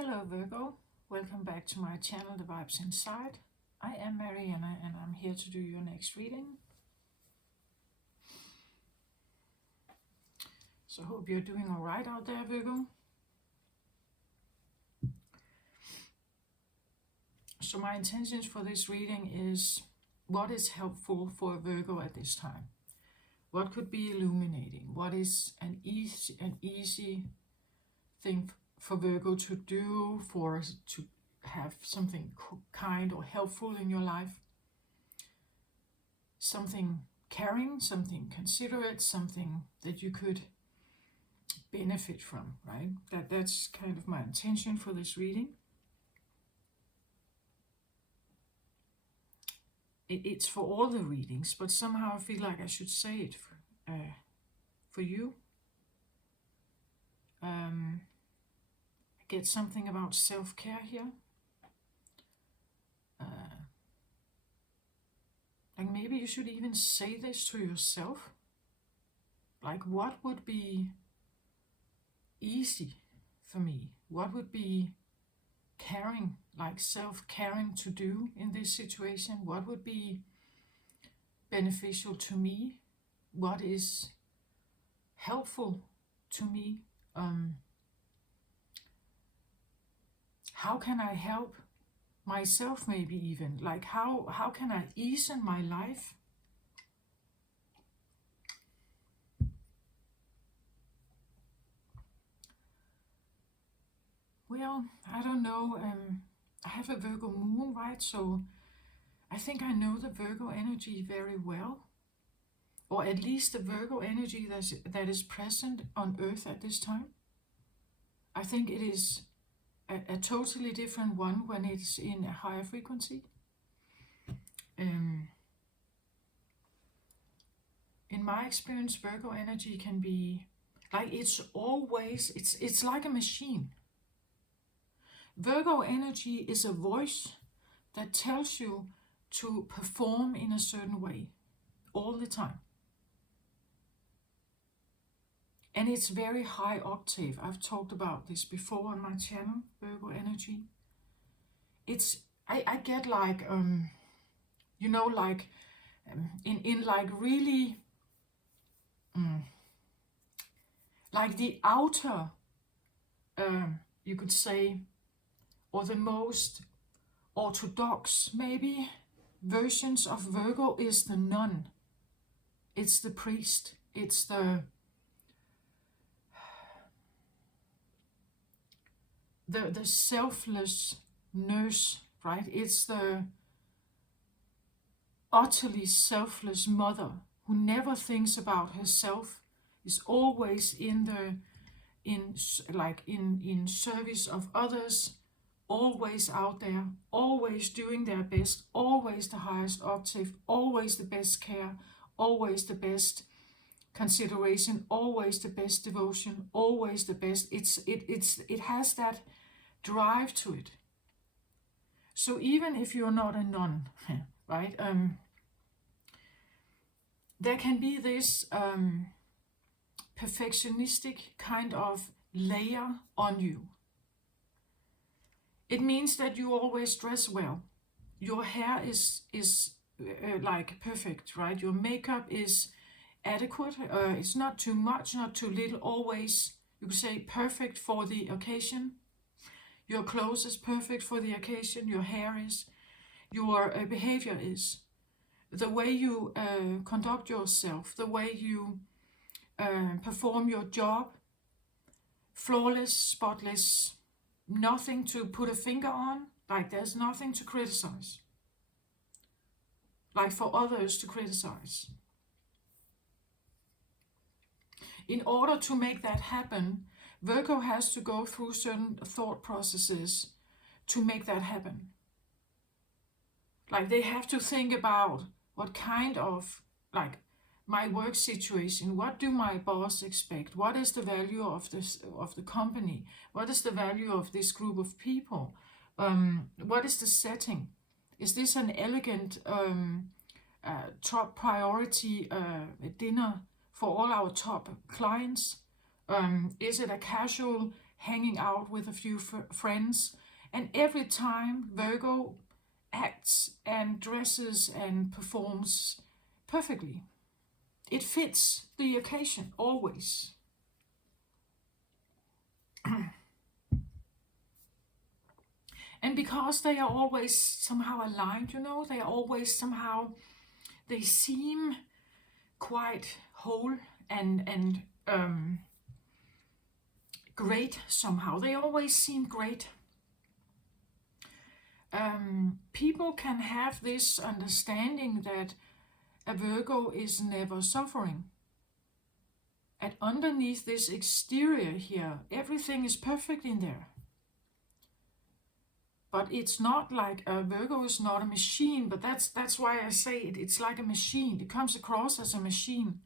Hello Virgo, welcome back to my channel The Vibes Inside. I am Mariana and I'm here to do your next reading. So hope you're doing alright out there, Virgo. So my intentions for this reading is what is helpful for a Virgo at this time? What could be illuminating? What is an easy thing for Virgo to do, to have something kind or helpful in your life? Something caring, something considerate, something that you could benefit from, right? That's kind of my intention for this reading. It's for all the readings, but somehow I feel like I should say it for you. I get something about self-care here. Like maybe you should even say this to yourself. Like, what would be easy for me? What would be caring, like self-caring to do in this situation? What would be beneficial to me? What is helpful to me? How can I help myself, maybe even? Like how can I ease in my life? Well, I don't know. I have a Virgo moon, right? So I think I know the Virgo energy very well. Or at least the Virgo energy that is present on Earth at this time. I think it is a totally different one when it's in a higher frequency. In my experience, Virgo energy can be like it's like a machine. Virgo energy is a voice that tells you to perform in a certain way all the time. And it's very high octave. I've talked about this before on my channel, Virgo energy. I get like, you know, like in like really, like the outer, you could say, or the most orthodox maybe versions of Virgo is the nun. It's the priest. It's the selfless nurse, right? It's the utterly selfless mother who never thinks about herself, is always in service of others, always out there, always doing their best, always the highest octave, always the best care, always the best consideration, always the best devotion, always the best. It has that drive to it. So even if you're not a nun, right, there can be this perfectionistic kind of layer on you. It means that you always dress well. Your hair is like perfect, right? Your makeup is adequate. It's not too much, not too little. Always, you could say, perfect for the occasion. Your clothes is perfect for the occasion. Your hair is. Your behavior is. The way you conduct yourself, the way you perform your job, flawless, spotless, nothing to put a finger on, like there's nothing to criticize, like for others to criticize. In order to make that happen, Virgo has to go through certain thought processes to make that happen. Like they have to think about what kind of, like, my work situation, what do my boss expect? What is the value of the company? What is the value of this group of people? What is the setting? Is this an elegant top priority dinner for all our top clients? Is it a casual hanging out with a few friends. And every time Virgo acts and dresses and performs perfectly. It fits the occasion always. And because they are always somehow aligned, they are always somehow, they seem quite whole and great somehow. They always seem great. People can have this understanding that a Virgo is never suffering. And underneath this exterior here, everything is perfect in there. But it's not like a Virgo is not a machine, but that's why I say it's like a machine. It comes across as a machine.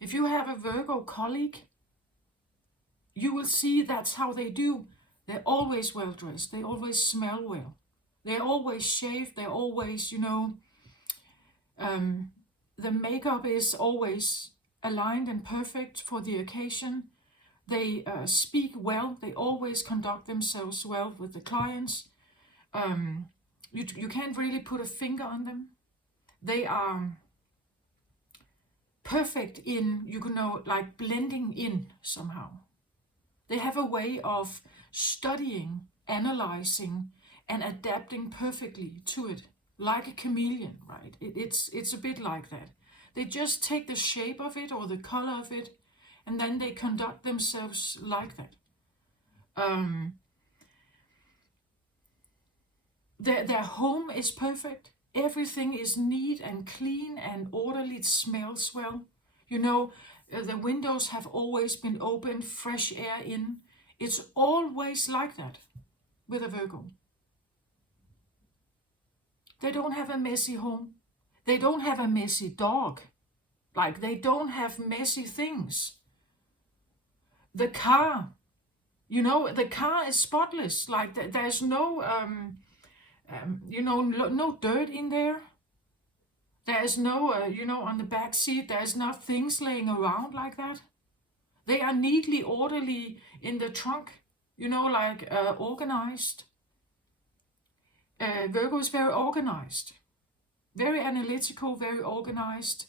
If you have a Virgo colleague, you will see that's how they do. They're always well dressed. They always smell well. They're always shaved. They're always, the makeup is always aligned and perfect for the occasion. They speak well. They always conduct themselves well with the clients. You can't really put a finger on them. They are perfect in, like blending in somehow. They have a way of studying, analyzing, and adapting perfectly to it, like a chameleon, right? It's a bit like that. They just take the shape of it or the color of it, and then they conduct themselves like that. Their home is perfect. Everything is neat and clean and orderly. It smells well. The windows have always been open, fresh air in. It's always like that with a Virgo. They don't have a messy home. They don't have a messy dog. Like, they don't have messy things. The car, the car is spotless. Like, there's no, no dirt in there. There's no, on the back seat, there's not things laying around like that. They are neatly, orderly in the trunk, organized. Virgo is very organized, very analytical, very organized.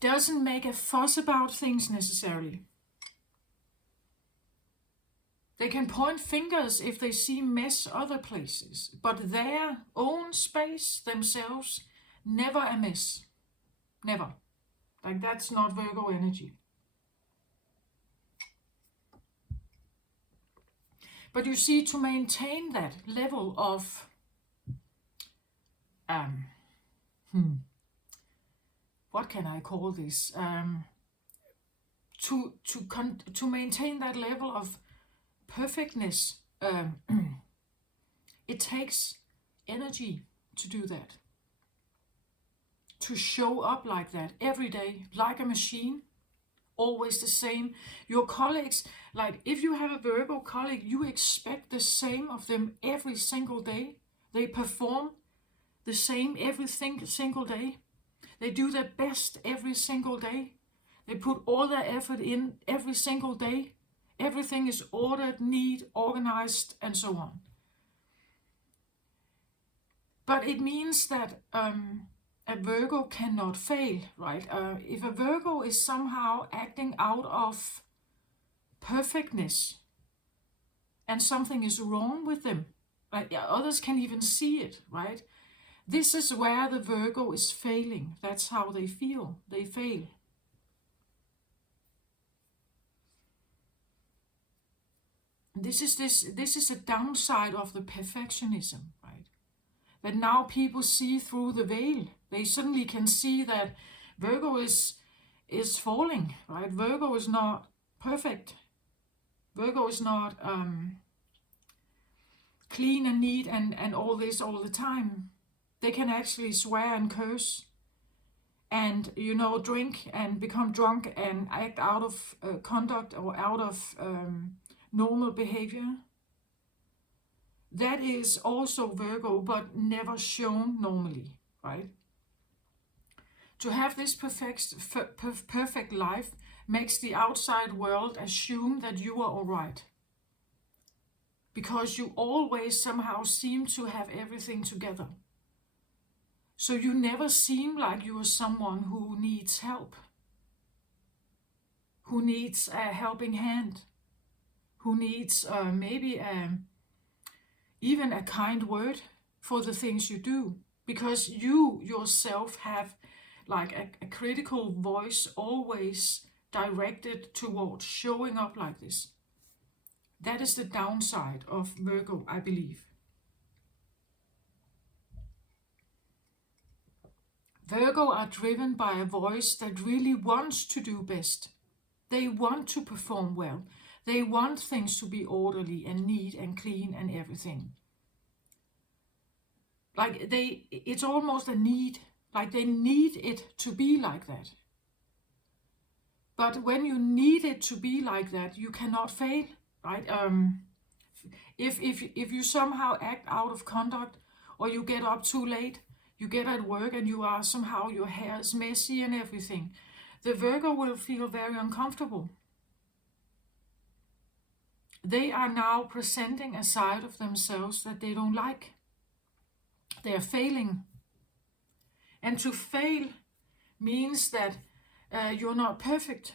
Doesn't make a fuss about things necessarily. They can point fingers if they see mess other places, but their own space themselves, never a mess. Never. Like, that's not Virgo energy. But you see, to maintain that level of what can I call this? To maintain that level of perfectness, it takes energy to do that. To show up like that every day, like a machine, always the same. Your colleagues, like if you have a Virgo colleague, you expect the same of them every single day. They perform the same every single day. They do their best every single day. They put all their effort in every single day. Everything is ordered, neat, organized, and so on. But it means that a Virgo cannot fail, right? If a Virgo is somehow acting out of perfectness and something is wrong with them, right? Others can even see it, right? This is where the Virgo is failing. That's how they feel. They fail. This is a downside of the perfectionism, right? That now people see through the veil. They suddenly can see that Virgo is falling, right? Virgo is not perfect. Virgo is not clean and neat and all this all the time. They can actually swear and curse and, drink and become drunk and act out of conduct or out of normal behavior. That is also Virgo, but never shown normally, right? To have this perfect life, makes the outside world assume that you are all right. Because you always somehow seem to have everything together. So you never seem like you are someone who needs help, who needs a helping hand, who needs maybe even a kind word for the things you do. Because you yourself have like a critical voice always directed towards showing up like this. That is the downside of Virgo, I believe. Virgo are driven by a voice that really wants to do best. They want to perform well. They want things to be orderly and neat and clean and everything. Like it's almost a need. Like they need it to be like that. But when you need it to be like that, you cannot fail, right? If you somehow act out of conduct, or you get up too late, you get at work and you are somehow, your hair is messy and everything, the Virgo will feel very uncomfortable. They are now presenting a side of themselves that they don't like. They are failing. And to fail means that you're not perfect.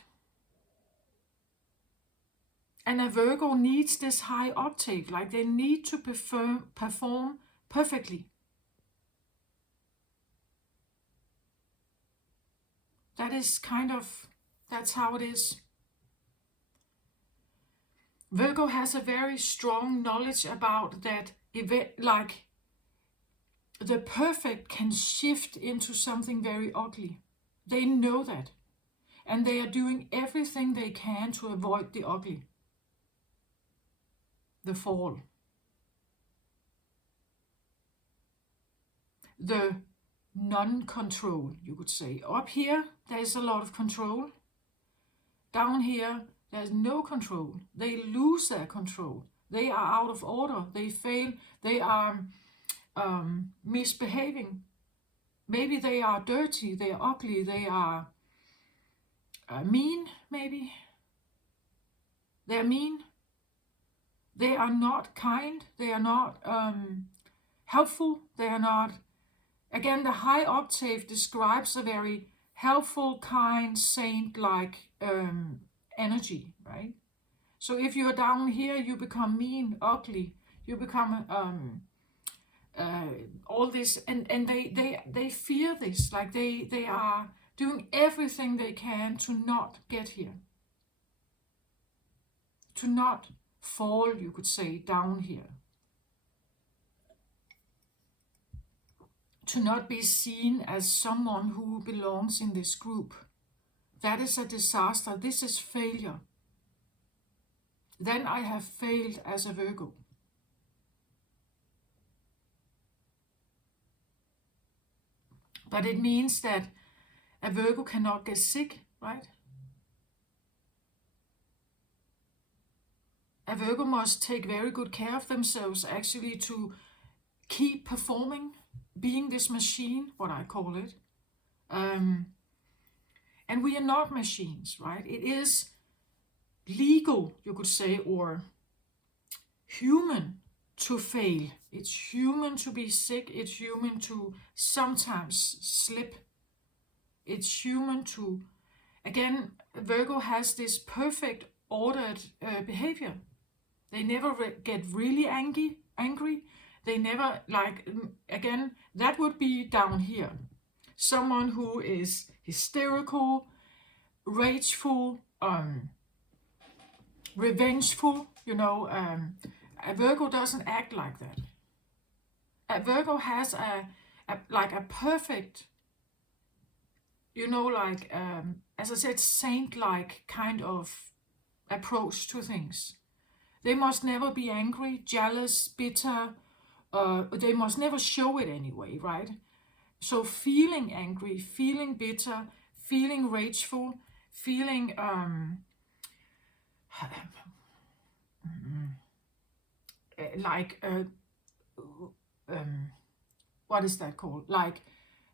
And a Virgo needs this high octave, like they need to perform perfectly. That is that's how it is. Virgo has a very strong knowledge about that, like the perfect can shift into something very ugly. They know that. And they are doing everything they can to avoid the ugly. The fall. The non-control, you could say. Up here, there's a lot of control. Down here, there's no control. They lose their control. They are out of order. They fail. They are misbehaving. Maybe they are dirty. They are ugly. They are mean, maybe. They're mean. They are not kind. They are not helpful. They are not... Again, the high octave describes a very helpful, kind, saint-like energy, right? So if you're down here, you become mean, ugly. You become all this, and they fear this. Like they are doing everything they can to not get here, to not fall, you could say, down here. To not be seen as someone who belongs in this group. That is a disaster. This is failure. Then I have failed as a Virgo. But it means that a Virgo cannot get sick, right? A Virgo must take very good care of themselves actually to keep performing, being this machine, what I call it. And we are not machines, right? It is legal, you could say, or human to fail. It's human to be sick. It's human to sometimes slip. It's human to... Again, Virgo has this perfect ordered behavior. They never get really angry. They never, like, again, that would be down here. Someone who is hysterical, rageful, revengeful, you know. A Virgo doesn't act like that. A Virgo has a perfect, you know, like, as I said, saint-like kind of approach to things. They must never be angry, jealous, bitter. They must never show it anyway, right? So feeling angry, feeling bitter, feeling rageful, feeling what is that called? Like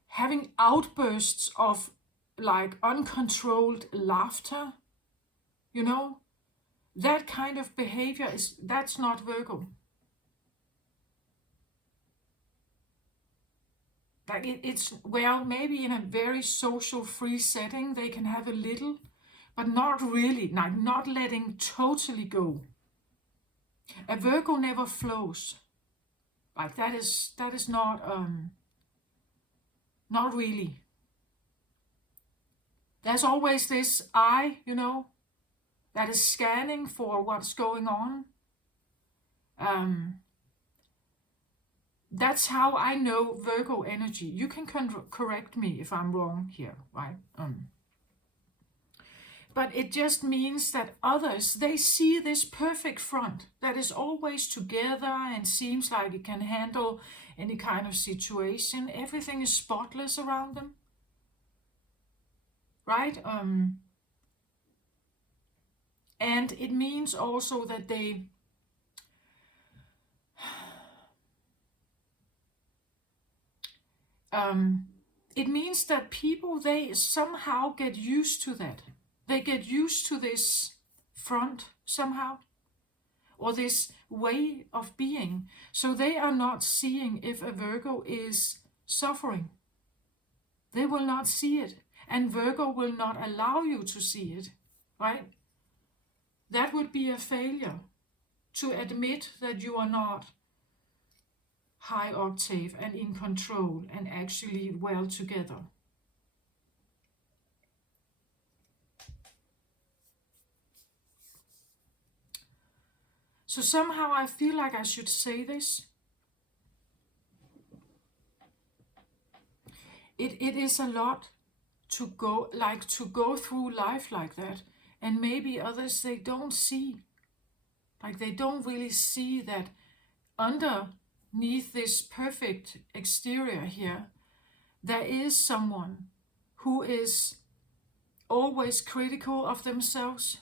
having outbursts of like uncontrolled laughter, You know, that kind of behavior that's not Virgo. Like it's, well, maybe in a very social free setting they can have a little, but not really, like not letting totally go. A Virgo never flows. Like that is not really. There's always this eye, that is scanning for what's going on. That's how I know Virgo energy. You can correct me if I'm wrong here, right? But it just means that others, they see this perfect front that is always together and seems like it can handle any kind of situation. Everything is spotless around them, right? And it means also that it means that people, they somehow get used to that. They get used to this front somehow, or this way of being. So they are not seeing if a Virgo is suffering. They will not see it. And Virgo will not allow you to see it, right? That would be a failure, to admit that you are not high octave and in control and actually well together. So somehow I feel like I should say this. It is a lot to go through life like that, and maybe others, they don't see, like they don't really see that underneath this perfect exterior here, there is someone who is always critical of themselves.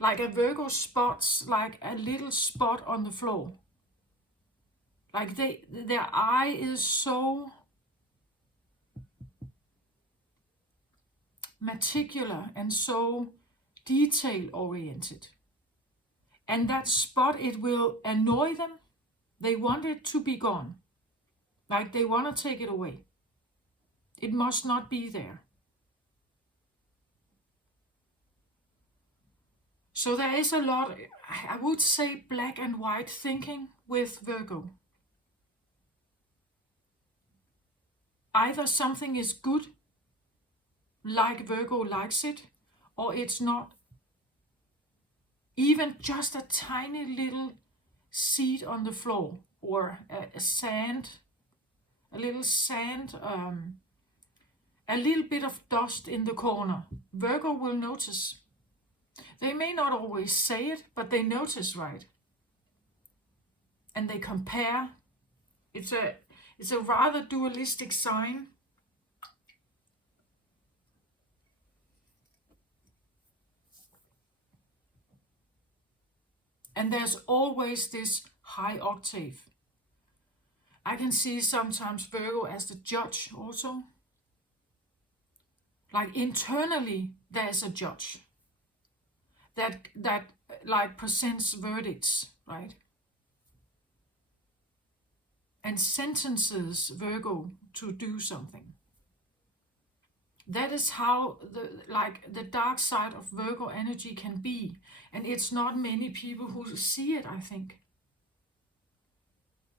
Like a Virgo spots like a little spot on the floor. Like their eye is so meticulous and so detail oriented. And that spot, it will annoy them. They want it to be gone. Like they want to take it away. It must not be there. So there is a lot, I would say, black and white thinking with Virgo. Either something is good, like Virgo likes it, or it's not. Even just a tiny little seed on the floor, or a little sand, a little bit of dust in the corner, Virgo will notice. They may not always say it, but they notice, right? And they compare. It's a rather dualistic sign. And there's always this high octave. I can see sometimes Virgo as the judge also. Like internally, there's a judge that like presents verdicts, right? And sentences Virgo to do something. That is how the dark side of Virgo energy can be. And it's not many people who see it, I think.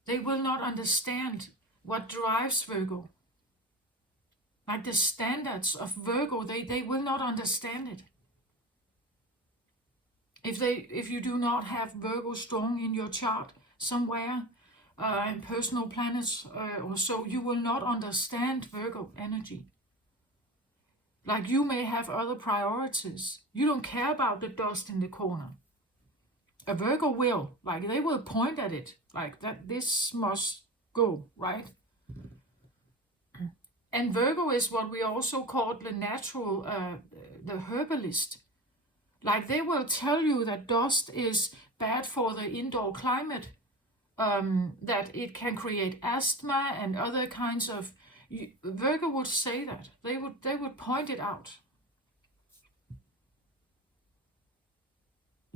They will not understand what drives Virgo. Like the standards of Virgo, they will not understand it. If you do not have Virgo strong in your chart somewhere, in personal planets or so, you will not understand Virgo energy. Like you may have other priorities. You don't care about the dust in the corner. A Virgo will, like they will point at it, like that this must go, right? And Virgo is what we also call the natural, the herbalist. Like they will tell you that dust is bad for the indoor climate, that it can create asthma and other kinds of. Virgo would say that. They would point it out.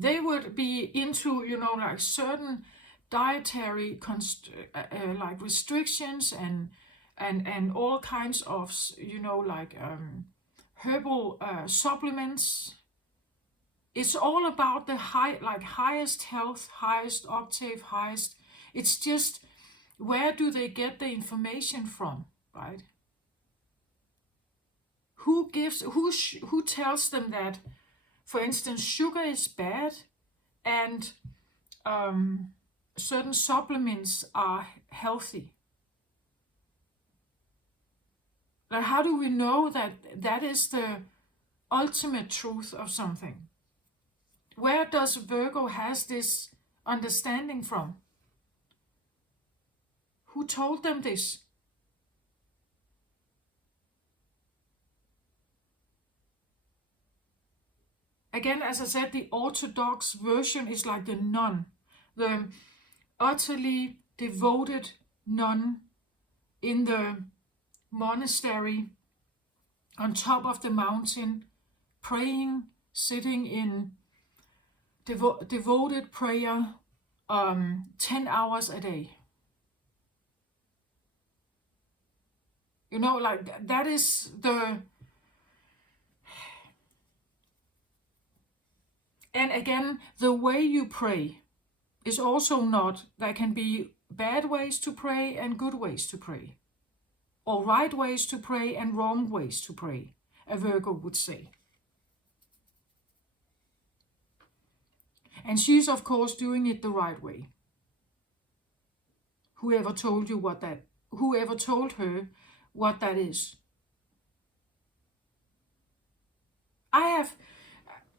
they would be into, like certain dietary like restrictions and all kinds of, like herbal supplements. It's all about the highest health, highest octave, highest. It's just, where do they get the information from, right? Who tells them that, for instance, sugar is bad and certain supplements are healthy? Like, how do we know that that is the ultimate truth of something? Where does Virgo has this understanding from? Who told them this? Again, as I said, the Orthodox version is like the nun, the utterly devoted nun in the monastery on top of the mountain, praying, sitting in devoted prayer 10 hours a day. Like that is the... And again, the way you pray is also not... There can be bad ways to pray and good ways to pray. Or right ways to pray and wrong ways to pray, a Virgo would say. And she's, of course, doing it the right way. Whoever told her what that is. I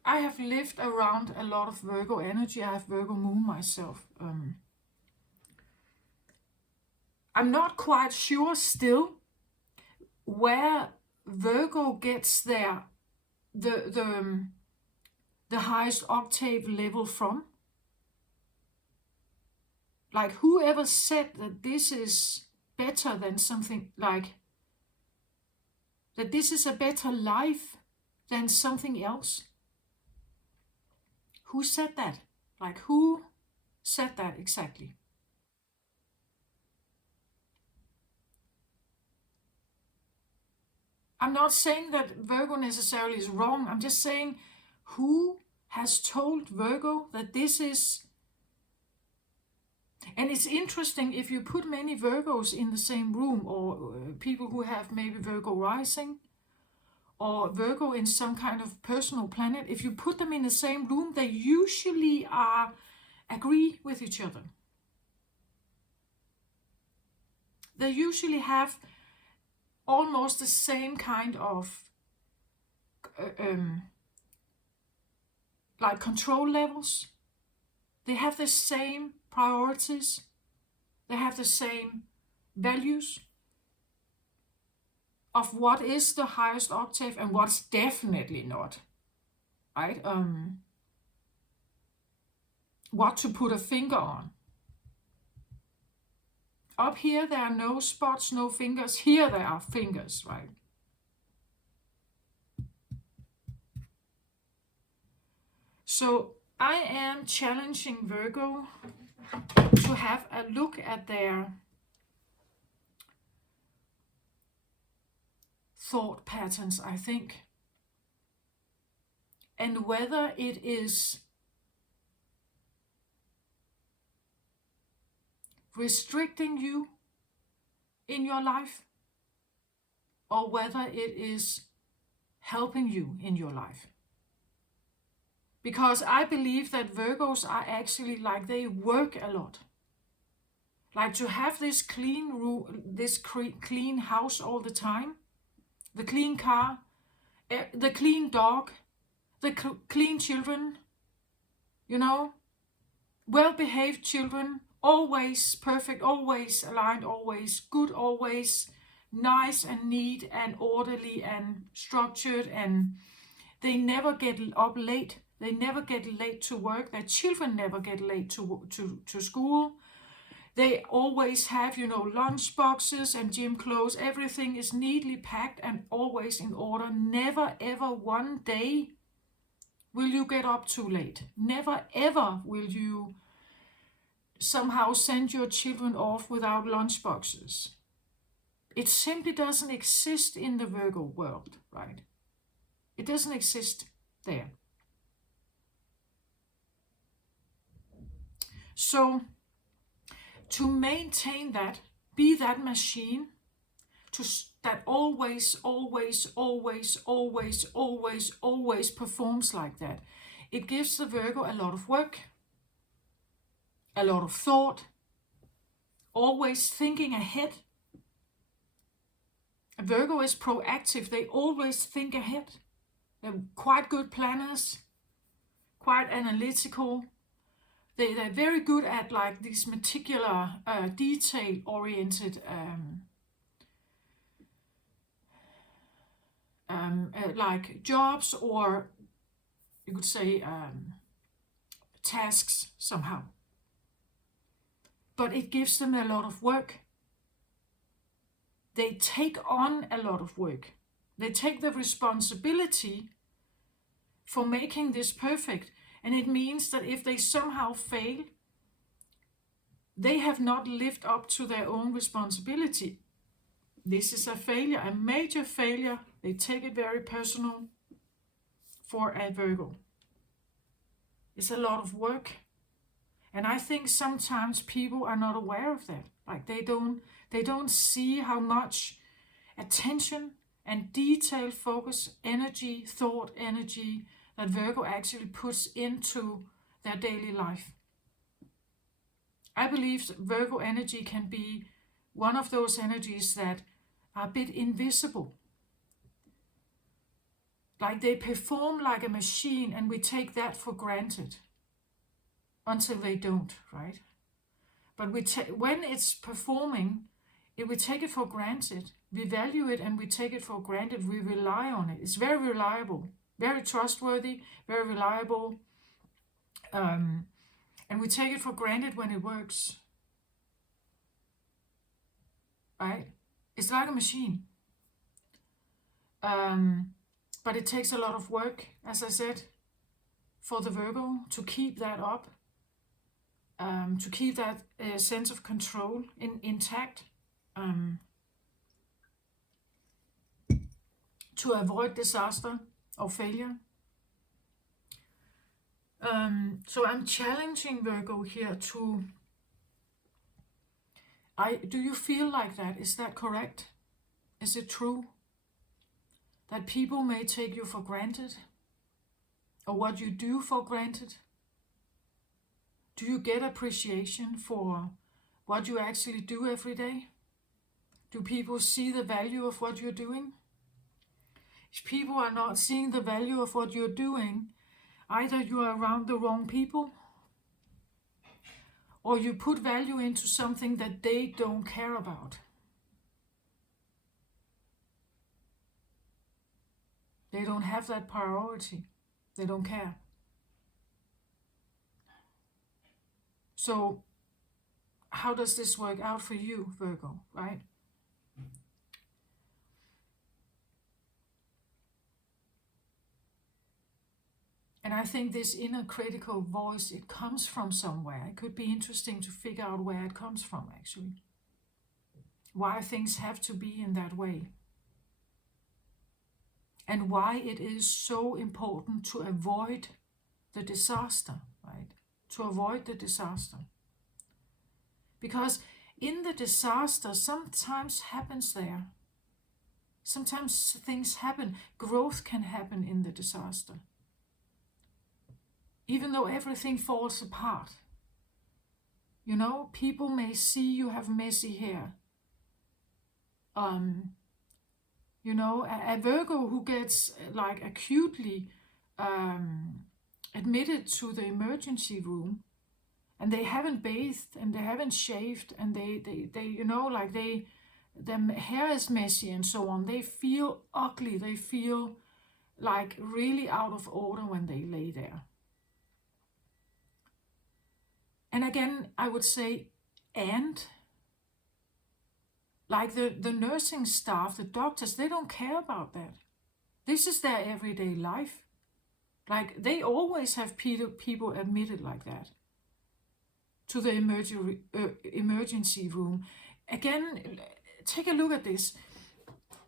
have lived around a lot of Virgo energy. I have Virgo moon myself. I'm not quite sure still where Virgo gets the highest octave level from. Like, whoever said that this is better than something, like that this is a better life than something else? Who said that? Like, who said that exactly? I'm not saying that Virgo necessarily is wrong. I'm just saying, who has told Virgo that this is... And it's interesting, if you put many Virgos in the same room, or people who have maybe Virgo rising, or Virgo in some kind of personal planet, if you put them in the same room, they usually agree with each other. They usually have almost the same kind of like control levels. They have the same priorities. They have the same values of what is the highest octave and what's definitely not, right? What to put a finger on. Up here there are no spots, no fingers. Here there are fingers, right? So I am challenging Virgo to have a look at their thought patterns, I think, and whether it is restricting you in your life or whether it is helping you in your life. Because I believe that Virgos are actually like, they work a lot. Like, to have this clean room, this clean house all the time, the clean car, the clean dog, the clean children, well-behaved children, always perfect, always aligned, always good, always nice and neat and orderly and structured, and they never get up late. They never get late to work. Their children never get late to school. They always have, lunch boxes and gym clothes. Everything is neatly packed and always in order. Never ever one day will you get up too late. Never ever will you somehow send your children off without lunch boxes. It simply doesn't exist in the Virgo world, right? It doesn't exist there. So to maintain that, be that machine that always performs like that. It gives the Virgo a lot of work, a lot of thought, always thinking ahead. A Virgo is proactive. They always think ahead. They're quite good planners, quite analytical. They're very good at like these meticulous, detail-oriented like jobs, or you could say tasks somehow. But it gives them a lot of work. They take on a lot of work. They take the responsibility for making this perfect. And it means that if they somehow fail, they have not lived up to their own responsibility. This is a failure, a major failure. They take it very personal for a Virgo. It's a lot of work. And I think sometimes people are not aware of that. Like they don't see how much attention and detail, focus, energy, thought energy that Virgo actually puts into their daily life. I believe Virgo energy can be one of those energies that are a bit invisible. Like they perform like a machine and we take that for granted until they don't, right? But when it's performing, we take it for granted. We value it and we take it for granted. We rely on it. It's very reliable, very trustworthy, very reliable. And we take it for granted when it works. Right? It's like a machine. But it takes a lot of work, as I said, for the Virgo to keep that up, to keep that sense of control intact, to avoid disaster or failure. So I'm challenging Virgo here to... do you feel like that? Is that correct? Is it true that people may take you for granted, or what you do for granted? Do you get appreciation for what you actually do every day? Do people see the value of what you're doing? If people are not seeing the value of what you're doing, either you are around the wrong people, or you put value into something that they don't care about. They don't have that priority. They don't care. So how does this work out for you, Virgo, right? And I think this inner critical voice, it comes from somewhere. It could be interesting to figure out where it comes from, actually. Why things have to be in that way. And why it is so important to avoid the disaster, right? To avoid the disaster. Because in the disaster, sometimes happens there. Sometimes things happen. Growth can happen in the disaster. Even though everything falls apart. You know, people may see you have messy hair. You know, a Virgo who gets like acutely admitted to the emergency room, and they haven't bathed and they haven't shaved, and they you know, like their hair is messy and so on. They feel ugly. They feel like really out of order when they lay there. And again, I would say, and like the nursing staff, the doctors, they don't care about that. This is their everyday life. Like they always have people admitted like that to the emergency room. Again, take a look at this.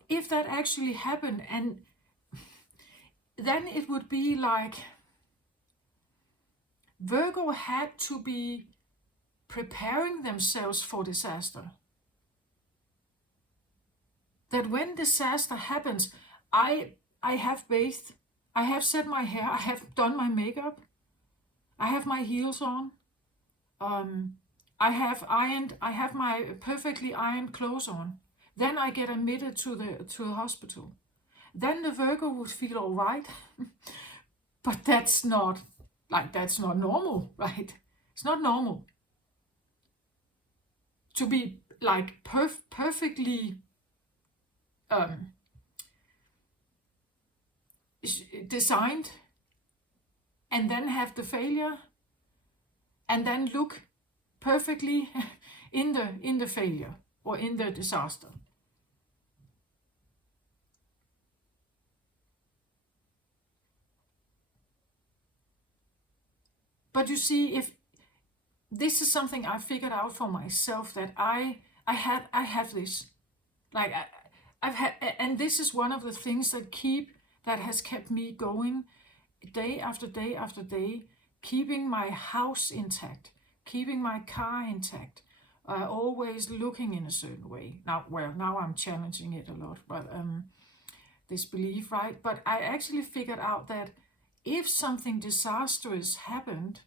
If that actually happened, and then it would be like Virgo had to be preparing themselves for disaster. That when disaster happens, I have bathed, I have set my hair, I have done my makeup, I have my heels on, I have ironed, I have my perfectly ironed clothes on. Then I get admitted to the hospital. Then the Virgo would feel all right, but that's not normal, right? It's not normal to be like perfectly designed and then have the failure and then look perfectly in the failure or in the disaster. But you see, if this is something I figured out for myself, that I have this, like I've had, and this is one of the things that has kept me going day after day after day, keeping my house intact, keeping my car intact, always looking in a certain way. Now I'm challenging it a lot, but this belief, right? But I actually figured out that if something disastrous happened,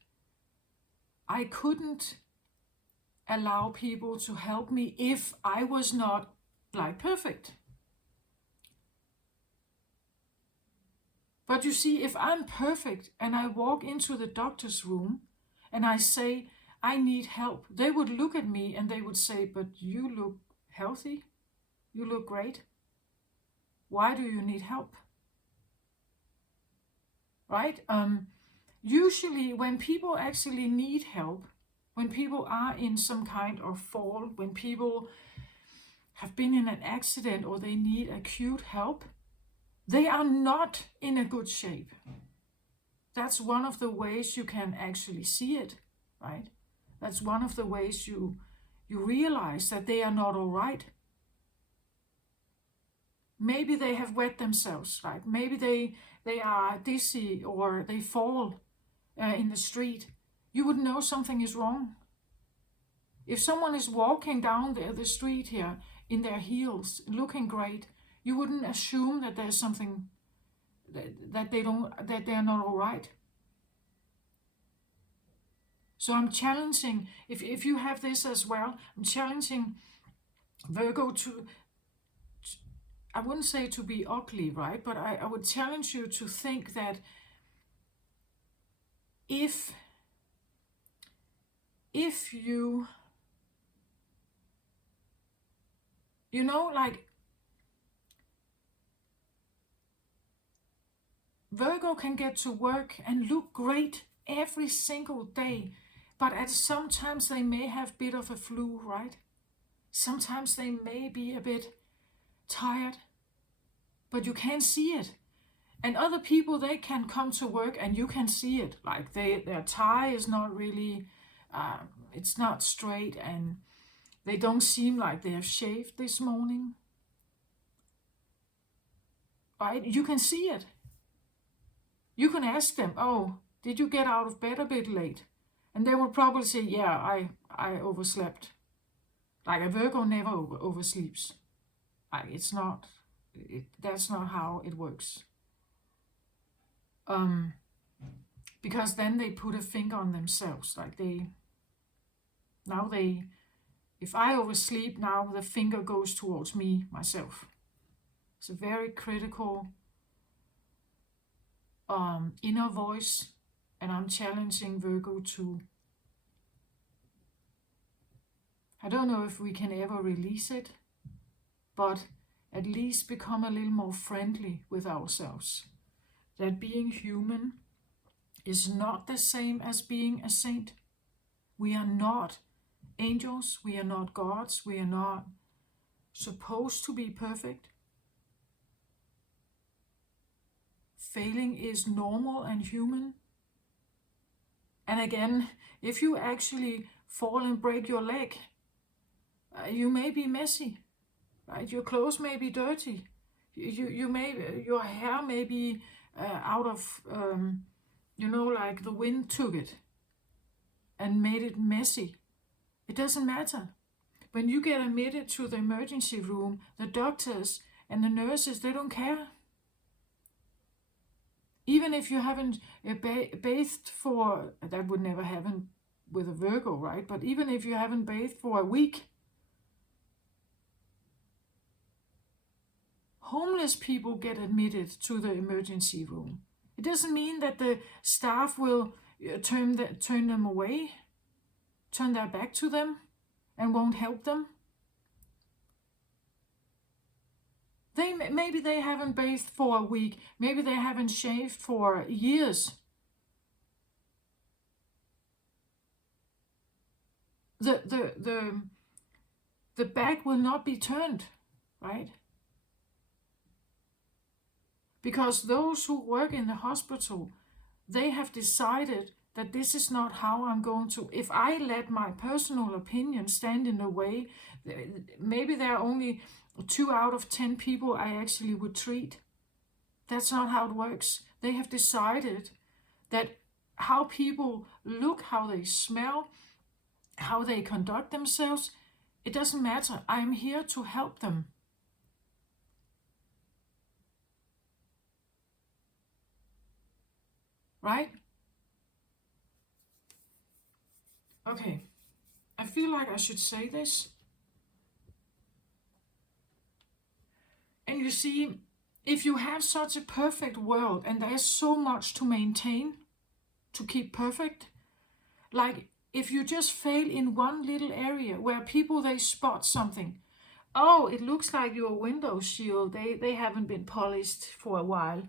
I couldn't allow people to help me if I was not like perfect. But you see, if I'm perfect and I walk into the doctor's room and I say, I need help, they would look at me and they would say, but you look healthy, you look great. Why do you need help? Right? Usually when people actually need help, when people are in some kind of fall, when people have been in an accident or they need acute help, they are not in a good shape. That's one of the ways you can actually see it, right? That's one of the ways you realize that they are not all right. Maybe they have wet themselves, right? Maybe they are dizzy or they fall in the street. You would know something is wrong. If someone is walking down the street here in their heels, looking great, you wouldn't assume that there's something that they're not all right. So I'm challenging, if you have this as well, I'm challenging Virgo to, I wouldn't say to be ugly, right? But I would challenge you to think that if you know, like Virgo can get to work and look great every single day, but at sometimes they may have a bit of a flu, right? Sometimes they may be a bit tired, but you can't see it. And other people, they can come to work and you can see it. Like their tie is not really, it's not straight, and they don't seem like they have shaved this morning. Right? You can see it. You can ask them, oh, did you get out of bed a bit late? And they will probably say, yeah, I overslept. Like a Virgo never oversleeps. Like that's not how it works. Because then they put a finger on themselves. Like if I oversleep now, the finger goes towards me, myself. It's a very critical inner voice, and I'm challenging Virgo to, I don't know if we can ever release it, but at least become a little more friendly with ourselves. That being human is not the same as being a saint. We are not angels, we are not gods, we are not supposed to be perfect. failing is normal and human. And again, if you actually fall and break your leg, you may be messy, right? Your clothes may be dirty. Your hair may be out of, like the wind took it and made it messy. It doesn't matter. When you get admitted to the emergency room, the doctors and the nurses, they don't care. Even if you haven't bathed for, that would never happen with a Virgo, right? But even if you haven't bathed for a week, homeless people get admitted to the emergency room. It doesn't mean that the staff will turn them away, turn their back to them, and won't help them. Maybe they haven't bathed for a week. Maybe they haven't shaved for years. The back will not be turned, right? Because those who work in the hospital, they have decided that this is not how I'm going to. If I let my personal opinion stand in the way, maybe there are only 2 out of 10 people I actually would treat. That's not how it works. They have decided that how people look, how they smell, how they conduct themselves, it doesn't matter. I'm here to help them. Right? Okay. I feel like I should say this. And you see, if you have such a perfect world and there's so much to maintain, to keep perfect, like if you just fail in one little area where people, they spot something, oh, it looks like your window shield, they haven't been polished for a while.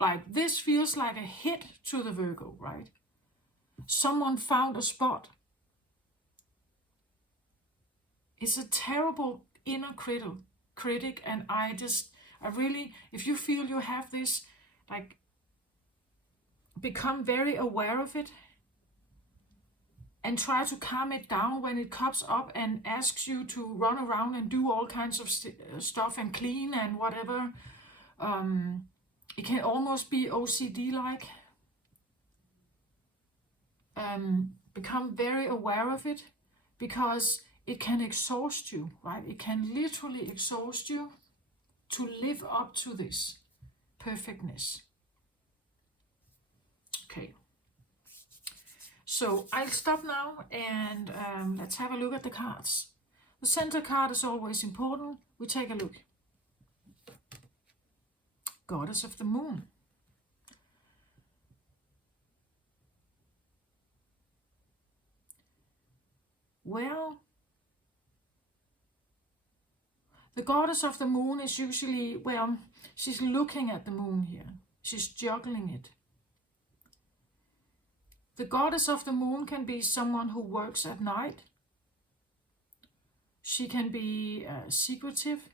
Like this feels like a hit to the Virgo, right? Someone found a spot. It's a terrible inner critic, and I really, if you feel you have this, like, become very aware of it and try to calm it down when it comes up and asks you to run around and do all kinds of stuff and clean and whatever. It can almost be OCD-like. Become very aware of it, because it can exhaust you, right? It can literally exhaust you to live up to this perfectness. Okay. So I'll stop now and let's have a look at the cards. The center card is always important. We take a look. Goddess of the Moon. Well, the Goddess of the Moon is usually, well, she's looking at the moon here. She's juggling it. The Goddess of the Moon can be someone who works at night. She can be secretive.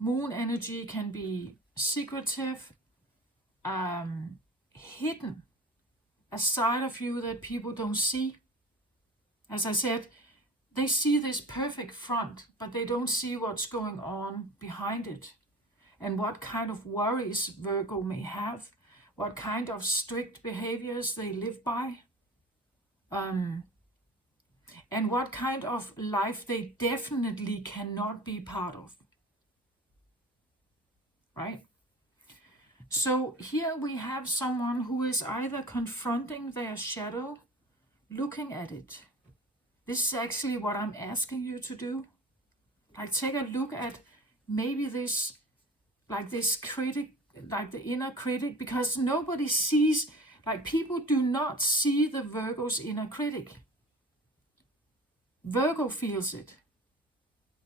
Moon energy can be secretive, hidden, a side of you that people don't see. As I said, they see this perfect front, but they don't see what's going on behind it, and what kind of worries Virgo may have, what kind of strict behaviors they live by, and what kind of life they definitely cannot be part of. Right? So here we have someone who is either confronting their shadow, looking at it. This is actually what I'm asking you to do. Like, take a look at maybe this, like this critic, like the inner critic, because nobody sees, like people do not see the Virgo's inner critic. Virgo feels it.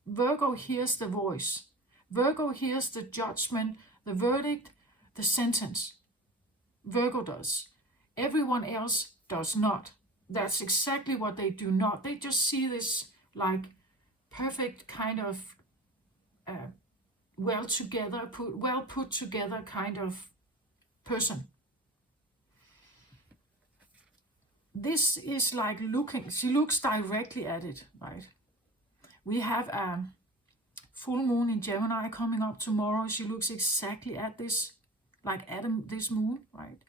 Virgo hears the voice. Virgo hears the judgment, the verdict, the sentence. Virgo does. Everyone else does not. That's exactly what they do not. They just see this like perfect kind of well together, put together kind of person. This is like looking, she looks directly at it, right? We have a full moon in Gemini coming up tomorrow. She looks exactly at this, like this moon, right?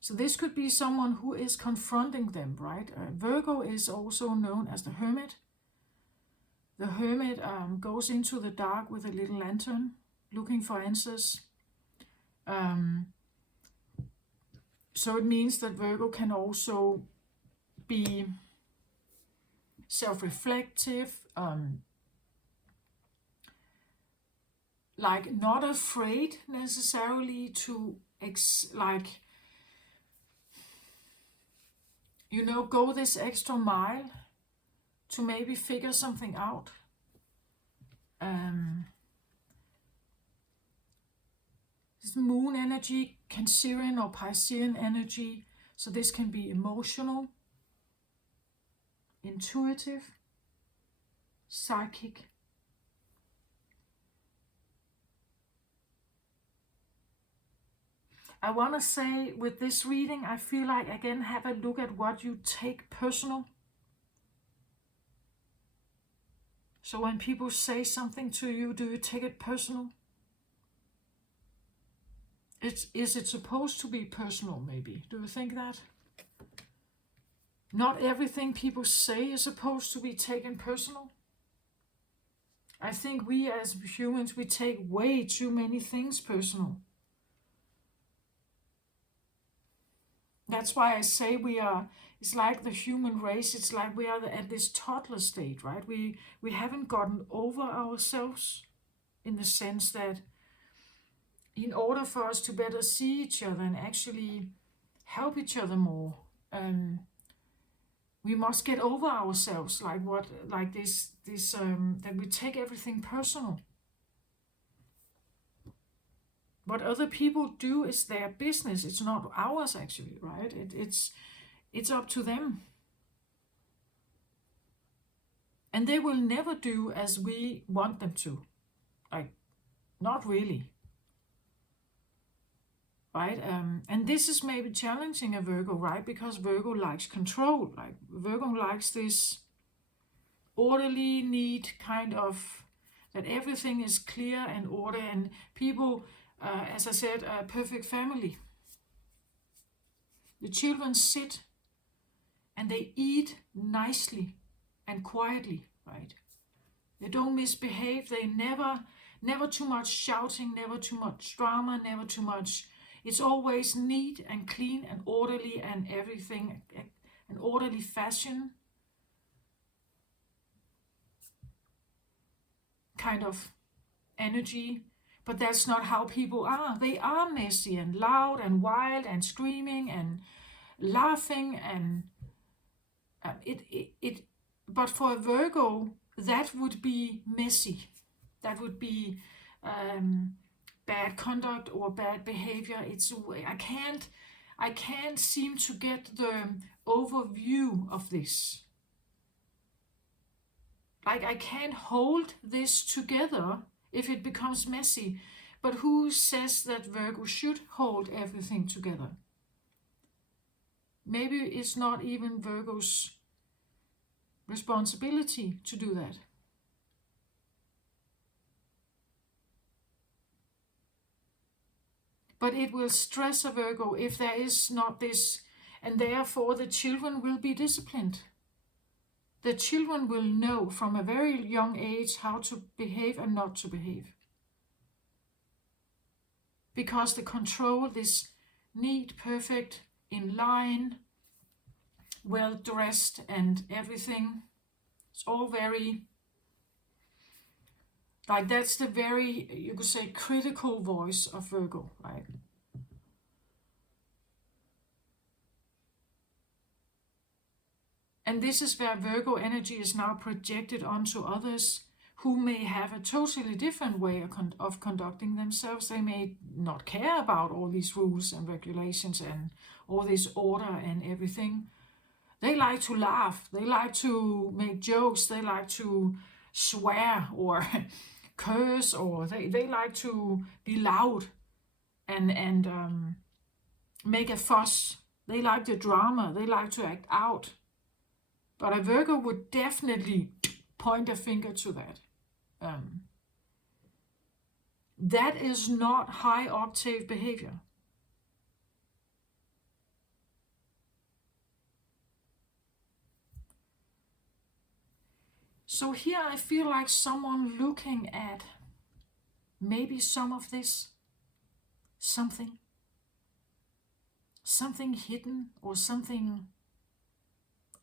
So this could be someone who is confronting them, right? Virgo is also known as the hermit. The hermit goes into the dark with a little lantern, looking for answers. So it means that Virgo can also be self-reflective, like not afraid necessarily to go this extra mile to maybe figure something out. This moon energy, Cancerian or Piscean energy, so this can be emotional, intuitive, psychic. I want to say with this reading, I feel like, again, have a look at what you take personal. So when people say something to you, do you take it personal? Is it supposed to be personal, maybe? Do you think that? Not everything people say is supposed to be taken personal. I think we as humans, we take way too many things personal. That's why I say it's like the human race, it's like we are at this toddler state, right? We haven't gotten over ourselves, in the sense that in order for us to better see each other and actually help each other more, we must get over ourselves, that we take everything personal. What other people do is their business. It's not ours, actually, right? It's up to them. And they will never do as we want them to. Like, not really. Right? And this is maybe challenging a Virgo, right? Because Virgo likes control. Like, Virgo likes this orderly, neat kind of, that everything is clear and order, and people, as I said, a perfect family. The children sit and they eat nicely and quietly, right? They don't misbehave. They never too much shouting, never too much drama, never too much. It's always neat and clean and orderly and everything, an orderly fashion. Kind of energy. But that's not how people are. They are messy and loud and wild and screaming and laughing, and but for a Virgo, that would be messy. That would be bad conduct or bad behavior. I can't seem to get the overview of this. Like, I can't hold this together if it becomes messy. But who says that Virgo should hold everything together? Maybe it's not even Virgo's responsibility to do that. But it will stress a Virgo if there is not this, and therefore the children will be disciplined. The children will know from a very young age how to behave and not to behave. Because the control, this neat, perfect, in line, well dressed and everything, it's all very, like, that's the very, you could say, critical voice of Virgo, right? And this is where Virgo energy is now projected onto others who may have a totally different way of conducting themselves. They may not care about all these rules and regulations and all this order and everything. They like to laugh. They like to make jokes. They like to swear or curse, or they like to be loud and make a fuss. They like the drama. They like to act out. But a Virgo would definitely point a finger to that. That is not high octave behavior. So here I feel like someone looking at maybe some of this, something hidden or something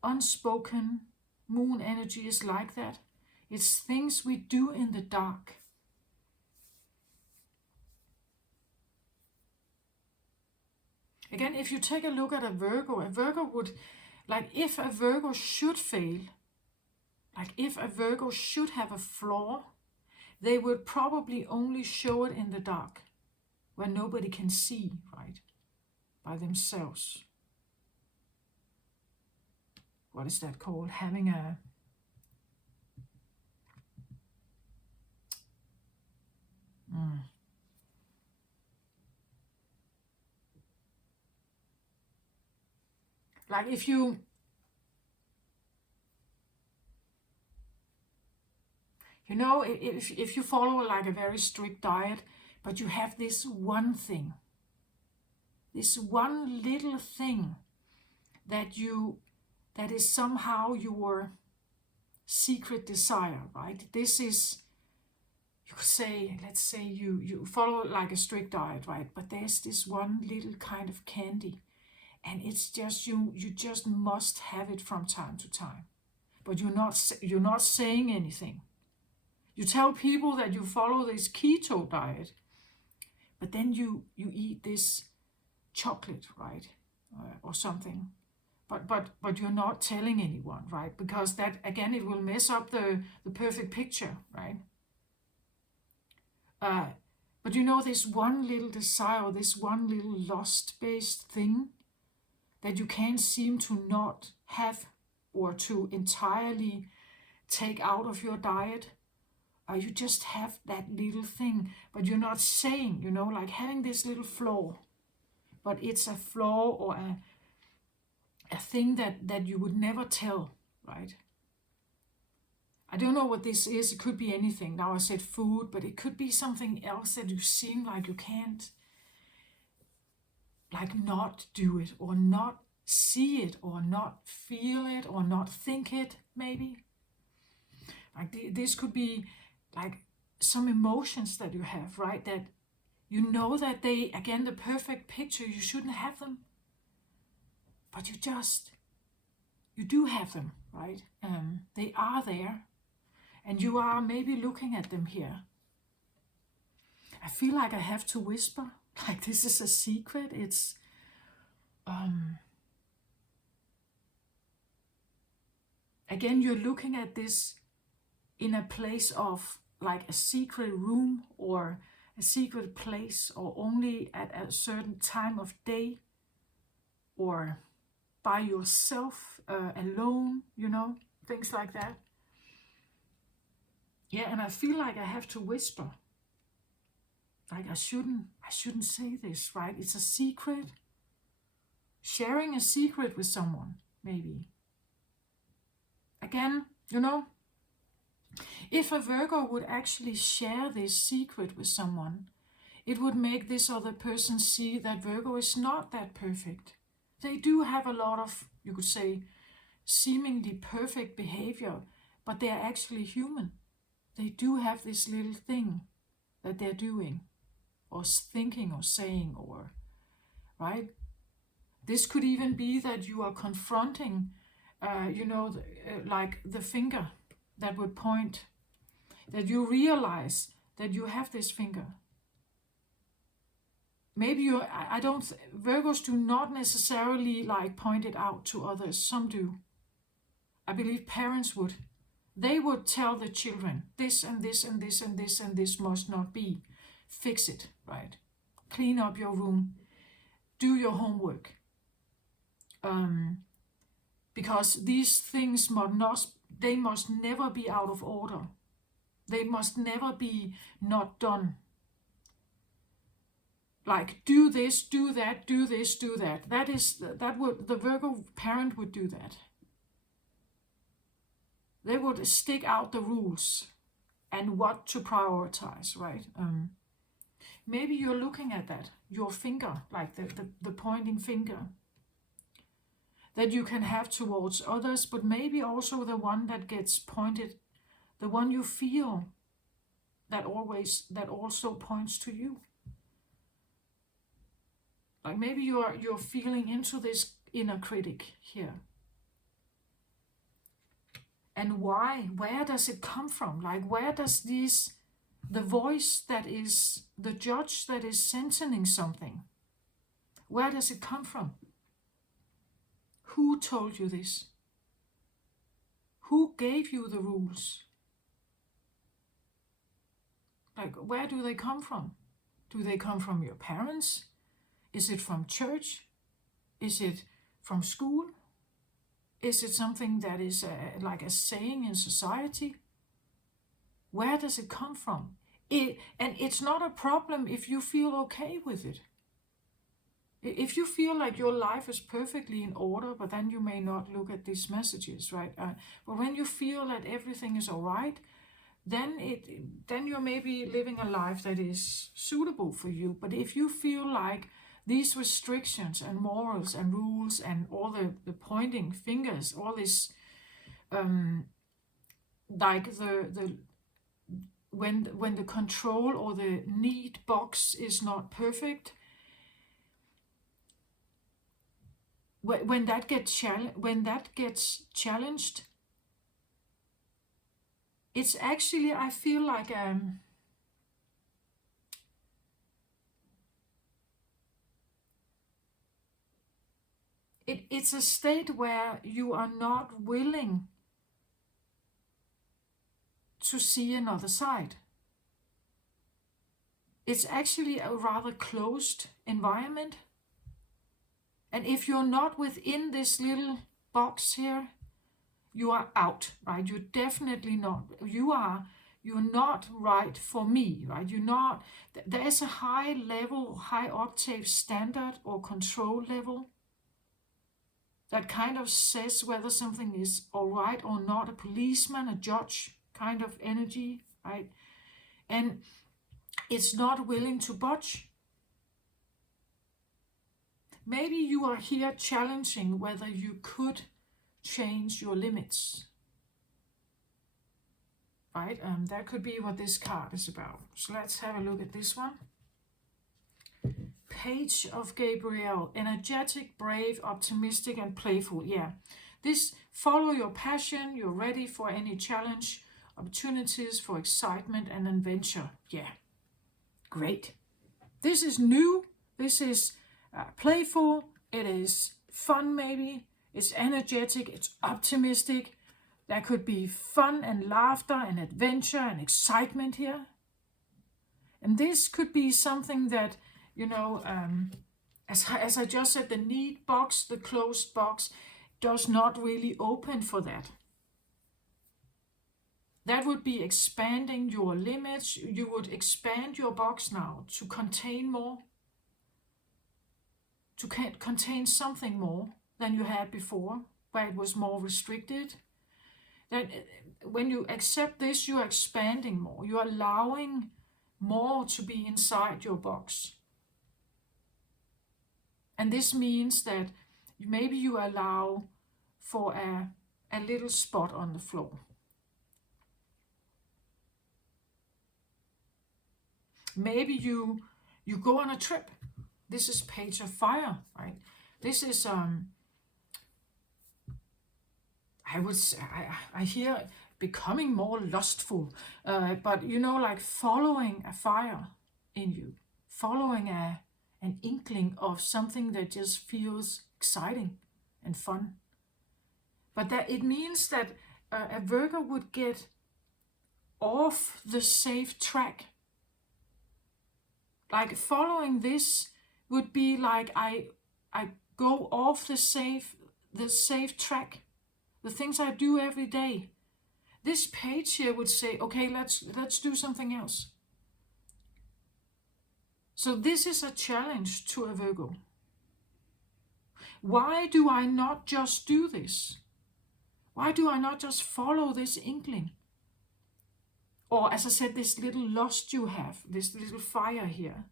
unspoken. Moon energy is like that. It's things we do in the dark. Again, if you take a look at a Virgo would, like if a Virgo should fail, like if a Virgo should have a flaw, they would probably only show it in the dark, where nobody can see, right, by themselves. What is that called? Having a like if you if you follow like a very strict diet, but you have this one thing, this one little thing that is somehow your secret desire, right? This is, you could say, let's say you follow like a strict diet, right? But there's this one little kind of candy, and it's just you just must have it from time to time. But you're not saying anything. You tell people that you follow this keto diet, but then you eat this chocolate, right, or something. But you're not telling anyone, right? Because that, again, it will mess up the perfect picture, right? But this one little desire, this one little lust-based thing that you can't seem to not have or to entirely take out of your diet. You just have that little thing, but you're not saying, like having this little flaw, but it's a flaw or a thing that you would never tell, right? I don't know what this is. It could be anything. Now I said food, but it could be something else that you seem like you can't, like, not do it or not see it or not feel it or not think it, maybe. Like this could be like some emotions that you have, right? That that they, again, the perfect picture, you shouldn't have them, but you do have them, right? They are there, and you are maybe looking at them here. I feel like I have to whisper, like this is a secret. It's again, you're looking at this in a place of like a secret room or a secret place, or only at a certain time of day, or by yourself, alone, things like that. Yeah, and I feel like I have to whisper. Like I shouldn't say this, right? It's a secret. Sharing a secret with someone, maybe. Again, if a Virgo would actually share this secret with someone, it would make this other person see that Virgo is not that perfect. They do have a lot of, you could say, seemingly perfect behavior, but they're actually human. They do have this little thing that they're doing, or thinking, or saying, or, right? This could even be that you are confronting, like the finger that would point, that you realize that you have this finger. Maybe Virgos do not necessarily like point it out to others. Some do. I believe parents would. They would tell the children, this and this and this and this and this must not be. Fix it, right? Clean up your room. Do your homework. Because these things must never be out of order. They must never be not done. Like, do this, do that, do this, do that. That would, the Virgo parent would do that. They would stick out the rules and what to prioritize, right? Maybe you're looking at that, your finger, like the pointing finger that you can have towards others, but maybe also the one that gets pointed, the one you feel that also points to you. Like maybe you're feeling into this inner critic here. And why? Where does it come from? Like, where does the voice that is the judge that is sentencing something, where does it come from? Who told you this? Who gave you the rules? Like, where do they come from? Do they come from your parents? Is it from church? Is it from school? Is it something that is like a saying in society? Where does it come from? And it's not a problem if you feel okay with it. If you feel like your life is perfectly in order, but then you may not look at these messages, right? But when you feel that everything is all right, then you're maybe living a life that is suitable for you. But if you feel like these restrictions and morals and rules and all the pointing fingers, all this, like when the control or the need box is not perfect, when that gets challenged, it's actually, I feel like it's a state where you are not willing to see another side. It's actually a rather closed environment. And if you're not within this little box here, you are out, right? You're definitely not. You're not right for me, right? You're not. There's a high level, high octave standard or control level that kind of says whether something is all right or not. A policeman, a judge kind of energy, right? And it's not willing to budge. Maybe you are here challenging whether you could change your limits, right? That could be what this card is about. So let's have a look at this one. Page of Gabriel, energetic, brave, optimistic, and playful. Yeah, this, follow your passion. You're ready for any challenge, opportunities for excitement and adventure. Yeah, great. This is new. This is playful. It is fun, maybe. It's energetic. It's optimistic. There could be fun and laughter and adventure and excitement here. And this could be something that, you know, as I just said, the need box, the closed box, does not really open for that. That would be expanding your limits. You would expand your box now to contain more, to contain something more than you had before, where it was more restricted. That when you accept this, you're expanding more. You're allowing more to be inside your box. And this means that maybe you allow for a little spot on the floor. Maybe you go on a trip. This is Page of Fire, right? This is I hear becoming more lustful, but you know, like following a fire in you, following an inkling of something that just feels exciting and fun. But that it means that a Virgo would get off the safe track. Like following this would be like I go off the safe track. The things I do every day, this page here would say, okay, let's do something else. So this is a challenge to a Virgo. Why do I not just do this? Why do I not just follow this inkling? Or as I said, this little lust you have, this little fire here,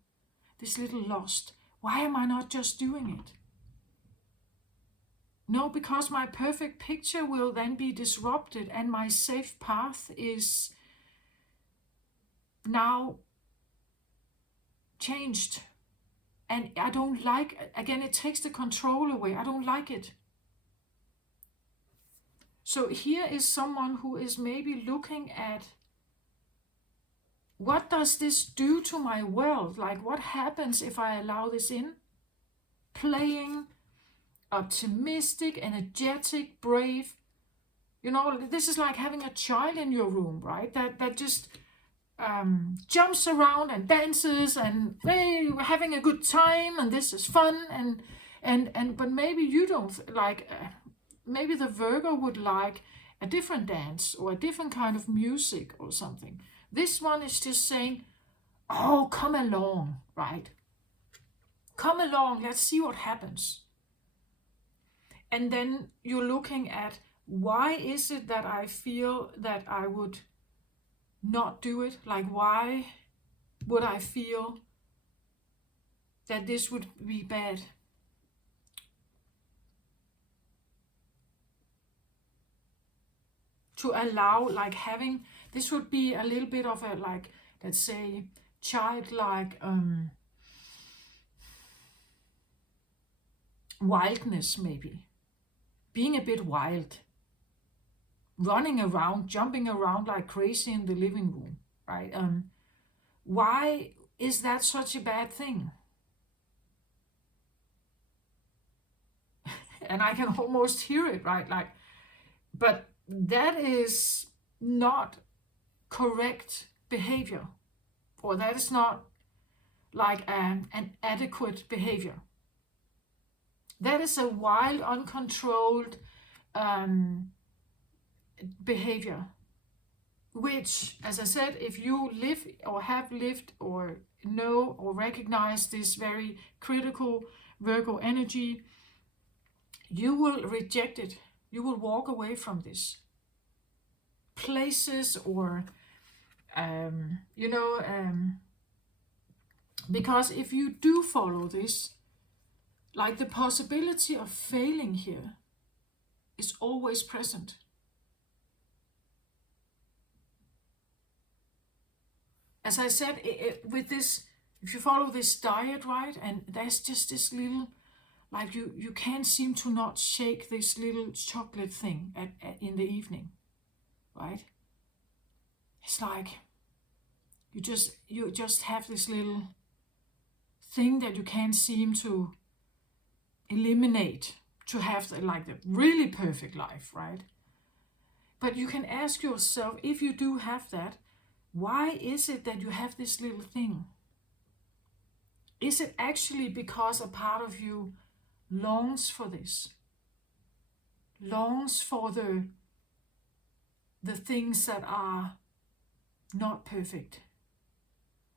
this little lust. Why am I not just doing it? No, because my perfect picture will then be disrupted and my safe path is now changed. And I don't like, again, it takes the control away. I don't like it. So here is someone who is maybe looking at, what does this do to my world? Like, what happens if I allow this in? Playing optimistic, energetic, brave. You know, this is like having a child in your room, right? That just jumps around and dances and hey, we're having a good time and this is fun and but maybe you don't like. Maybe the Virgo would like a different dance or a different kind of music or something. This one is just saying, oh, come along, right? Come along, let's see what happens. And then you're looking at, why is it that I feel that I would not do it? Like, why would I feel that this would be bad? To allow, like having, this would be a little bit of a, like, let's say, childlike wildness maybe. Being a bit wild. Running around, jumping around like crazy in the living room, right? Why is that such a bad thing? And I can almost hear it, right? Like, but that is not correct behavior, or that is not like an adequate behavior. That is a wild, uncontrolled behavior, which, as I said, if you live or have lived or know or recognize this very critical Virgo energy, you will reject it. You will walk away from this. Places or, because if you do follow this, like the possibility of failing here is always present. As I said, with this, if you follow this diet, right, and there's just this little, like you can't seem to not shake this little chocolate thing in the evening, right? It's like you just have this little thing that you can't seem to eliminate to have the really perfect life, right? But you can ask yourself, if you do have that, why is it that you have this little thing? Is it actually because a part of you longs for this? Longs for the things that are not perfect?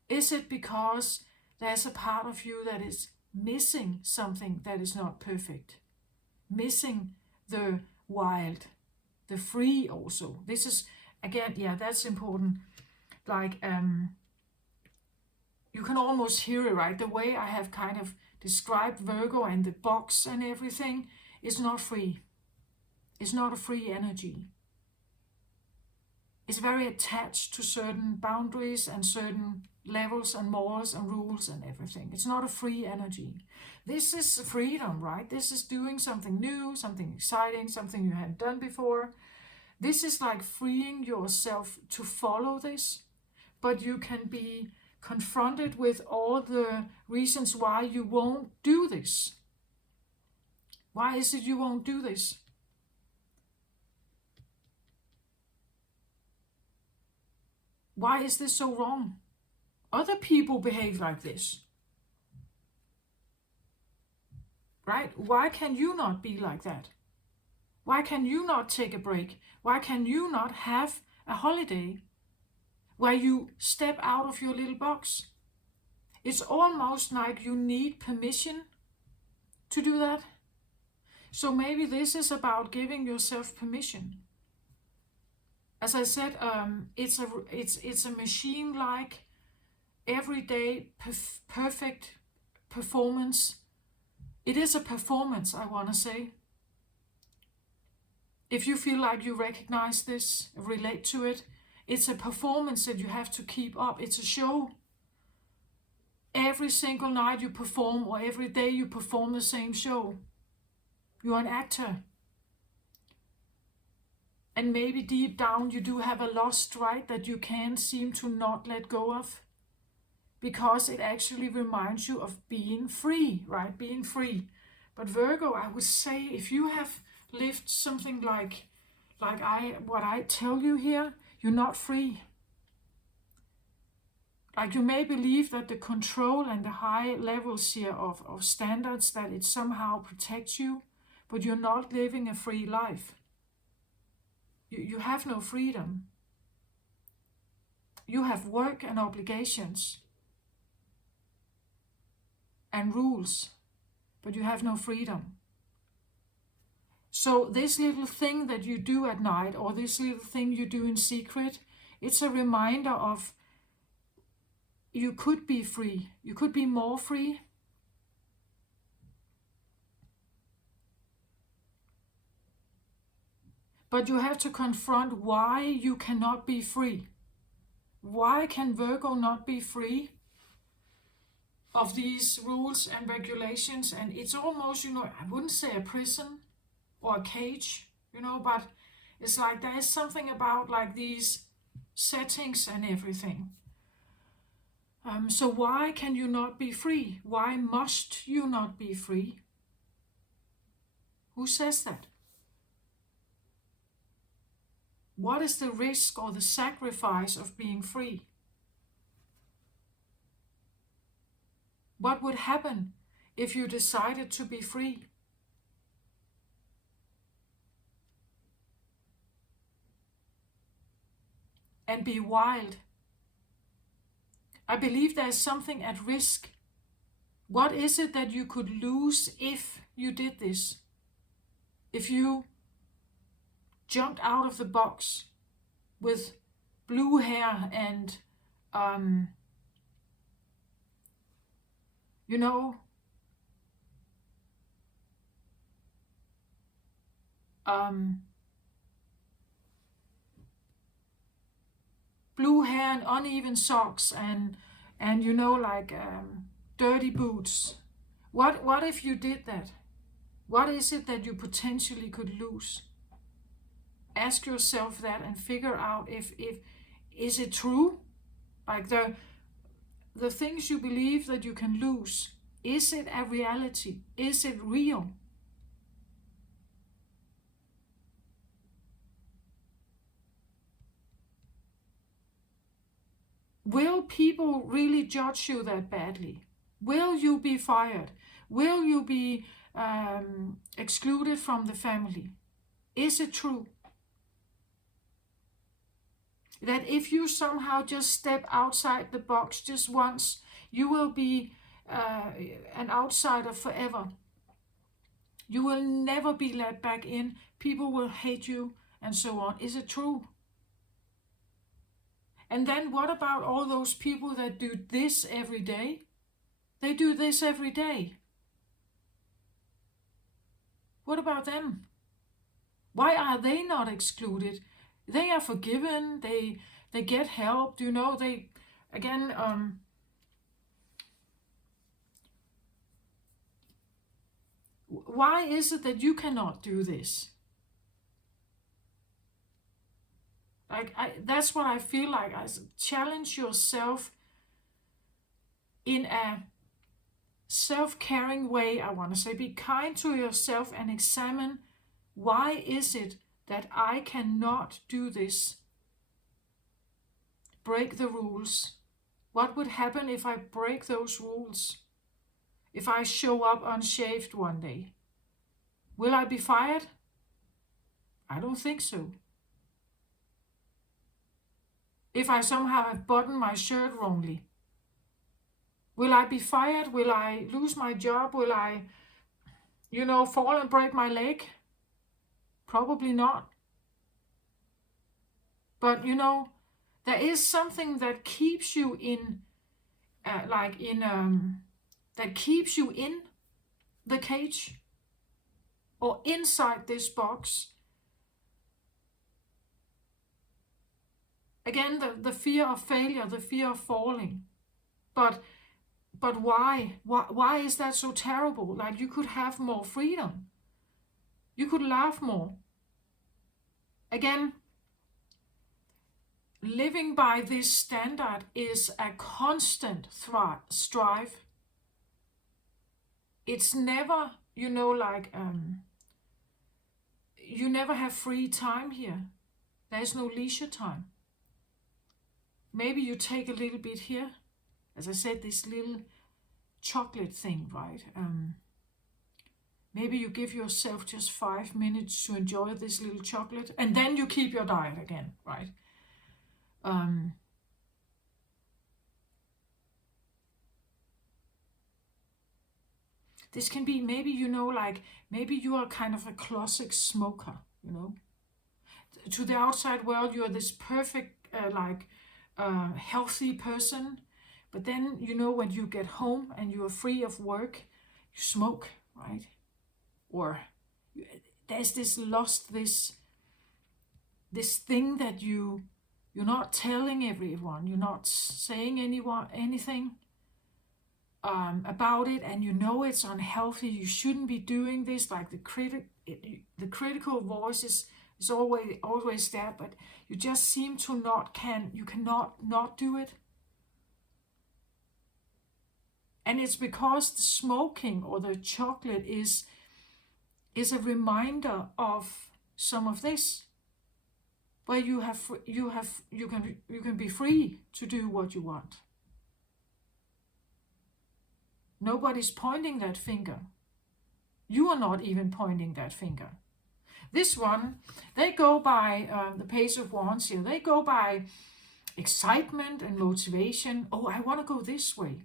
Is it because there's a part of you that is missing something that is not perfect? Missing the wild, the free also. This is, again, yeah, that's important. Like, you can almost hear it, right? The way I have kind of described Virgo and the box and everything is not free. It's not a free energy. It's very attached to certain boundaries and certain levels and morals and rules and everything. It's not a free energy. This is freedom, right? This is doing something new, something exciting, something you haven't done before. This is like freeing yourself to follow this, but you can be confronted with all the reasons why you won't do this. Why is it you won't do this? Why is this so wrong? Other people behave like this, right? Why can you not be like that? Why can you not take a break? Why can you not have a holiday where you step out of your little box? It's almost like you need permission to do that. So maybe this is about giving yourself permission. As I said, it's a machine-like everyday perfect performance. It is a performance, I want to say. If you feel like you recognize this, relate to it, it's a performance that you have to keep up. It's a show. Every single night you perform, or every day you perform the same show. You're an actor. And maybe deep down you do have a lust, right, that you can't seem to not let go of. Because it actually reminds you of being free, right? Being free. But Virgo, I would say, if you have lived something like what I tell you here, you're not free. Like, you may believe that the control and the high levels here of standards, that it somehow protects you, but you're not living a free life. You have no freedom. You have work and obligations and rules, but you have no freedom. So this little thing that you do at night, or this little thing you do in secret, it's a reminder of you could be free. You could be more free. But you have to confront why you cannot be free. Why can Virgo not be free of these rules and regulations? And it's almost, I wouldn't say a prison or a cage, but it's like there is something about like these settings and everything. So why can you not be free? Why must you not be free? Who says that? What is the risk or the sacrifice of being free? What would happen if you decided to be free? And be wild? I believe there is something at risk. What is it that you could lose if you did this? If you jumped out of the box with blue hair and, blue hair and uneven socks and dirty boots. What if you did that? What is it that you potentially could lose? Ask yourself that and figure out if is it true? Like the things you believe that you can lose, is it a reality? Is it real? Will people really judge you that badly? Will you be fired? Will you be excluded from the family? Is it true that if you somehow just step outside the box just once, you will be an outsider forever? You will never be let back in. People will hate you and so on. Is it true? And then what about all those people that do this every day? They do this every day. What about them? Why are they not excluded? They are forgiven. They get help. They again. Why is it that you cannot do this? That's what I feel like. I challenge yourself in a self-caring way, I want to say. Be kind to yourself and examine, why is it that I cannot do this? Break the rules. What would happen if I break those rules? If I show up unshaved one day? Will I be fired? I don't think so. If I somehow have buttoned my shirt wrongly, will I be fired? Will I lose my job? Will I, fall and break my leg? Probably not. But there is something that keeps you in, that keeps you in the cage or inside this box. Again, the fear of failure, the fear of falling. But why? Why is that so terrible? Like, you could have more freedom. You could laugh more. Again, living by this standard is a constant strive. It's never, you never have free time here. There's no leisure time. Maybe you take a little bit here. As I said, this little chocolate thing, right? Maybe you give yourself just 5 minutes to enjoy this little chocolate, and then you keep your diet again, right? This can be maybe, maybe you are kind of a closet smoker, To the outside world, you're this perfect, healthy person. But then, when you get home and you are free of work, you smoke, right? Or there's this thing that you're not telling everyone, you're not saying anything about it, and it's unhealthy, you shouldn't be doing this, like the critical voice is always there, but you just seem to you cannot not do it. And it's because the smoking or the chocolate is a reminder of some of this, where you can be free to do what you want. Nobody's pointing that finger. You are not even pointing that finger. This one, they go by the Page of Wands here. They go by excitement and motivation. Oh, I want to go this way.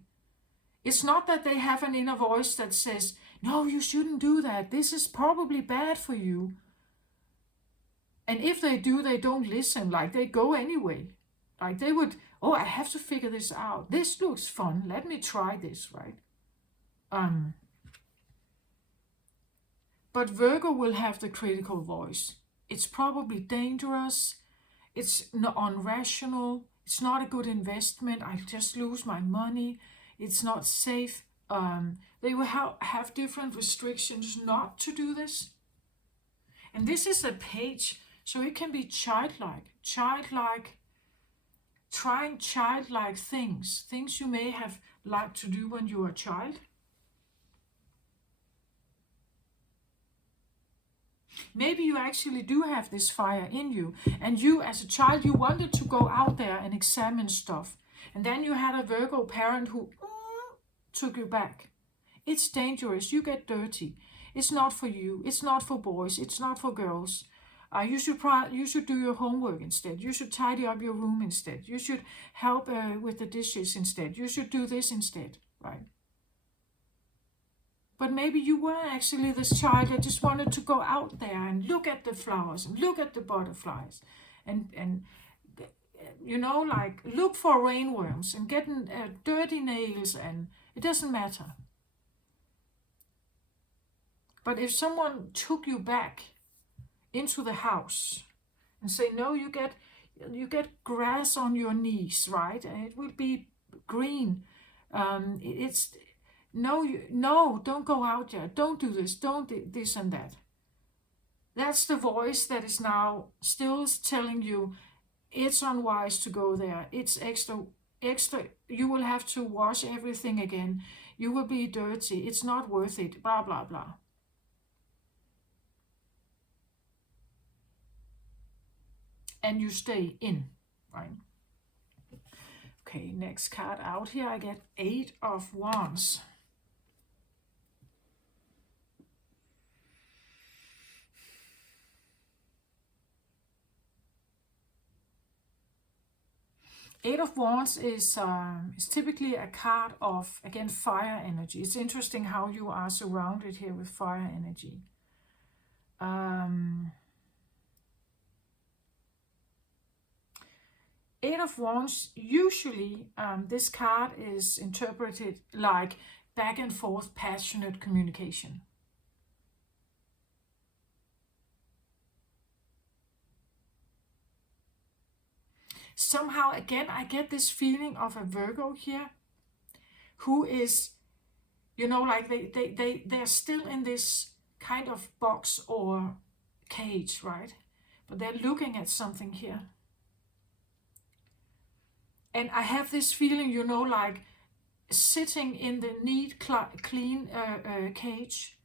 It's not that they have an inner voice that says, no, you shouldn't do that. This is probably bad for you. And if they do, they don't listen. Like, they go anyway. Like, they would, I have to figure this out. This looks fun. Let me try this, right? But Virgo will have the critical voice. It's probably dangerous. It's not irrational. It's not a good investment. I'll just lose my money. It's not safe. They will have different restrictions not to do this. And this is a page, so it can be childlike, trying childlike things you may have liked to do when you were a child. Maybe you actually do have this fire in you, and you as a child, you wanted to go out there and examine stuff. And then you had a Virgo parent who took you back. It's dangerous. You get dirty. It's not for you. It's not for boys. It's not for girls. You should do your homework instead. You should tidy up your room instead. You should help with the dishes instead. You should do this instead, right? But maybe you were actually this child that just wanted to go out there and look at the flowers and look at the butterflies and look for rainworms and getting dirty nails, and it doesn't matter. But if someone took you back into the house and say, no, you get grass on your knees, right? And it will be green. No, don't go out yet. Don't do this. Don't this and that. That's the voice that is now still telling you it's unwise to go there. It's extra. You will have to wash everything again. You will be dirty. It's not worth it. Blah, blah, blah. And you stay in, right? Okay, next card out here, I get 8 of Wands. Eight of Wands is typically a card of, again, fire energy. It's interesting how you are surrounded here with fire energy. Eight of Wands, usually this card is interpreted like back and forth passionate communication. Somehow, again, I get this feeling of a Virgo here who is, you know, like they're still in this kind of box or cage, right? But they're looking at something here. And I have this feeling, you know, like sitting in the neat, clean cage.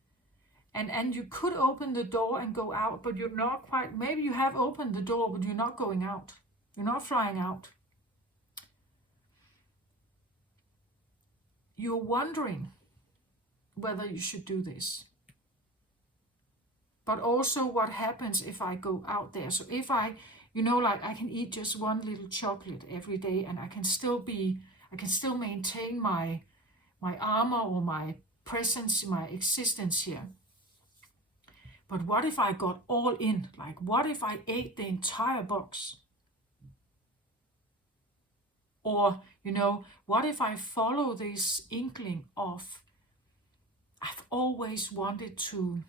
And you could open the door and go out, but you're not quite, maybe you have opened the door, but you're not going out. You're not flying out. You're wondering whether you should do this. But also what happens if I go out there. So if I, you know, like I can eat just one little chocolate every day and I can still maintain my armor or my presence, my existence here. But what if I got all in? Like, what if I ate the entire box? Or, you know, what if I follow this inkling of, I've always wanted to,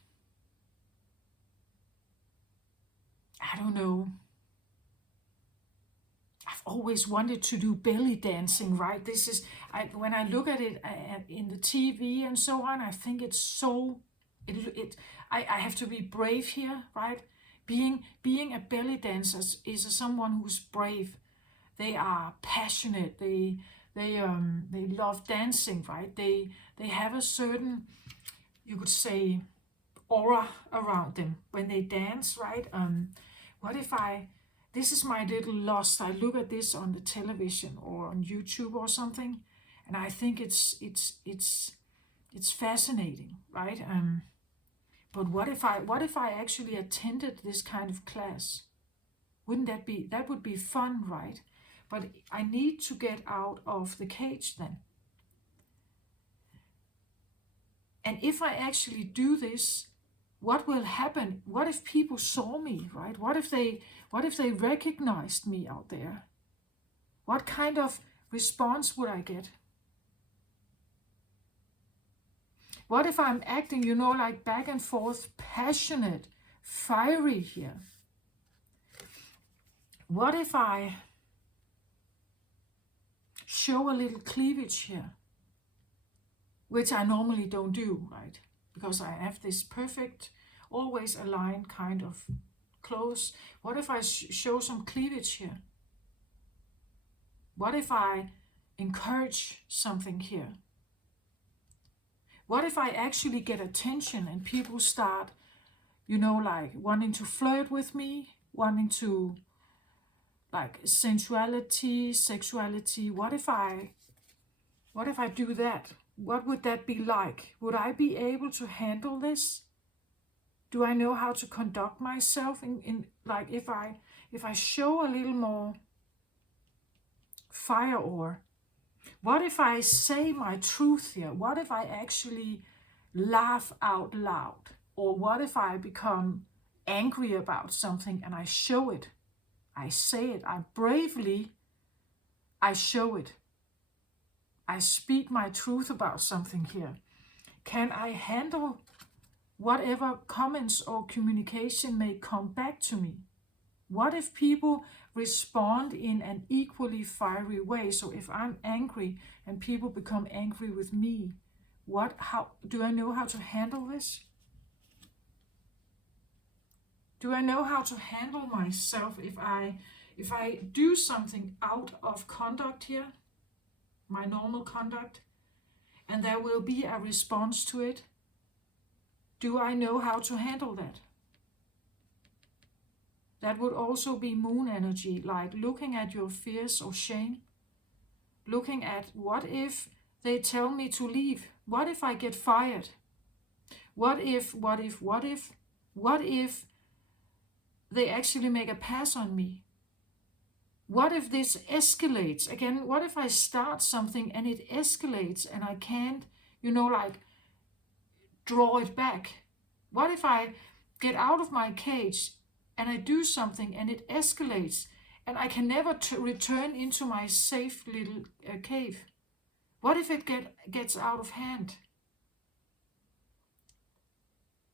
I don't know, I've always wanted to do belly dancing, right? This is, when I look at it in the TV and so on, I think it's so, I have to be brave here, right? Being a belly dancer is someone who's brave. They are passionate. They love dancing, right? They have a certain, you could say, aura around them when they dance, right? What if this is my little lost. I look at this on the television or on YouTube or something, and I think it's fascinating, right? But what if I actually attended this kind of class? Wouldn't that would be fun, right? But I need to get out of the cage then. And if I actually do this, what will happen? What if people saw me, right? What if they recognized me out there? What kind of response would I get? What if I'm acting, you know, like back and forth, passionate, fiery here? What if I show a little cleavage here, which I normally don't do, right? Because I have this perfect, always aligned kind of clothes. What if I show some cleavage here? What if I encourage something here? What if I actually get attention and people start, you know, like wanting to flirt with me, wanting to, like, sensuality, sexuality? What if I do that? What would that be like? Would I be able to handle this? Do I know how to conduct myself in like if I show a little more fire? Or what if I say my truth here? What if I actually laugh out loud? Or what if I become angry about something and I show it? I say it. I show it. I speak my truth about something here. Can I handle whatever comments or communication may come back to me? What if people respond in an equally fiery way? So if I'm angry and people become angry with me, how do I know how to handle this? Do I know how to handle myself if I do something out of conduct here, my normal conduct, and there will be a response to it? Do I know how to handle that? That would also be moon energy, like looking at your fears or shame, looking at what if they tell me to leave? What if I get fired? What if they actually make a pass on me? What if this escalates? Again, what if I start something and it escalates and I can't, like draw it back? What if I get out of my cage and I do something and it escalates and I can never return into my safe little cave? What if it gets out of hand?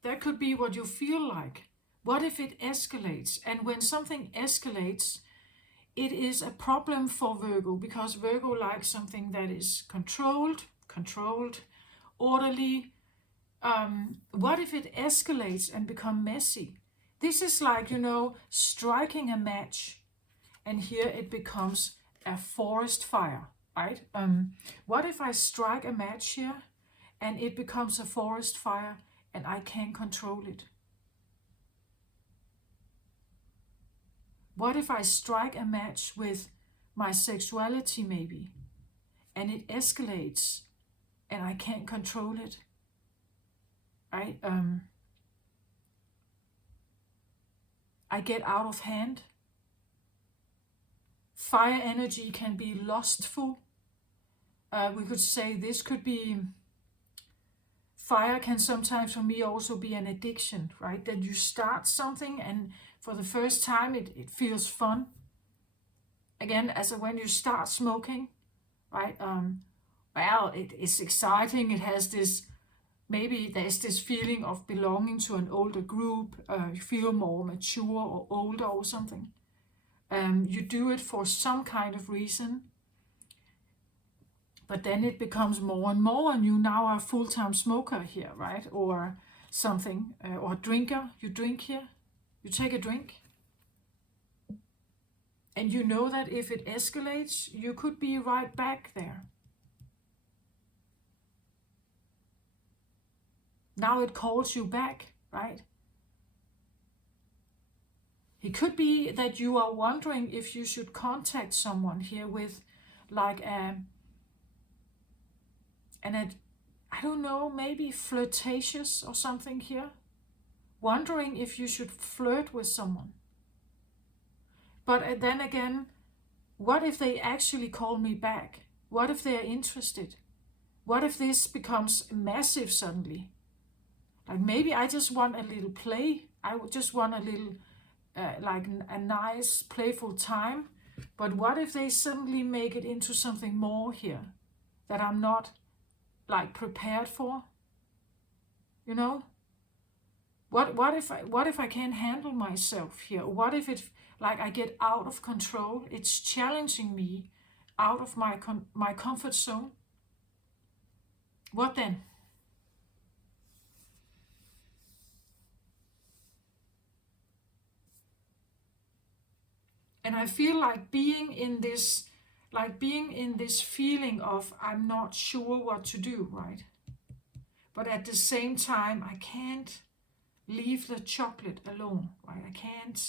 That could be what you feel like. What if it escalates? And when something escalates, it is a problem for Virgo, because Virgo likes something that is controlled, orderly. What if it escalates and become messy? This is like, striking a match, and here it becomes a forest fire, right? What if I strike a match here and it becomes a forest fire and I can't control it? What if I strike a match with my sexuality maybe, and it escalates and I can't control it? Right? I get out of hand. Fire energy can be lustful. We could say this could be, fire can sometimes for me also be an addiction, right? That you start something and for the first time it feels fun. Again, as when you start smoking, right? Well, it is exciting. It has this, maybe there's this feeling of belonging to an older group. You feel more mature or older or something. You do it for some kind of reason. But then it becomes more and more, and you now are a full-time smoker here, right? Or something, or drinker. You drink here. You take a drink. And you know that if it escalates, you could be right back there. Now it calls you back, right? It could be that you are wondering if you should contact someone here with like I don't know, maybe flirtatious or something here. Wondering if you should flirt with someone. But then again, what if they actually call me back? What if they are interested? What if this becomes massive suddenly? Like maybe I just want a little play. I would just want a little, like a nice playful time. But what if they suddenly make it into something more here that I'm not like prepared for? What if I can't handle myself here? What if it, like, I get out of control? It's challenging me out of my comfort zone. What then? And I feel like being in this feeling of I'm not sure what to do, right? But at the same time, I can't leave the chocolate alone, right? I can't.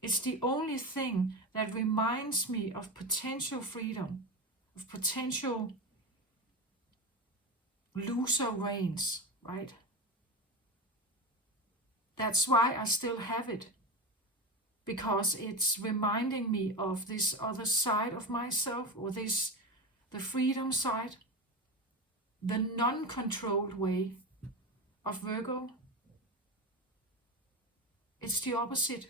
It's the only thing that reminds me of potential freedom, of potential looser reins, right? That's why I still have it, because it's reminding me of this other side of myself, or the freedom side, the non-controlled way of Virgo. It's the opposite.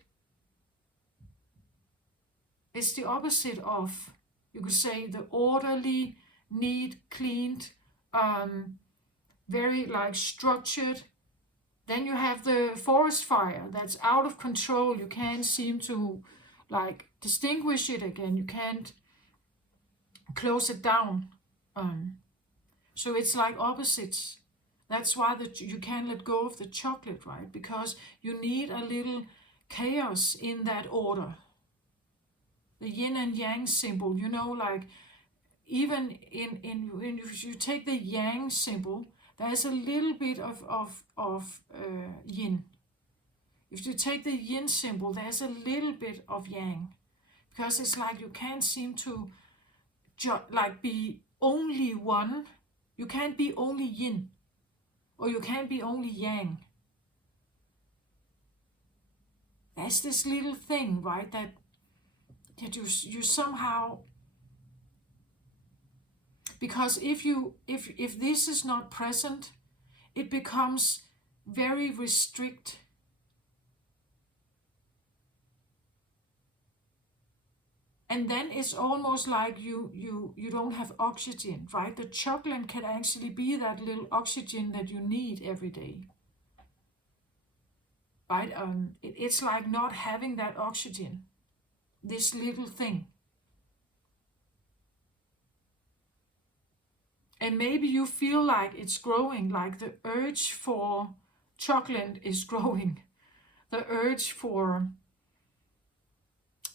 It's the opposite of, you could say, the orderly, neat, cleaned, very like structured. Then you have the forest fire that's out of control. You can't seem to like distinguish it again. You can't close it down. So it's like opposites. That's why you can't let go of the chocolate, right? Because you need a little chaos in that order. The yin and yang symbol, like even if you take the yang symbol, there's a little bit of yin. If you take the yin symbol, there's a little bit of yang, because it's like you can't seem to like be only one. You can't be only yin, or you can't be only yang. There's this little thing, right, that that you somehow, because if this is not present, it becomes very restrict. And then it's almost like you don't have oxygen, right? The chocolate can actually be that little oxygen that you need every day, right? It's like not having that oxygen, this little thing. And maybe you feel like it's growing, like the urge for chocolate is growing, the urge for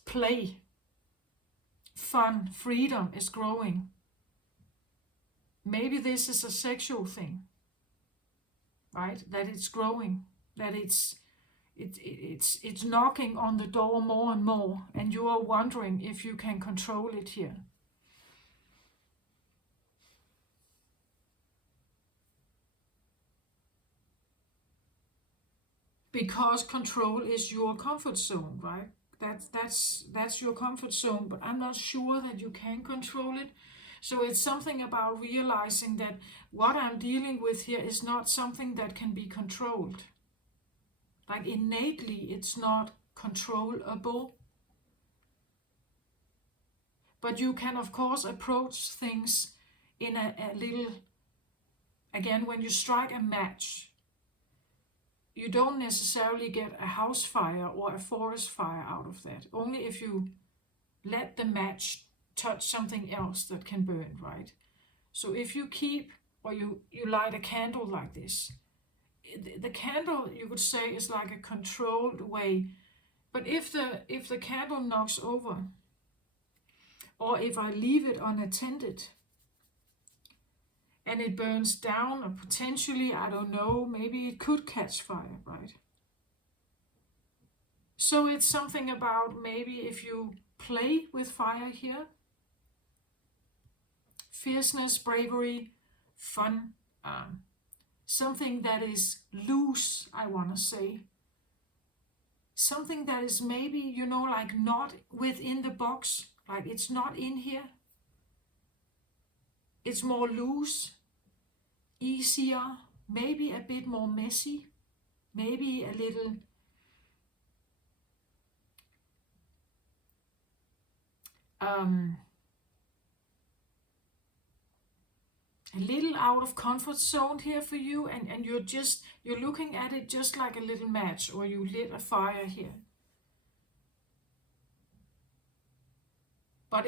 play, fun, freedom is growing. Maybe this is a sexual thing, right? That it's growing, that it's knocking on the door more and more, and you are wondering if you can control it here. Because control is your comfort zone, right? That's your comfort zone, but I'm not sure that you can control it. So it's something about realizing that what I'm dealing with here is not something that can be controlled. Like innately, it's not controllable. But you can, of course, approach things in a little, again, when you strike a match, you don't necessarily get a house fire or a forest fire out of that. Only if you let the match touch something else that can burn, right? So if you keep, or you light a candle like this, the candle, you could say, is like a controlled way. But if the candle knocks over, or if I leave it unattended, and it burns down, or potentially, I don't know, maybe it could catch fire, right? So it's something about maybe if you play with fire here, fierceness, bravery, fun, something that is loose, I want to say. Something that is maybe, like not within the box, like it's not in here. It's more loose, easier, maybe a bit more messy, maybe a little out of comfort zone here for you, and you're looking at it just like a little match, or you lit a fire here. But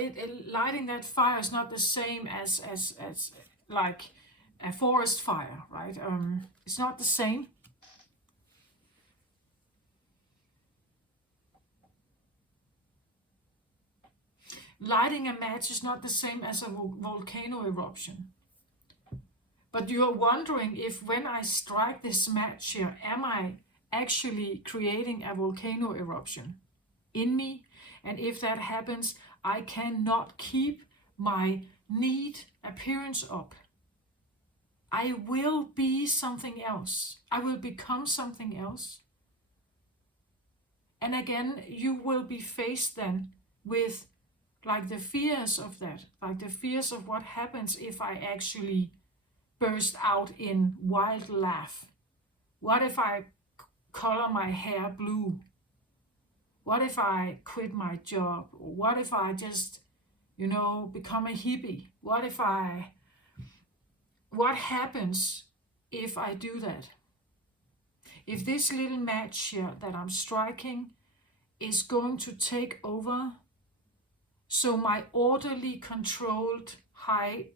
lighting that fire is not the same as like a forest fire, right? It's not the same. Lighting a match is not the same as a volcano eruption. But you're wondering if when I strike this match here, am I actually creating a volcano eruption in me? And if that happens, I cannot keep my neat appearance up. I will be something else. I will become something else. And again, you will be faced then with like the fears of that, like the fears of what happens if I actually burst out in wild laugh. What if I color my hair blue? What if I quit my job? What if I just, become a hippie? What happens if I do that? If this little match here that I'm striking is going to take over, so my orderly, controlled, high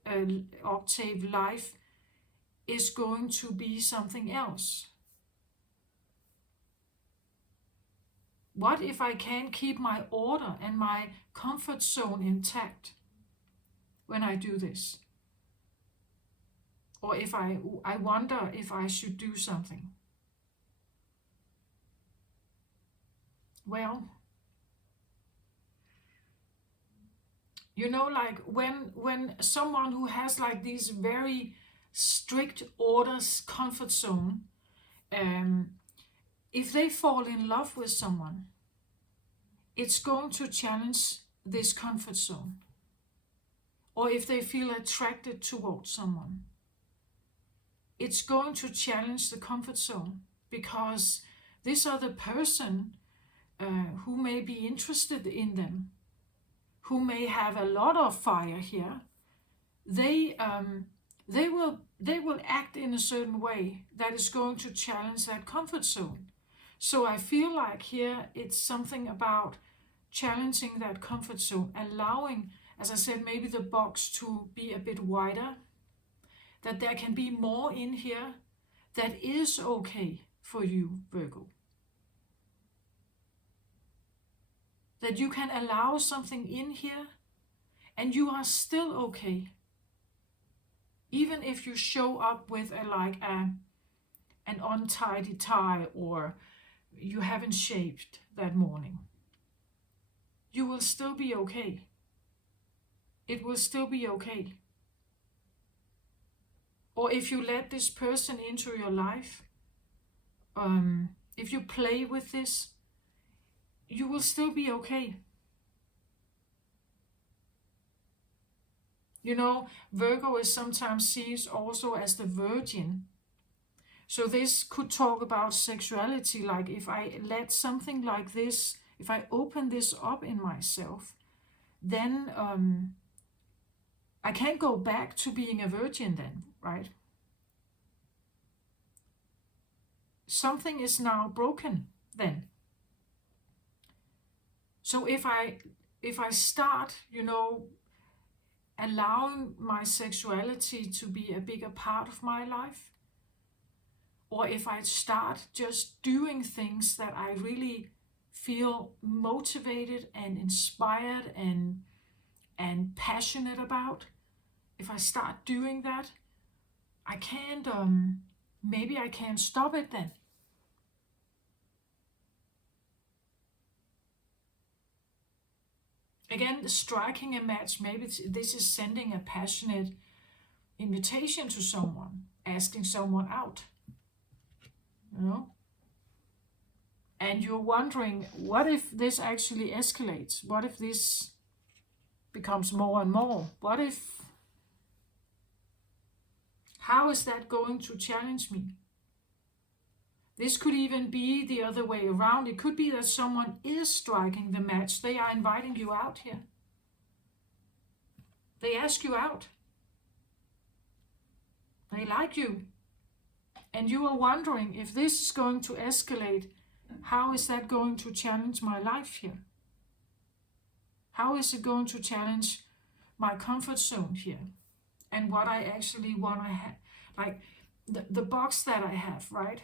octave life is going to be something else. What if I can't keep my order and my comfort zone intact when I do this? Or if I wonder if I should do something. Well, like when someone who has like these very strict orders, comfort zone, if they fall in love with someone, it's going to challenge this comfort zone, or if they feel attracted towards someone, it's going to challenge the comfort zone, because this other person who may be interested in them, who may have a lot of fire here, they will act in a certain way that is going to challenge that comfort zone. So I feel like here it's something about challenging that comfort zone, allowing, as I said, maybe the box to be a bit wider, that there can be more in here that is okay for you, Virgo. That you can allow something in here and you are still okay. Even if you show up with an untidy tie, or you haven't shaved that morning, you will still be okay. It will still be okay. Or if you let this person into your life, if you play with this, you will still be okay. You know, Virgo is sometimes seen also as the virgin. So this could talk about sexuality, like if I let something like this, if I open this up in myself, then I can't go back to being a virgin then, right? Something is now broken then. So if I start, allowing my sexuality to be a bigger part of my life, or if I start just doing things that I really feel motivated and inspired and passionate about, if I start doing that, I can't, maybe I can't stop it then. Again, striking a match, maybe this is sending a passionate invitation to someone, asking someone out, And you're wondering, what if this actually escalates? What if this becomes more and more? How is that going to challenge me? This could even be the other way around. It could be that someone is striking the match. They are inviting you out here. They ask you out. They like you. And you are wondering, if this is going to escalate, how is that going to challenge my life here? How is it going to challenge my comfort zone here? And what I actually want to have, like the box that I have, right?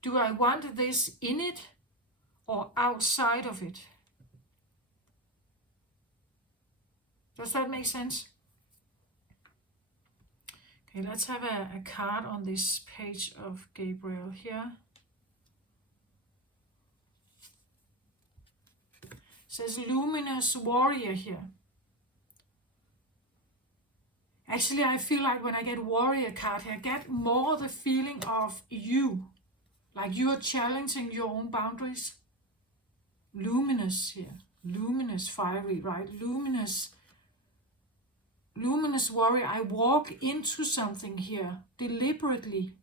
Do I want this in it or outside of it? Does that make sense? Okay, let's have a card on this page of Gabriel here. It says luminous warrior here. Actually, I feel like when I get warrior card here, I get more the feeling of you. Like you are challenging your own boundaries. Luminous here. Luminous, fiery, right? Luminous warrior. I walk into something here deliberately.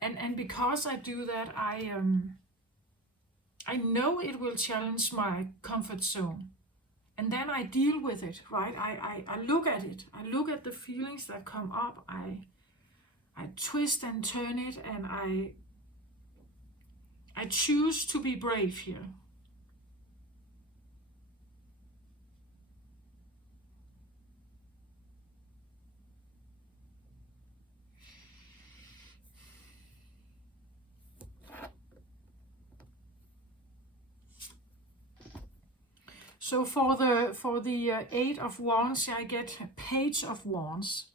And because I do that, I know it will challenge my comfort zone. And then I deal with it, right? I look at it. I look at the feelings that come up. I twist and turn it, and I choose to be brave here. So for the Eight of Wands, I get Page of Wands.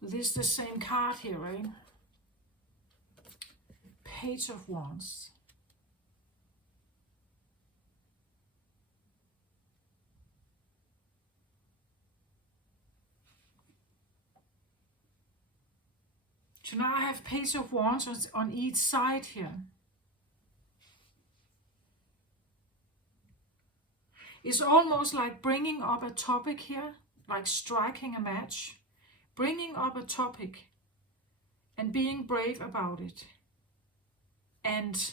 So this is the same card here, right? Page of Wands. So now I have Page of Wands on each side here. It's almost like bringing up a topic here, like striking a match, bringing up a topic and being brave about it, and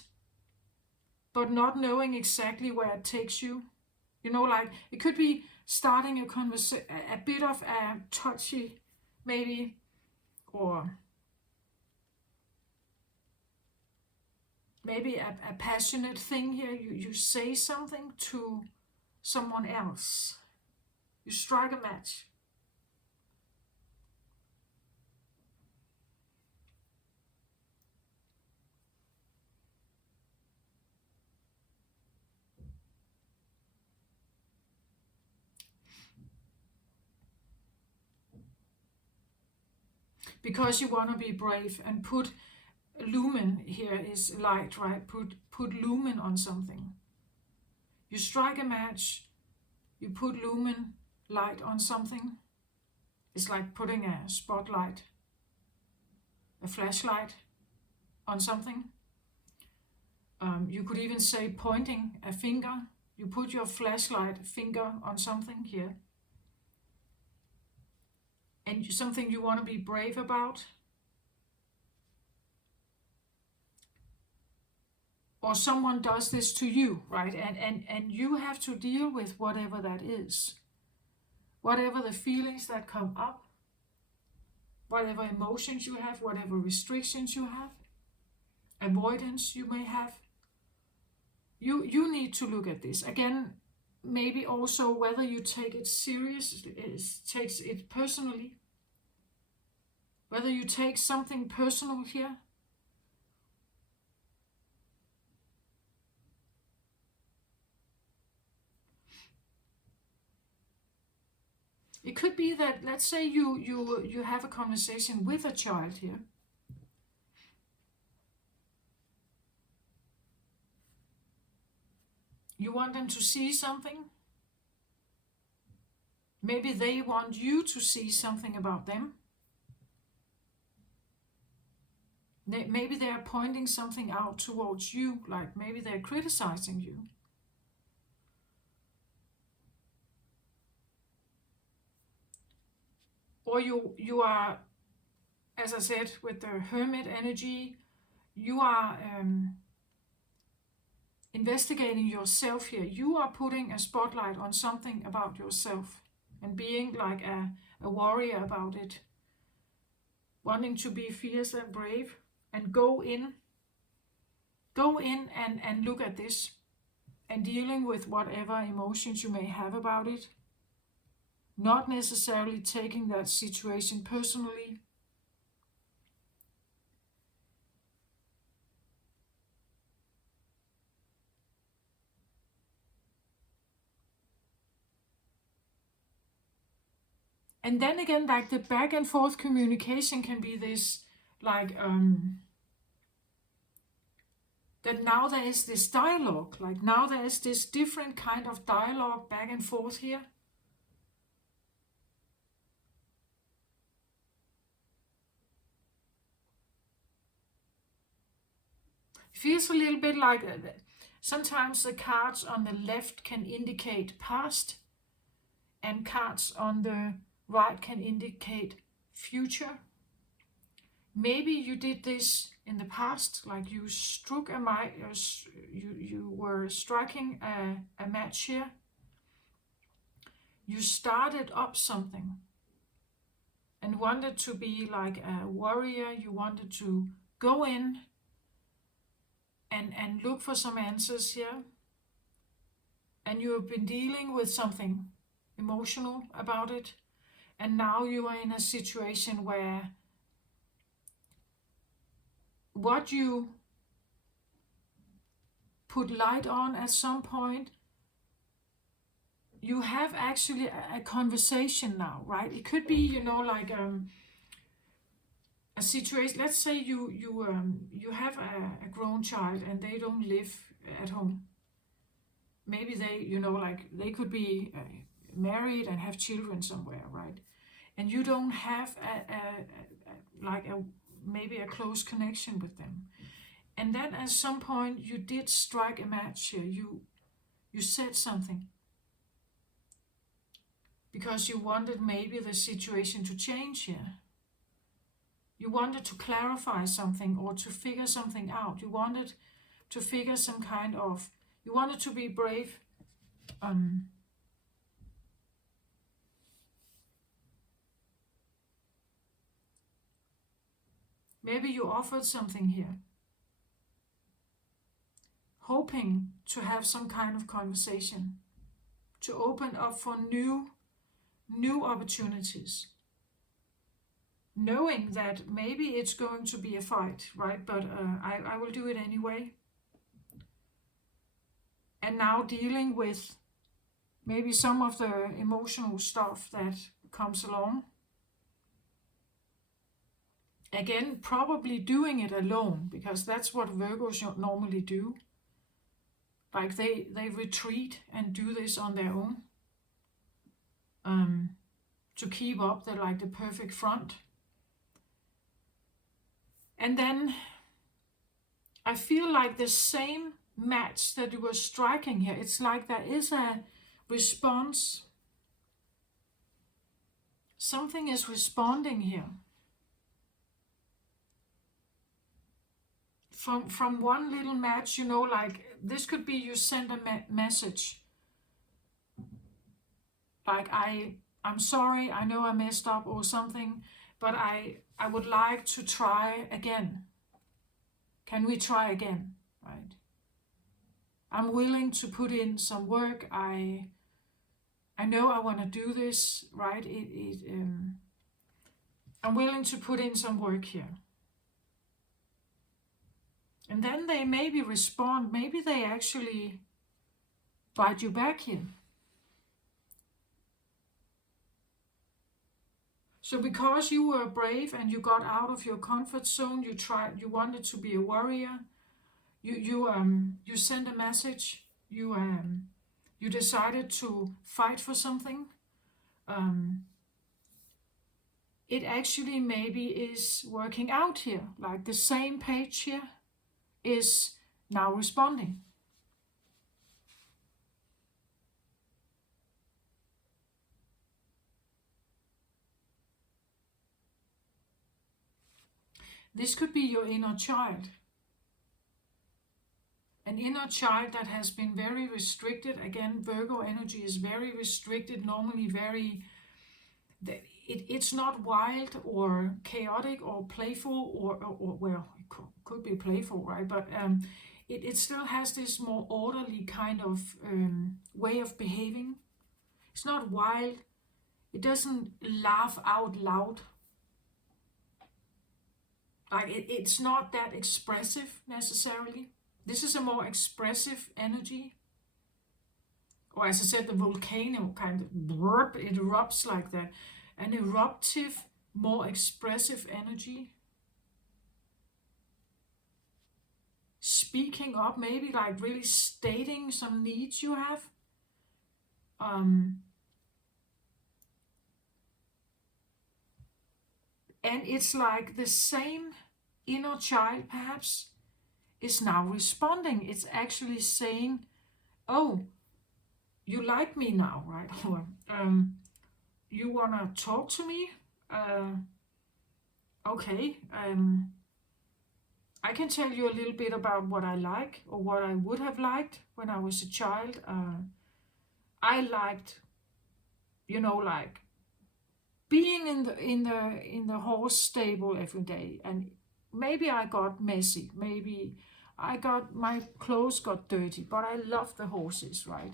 but not knowing exactly where it takes you. You know, like it could be starting a conversation, a bit of a touchy, maybe, or maybe a passionate thing here. You say something to someone else. You strike a match. Because you want to be brave and put lumen here is light, right? Put lumen on something. You strike a match, you put lumen, light on something. It's like putting a spotlight, a flashlight on something. You could even say pointing a finger. You put your flashlight finger on something here. And something you want to be brave about. Or someone does this to you, right? And you have to deal with whatever that is. Whatever the feelings that come up, whatever emotions you have, whatever restrictions you have, avoidance you may have. You need to look at this. Again, maybe also whether you take it seriously, takes it personally. Whether you take something personal here. It could be that, let's say you have a conversation with a child here. You want them to see something. Maybe they want you to see something about them. Maybe they're pointing something out towards you, like maybe they're criticizing you. Or you are, as I said, with the hermit energy, you are investigating yourself here. You are putting a spotlight on something about yourself and being like a warrior about it. Wanting to be fierce and brave and go in and look at this and dealing with whatever emotions you may have about it. Not necessarily taking that situation personally. And then again, like the back and forth communication can be this, like, that now there is this dialogue, like now there is this different kind of dialogue back and forth here. It feels a little bit like sometimes the cards on the left can indicate past and cards on the right can indicate future. Maybe you did this in the past, like you struck a you were striking a match here. You started up something and wanted to be like a warrior. You wanted to go in and look for some answers here. And you have been dealing with something emotional about it. And now you are in a situation where what you put light on at some point, you have actually a conversation now, right? It could be, you know, like a situation. Let's say you have a grown child and they don't live at home. Maybe they, you know, like they could be married and have children somewhere, right? And you don't have maybe a close connection with them. And then at some point you did strike a match here. You said something. because you wanted maybe the situation to change here. You wanted to clarify something or to figure something out. You wanted to figure some kind of, you wanted to be brave. Maybe you offered something here, hoping to have some kind of conversation, to open up for new opportunities, knowing that maybe it's going to be a fight, right? But I will do it anyway. And now dealing with maybe some of the emotional stuff that comes along. Again, probably doing it alone, because that's what Virgos normally do. Like they retreat and do this on their own, to keep up the perfect front. And then I feel like the same match that you were striking here, it's like there is a response. Something is responding here. From one little match, like this could be you send a message. Like, I'm sorry, I know I messed up or something, but I would like to try again. Can we try again, right? I'm willing to put in some work. I know I want to do this, right? I'm willing to put in some work here. And then they maybe respond, maybe they actually bite you back here. So because you were brave and you got out of your comfort zone, you wanted to be a warrior, you sent a message, you decided to fight for something. It actually maybe is working out here, like the same page here is now responding. This could be your inner child. An inner child that has been very restricted. Again, Virgo energy is very restricted, normally it's not wild or chaotic or playful or well, it could be playful, right? But it still has this more orderly kind of way of behaving. It's not wild. It doesn't laugh out loud. Like it's not that expressive necessarily. This is a more expressive energy. Or as I said, the volcano kind of it erupts like that. An eruptive, more expressive energy. Speaking up, maybe like really stating some needs you have. And it's like the same inner child perhaps is now responding. It's actually saying, oh, you like me now, right? Or you want to talk to me? Okay. I can tell you a little bit about what I like or what I would have liked when I was a child. I liked, like being in the horse stable every day, and maybe I got messy, maybe my clothes got dirty, but I love the horses, right?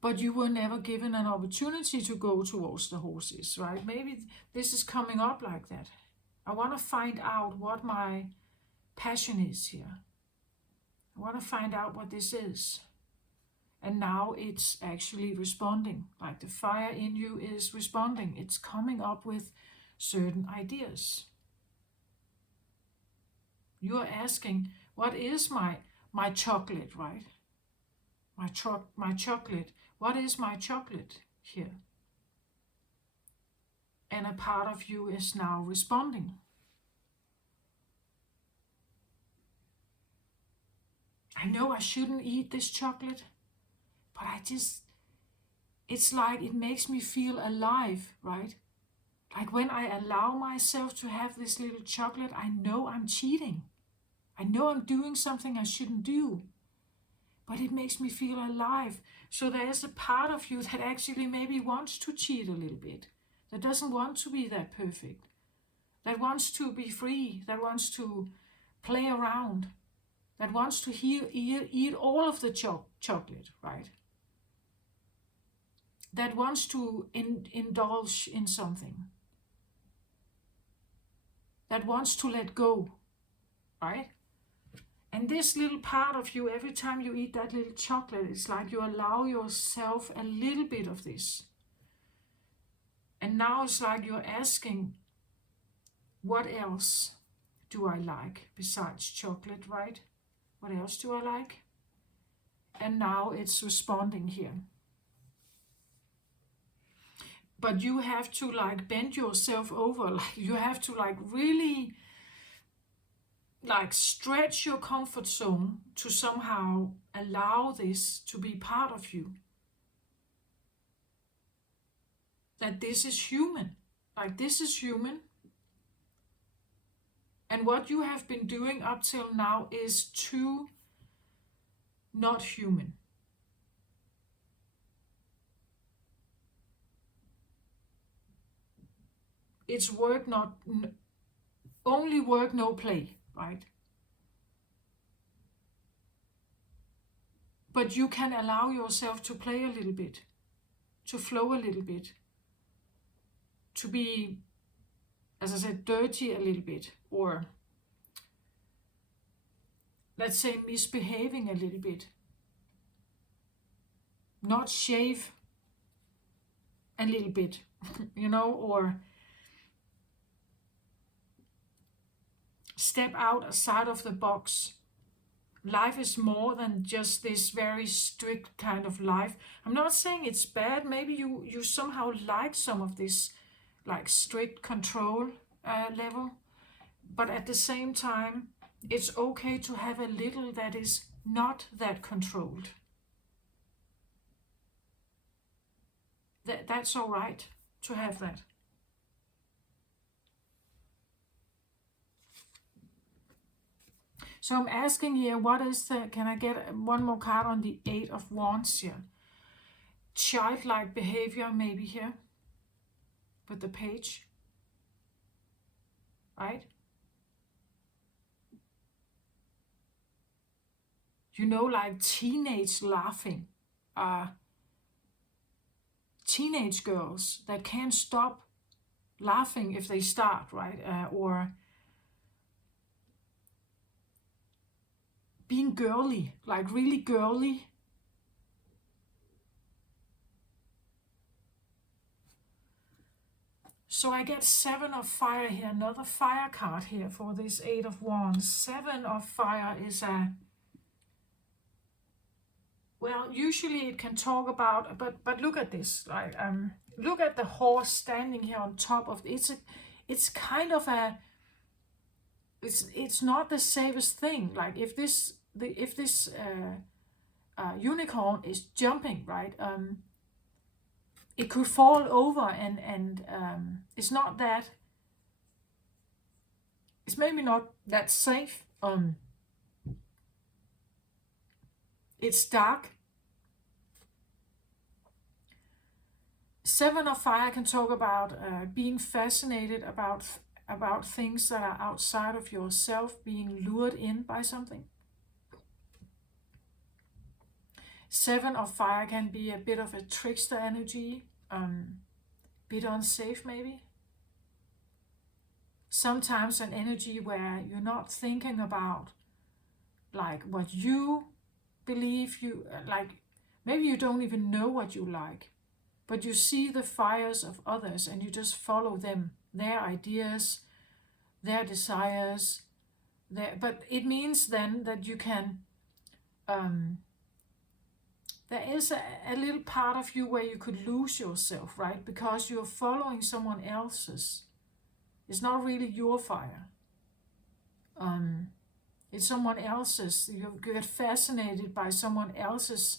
But you were never given an opportunity to go towards the horses, right? Maybe this is coming up like that. I want to find out what my passion is here. I want to find out what this is. And now it's actually responding. Like the fire in you is responding. It's coming up with certain ideas. You are asking, what is my chocolate, right? My chocolate. What is my chocolate here? And a part of you is now responding. I know I shouldn't eat this chocolate, but it's like it makes me feel alive, right? Like when I allow myself to have this little chocolate, I know I'm cheating. I know I'm doing something I shouldn't do, but it makes me feel alive. So there's a part of you that actually maybe wants to cheat a little bit, that doesn't want to be that perfect, that wants to be free, that wants to play around, that wants to eat all of the chocolate, right? That wants to indulge in something, that wants to let go, right? And this little part of you, every time you eat that little chocolate, it's like you allow yourself a little bit of this. And now it's like you're asking, what else do I like besides chocolate, right? What else do I like? And now it's responding here. But you have to like bend yourself over, like you have to like really like stretch your comfort zone to somehow allow this to be part of you. That this is human, like this is human. And what you have been doing up till now is too not human. It's work, not only work, no play, right? But you can allow yourself to play a little bit, to flow a little bit, to be, as I said, dirty a little bit, or let's say misbehaving a little bit. Not shave a little bit, or step outside of the box. Life is more than just this very strict kind of life. I'm not saying it's bad. Maybe you somehow like some of this like strict control level. But at the same time, it's okay to have a little that is not that controlled. That's all right to have that. So I'm asking here, can I get one more card on the Eight of Wands here? Childlike behavior maybe here with the page, right? Like teenage laughing. Teenage girls that can't stop laughing if they start, right? Or being girly, like really girly. So I get Seven of Fire here, another fire card here for this Eight of Wands. Seven of Fire is well, usually it can talk about, but look at this, like look at the horse standing here on top of it's kind of it's not the safest thing. Like if this unicorn is jumping, right? It could fall over, and it's not that. It's maybe not that safe. It's dark. Seven of Fire can talk about being fascinated about things that are outside of yourself, being lured in by something. Seven of Fire can be a bit of a trickster energy, bit unsafe maybe. Sometimes an energy where you're not thinking about like what you believe you like. Maybe you don't even know what you like, but you see the fires of others and you just follow them, their ideas, their desires. But it means then that you can, there is a little part of you where you could lose yourself, right? Because you're following someone else's. It's not really your fire. It's someone else's. You get fascinated by someone else's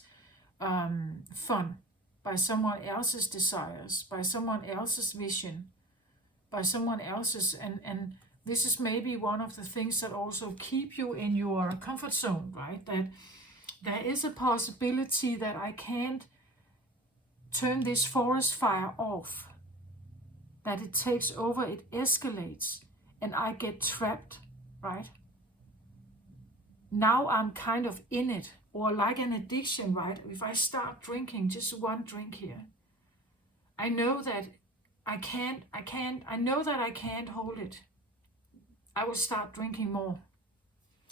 fun. by someone else's desires, by someone else's vision, by someone else's, and this is maybe one of the things that also keep you in your comfort zone, right? That there is a possibility that I can't turn this forest fire off, that it takes over, it escalates, and I get trapped, right? Now I'm kind of in it, or like an addiction, right? If I start drinking just one drink here, I know that I know that I can't hold it. I will start drinking more.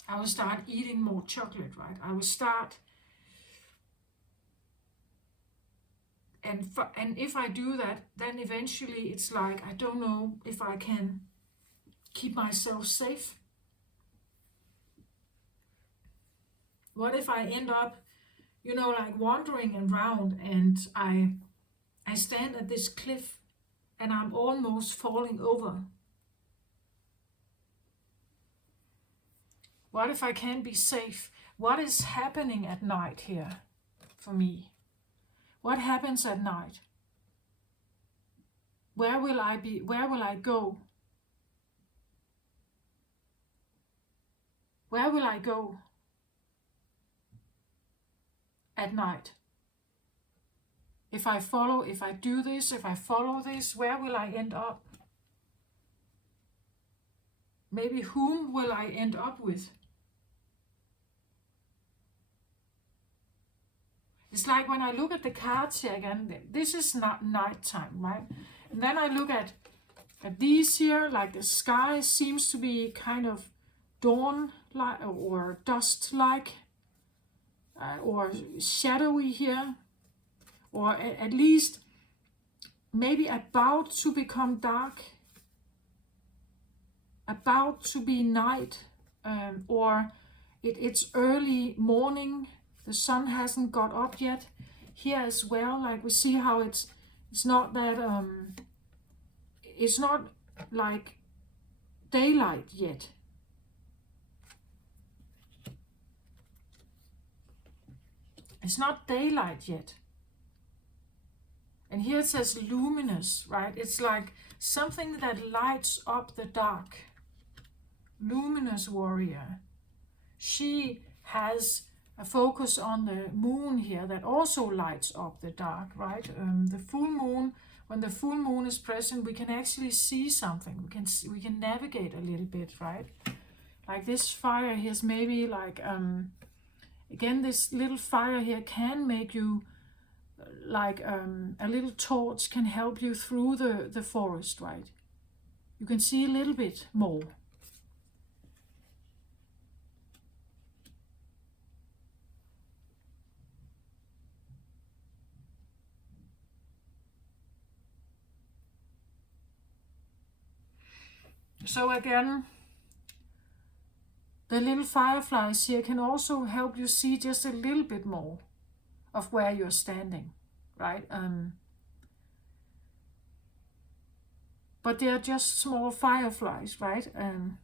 I will start eating more chocolate, right? I will start, and if I do that, then eventually it's like, I don't know if I can keep myself safe. What if I end up, like wandering around, and I stand at this cliff and I'm almost falling over? What if I can't be safe? What is happening at night here for me? What happens at night? Where will I be? Where will I go? Where will I go at night? If I do this, if I follow this, where will I end up? Maybe whom will I end up with? It's like when I look at the cards here again, this is not nighttime, right? And then I look at these here, like the sky seems to be kind of dawn-like or dust-like, or shadowy here, or at least maybe about to become dark, about to be night, or it's early morning. The sun hasn't got up yet. Here as well, like we see how it's not that it's not like daylight yet. It's not daylight yet. And here it says luminous, right? It's like something that lights up the dark. Luminous warrior. She has a focus on the moon here that also lights up the dark, right? The full moon, when the full moon is present, we can actually see something. We can navigate a little bit, right? Like this fire here is maybe like, again, this little fire here can make you like a little torch can help you through the forest, right? You can see a little bit more. So again, the little fireflies here can also help you see just a little bit more of where you're standing, right? But they are just small fireflies, right? And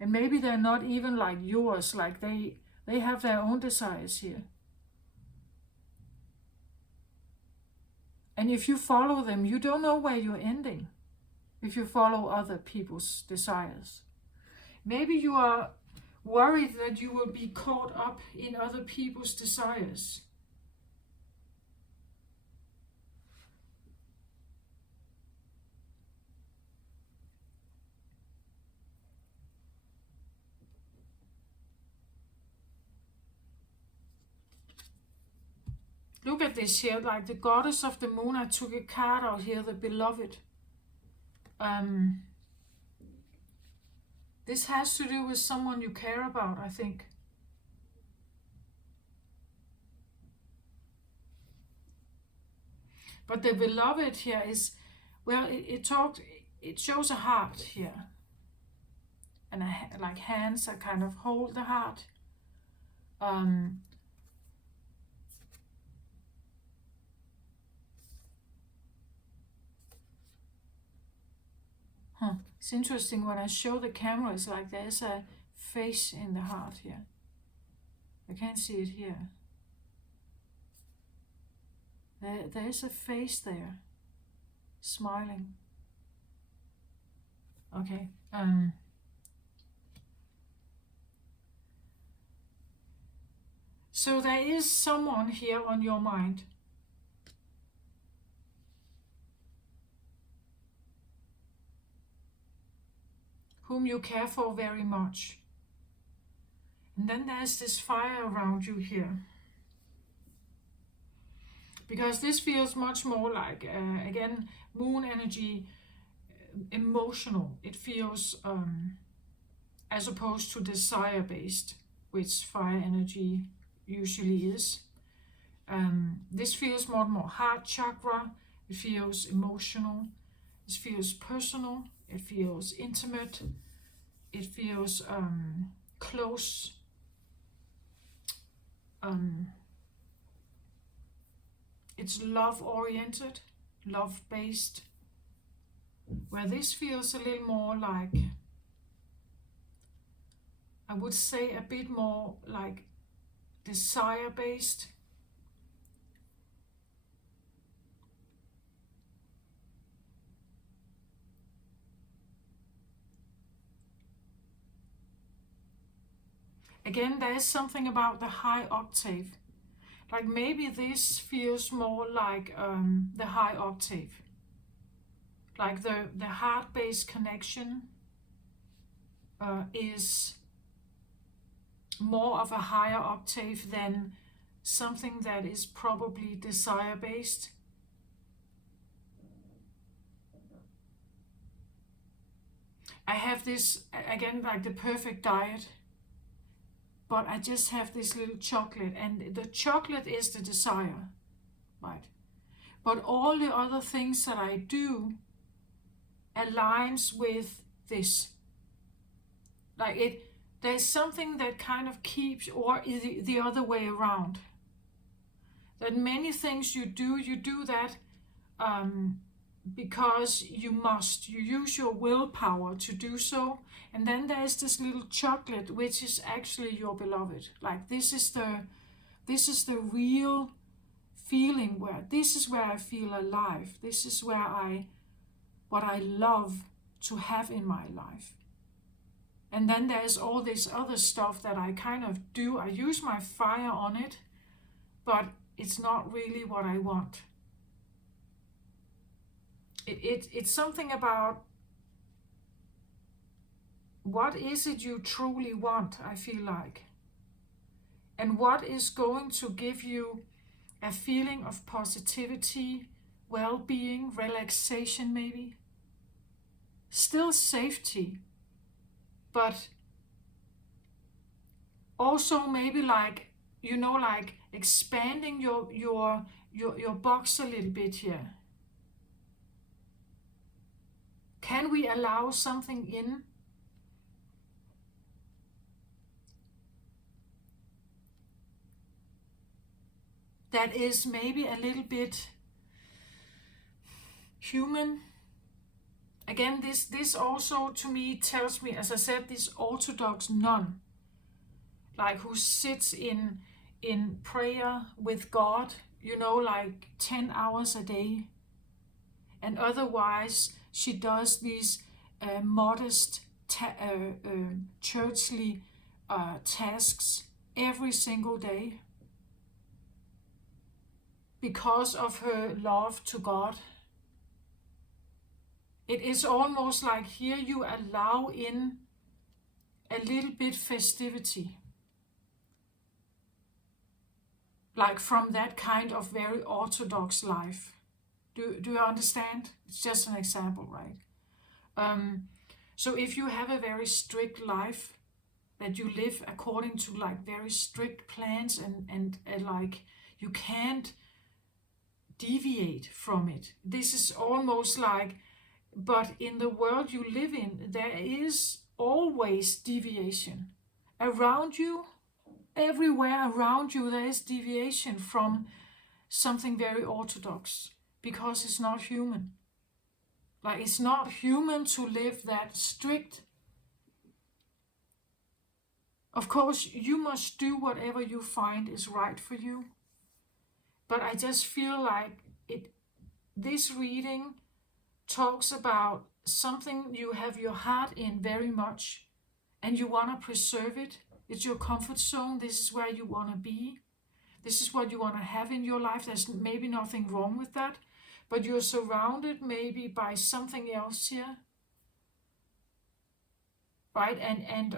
maybe they're not even like yours, like they have their own desires here. And if you follow them, you don't know where you're ending. If you follow other people's desires, maybe you are worried that you will be caught up in other people's desires. Look at this here, like the goddess of the moon. I took a card out here, the beloved. This has to do with someone you care about, I think. But the beloved here is, well, it shows a heart here. And like hands that kind of hold the heart. It's interesting when I show the camera, it's like there's a face in the heart here. I can't see it here. There is a face there, smiling. Okay. So there is someone here on your mind. Whom you care for very much. And then there's this fire around you here. Because this feels much more like, again, moon energy, emotional. It feels, as opposed to desire-based, which fire energy usually is. This feels more and more heart chakra. It feels emotional. It feels personal. It feels intimate. It feels close. It's love-oriented, love-based. Where this feels a little more like, I would say a bit more like desire-based. Again, there is something about the high octave. Like maybe this feels more like the high octave. Like the heart-based connection is more of a higher octave than something that is probably desire-based. I have this, again, like the perfect diet, but I just have this little chocolate, and the chocolate is the desire, right? But all the other things that I do aligns with this. Like there's something that kind of keeps, or the other way around. That many things you do that because you must. You use your willpower to do so. And then there's this little chocolate, which is actually your beloved. Like this is the real feeling, where this is where I feel alive. This is where what I love to have in my life. And then there's all this other stuff that I kind of do. I use my fire on it, but it's not really what I want. It's something about what is it you truly want, I feel like. And what is going to give you a feeling of positivity, well-being, relaxation maybe. Still safety, but also maybe like, like expanding your box a little bit here. Can we allow something in that is maybe a little bit human? Again, this also to me tells me, as I said, this Orthodox nun, like who sits in prayer with God, like 10 hours a day. And otherwise, she does these modest churchly tasks every single day because of her love to God. It is almost like here you allow in a little bit festivity. Like from that kind of very orthodox life. Do you understand? It's just an example, right? So if you have a very strict life, that you live according to like very strict plans and like you can't deviate from it. This is almost like, but in the world you live in, there is always deviation. Around you, everywhere around you, there is deviation from something very orthodox, because it's not human. Like it's not human to live that strict. Of course, you must do whatever you find is right for you. But I just feel like this reading talks about something you have your heart in very much, and you want to preserve it. It's your comfort zone. This is where you want to be. This is what you want to have in your life. There's maybe nothing wrong with that, but you're surrounded maybe by something else here, right? And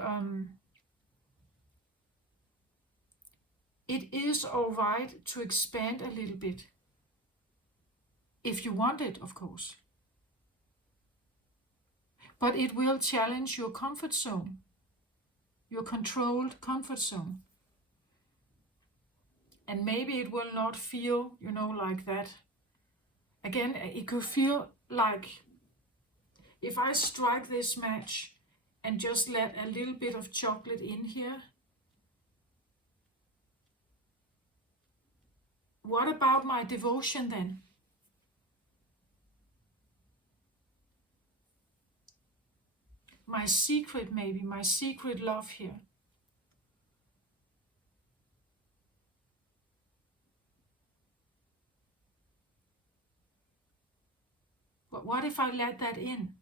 it is all right to expand a little bit, if you want it, of course. But it will challenge your comfort zone, your controlled comfort zone. And maybe it will not feel, like that. Again, it could feel like if I strike this match and just let a little bit of chocolate in here. What about my devotion then? My secret, maybe, my secret love here. But what if I let that in?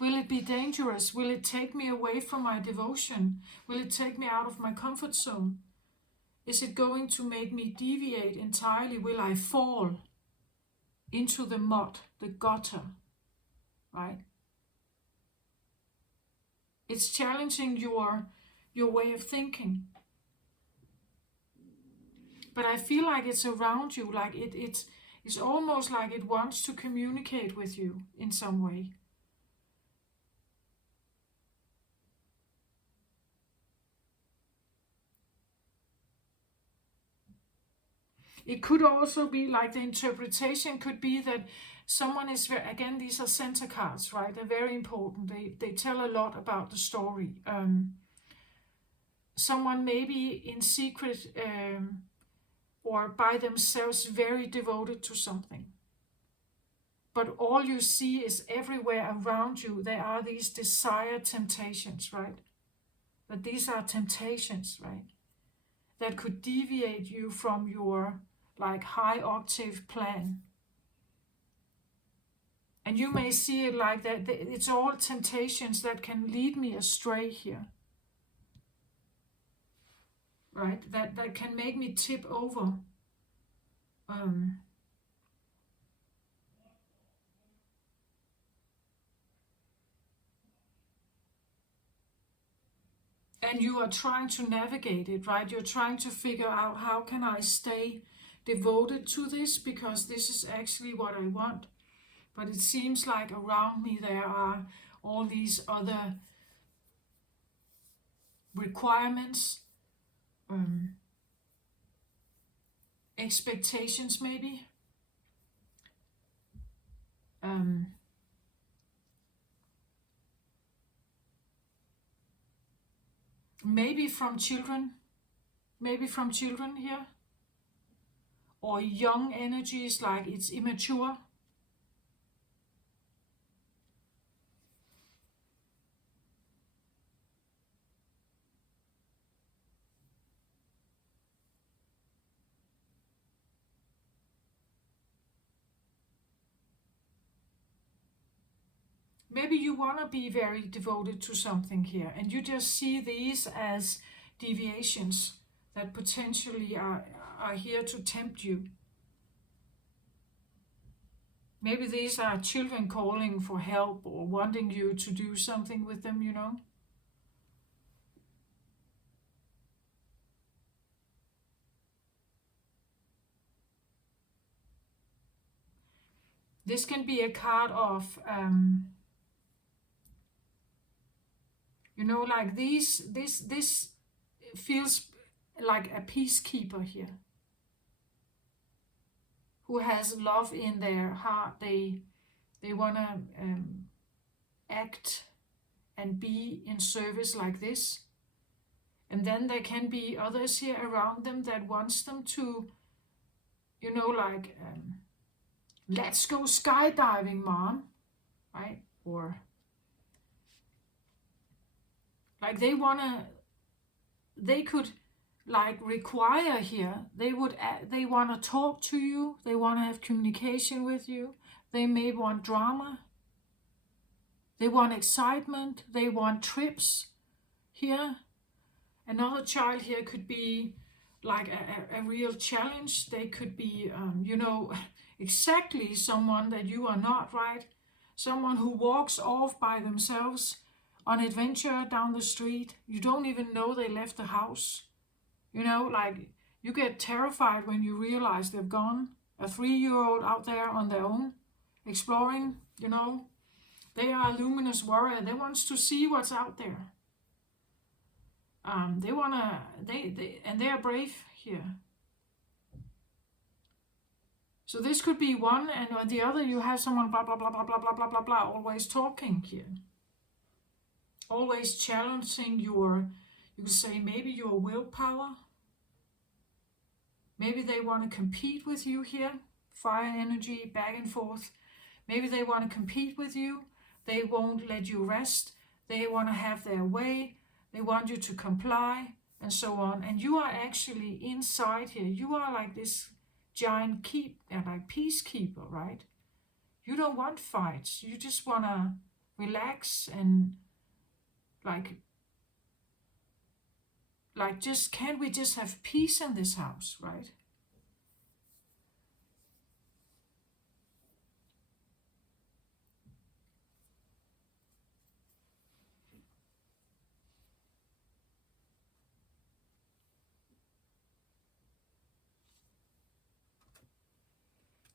Will it be dangerous? Will it take me away from my devotion? Will it take me out of my comfort zone? Is it going to make me deviate entirely? Will I fall into the mud, the gutter, right? It's challenging your way of thinking. But I feel like it's around you, like it's almost like it wants to communicate with you in some way. It could also be like the interpretation could be that someone is, again, these are center cards, right? They're very important. They tell a lot about the story. Someone maybe in secret or by themselves very devoted to something. But all you see is everywhere around you, there are these desired temptations, right? But these are temptations, right? That could deviate you from your like high octave plan. And you may see it like that. It's all temptations that can lead me astray here. Right? That can make me tip over. And you are trying to navigate it, right? You're trying to figure out, how can I stay devoted to this, because this is actually what I want. But it seems like around me there are all these other requirements, expectations maybe. Maybe from children here, or young energies, like it's immature. Maybe you want to be very devoted to something here, and you just see these as deviations that potentially are here to tempt you. Maybe these are children calling for help or wanting you to do something with them, This can be a card of, like this feels like a peacekeeper here, who has love in their heart. They want to act and be in service like this. And then there can be others here around them that wants them to, let's go skydiving, mom, right? Or like they want to they could like require here, they want to talk to you, they want to have communication with you, they may want drama, they want excitement, they want trips here. Another child here could be like a real challenge. They could be, exactly someone that you are not, right? Someone who walks off by themselves on adventure down the street. You don't even know they left the house. Like you get terrified when you realize they've gone. A 3-year-old out there on their own, exploring, They are a luminous warrior. They want to see what's out there. They are brave here. So this could be one, and on the other you have someone blah blah blah blah blah blah blah blah blah, always talking here, always challenging you could say maybe your willpower. Maybe they want to compete with you here, fire energy back and forth. Maybe they want to compete with you. They won't let you rest. They want to have their way. They want you to comply and so on. And you are actually inside here. You are like this giant peacekeeper, right? You don't want fights. You just want to relax and just, can't we just have peace in this house, right?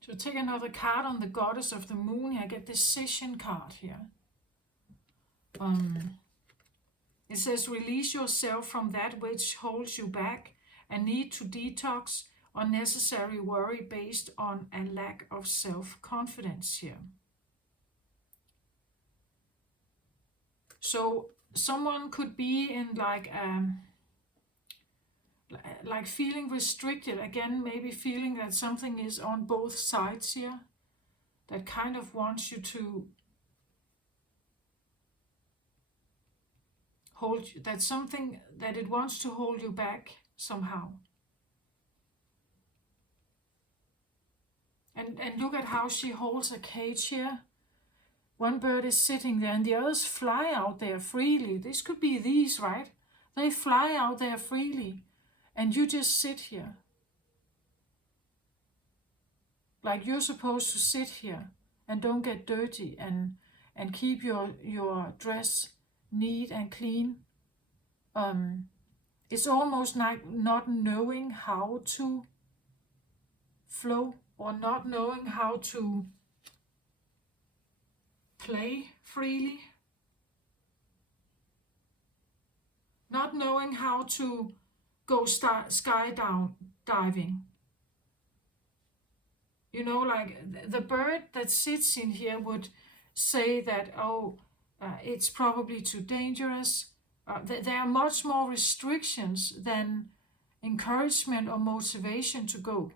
So take another card on the Goddess of the Moon. I get Decision card here. It says, release yourself from that which holds you back and need to detox unnecessary worry based on a lack of self-confidence here. So someone could be in like feeling restricted, again, maybe feeling that something is on both sides here, that kind of wants you to hold, that's something that it wants to hold you back somehow. And look at how she holds a cage here. One bird is sitting there and the others fly out there freely. This could be these, right? They fly out there freely. And you just sit here. Like you're supposed to sit here and don't get dirty and keep your dress neat and clean. It's almost like not knowing how to flow or not knowing how to play freely. Not knowing how to go skydiving. Like the bird that sits in here would say that, it's probably too dangerous. There are much more restrictions than encouragement or motivation to go.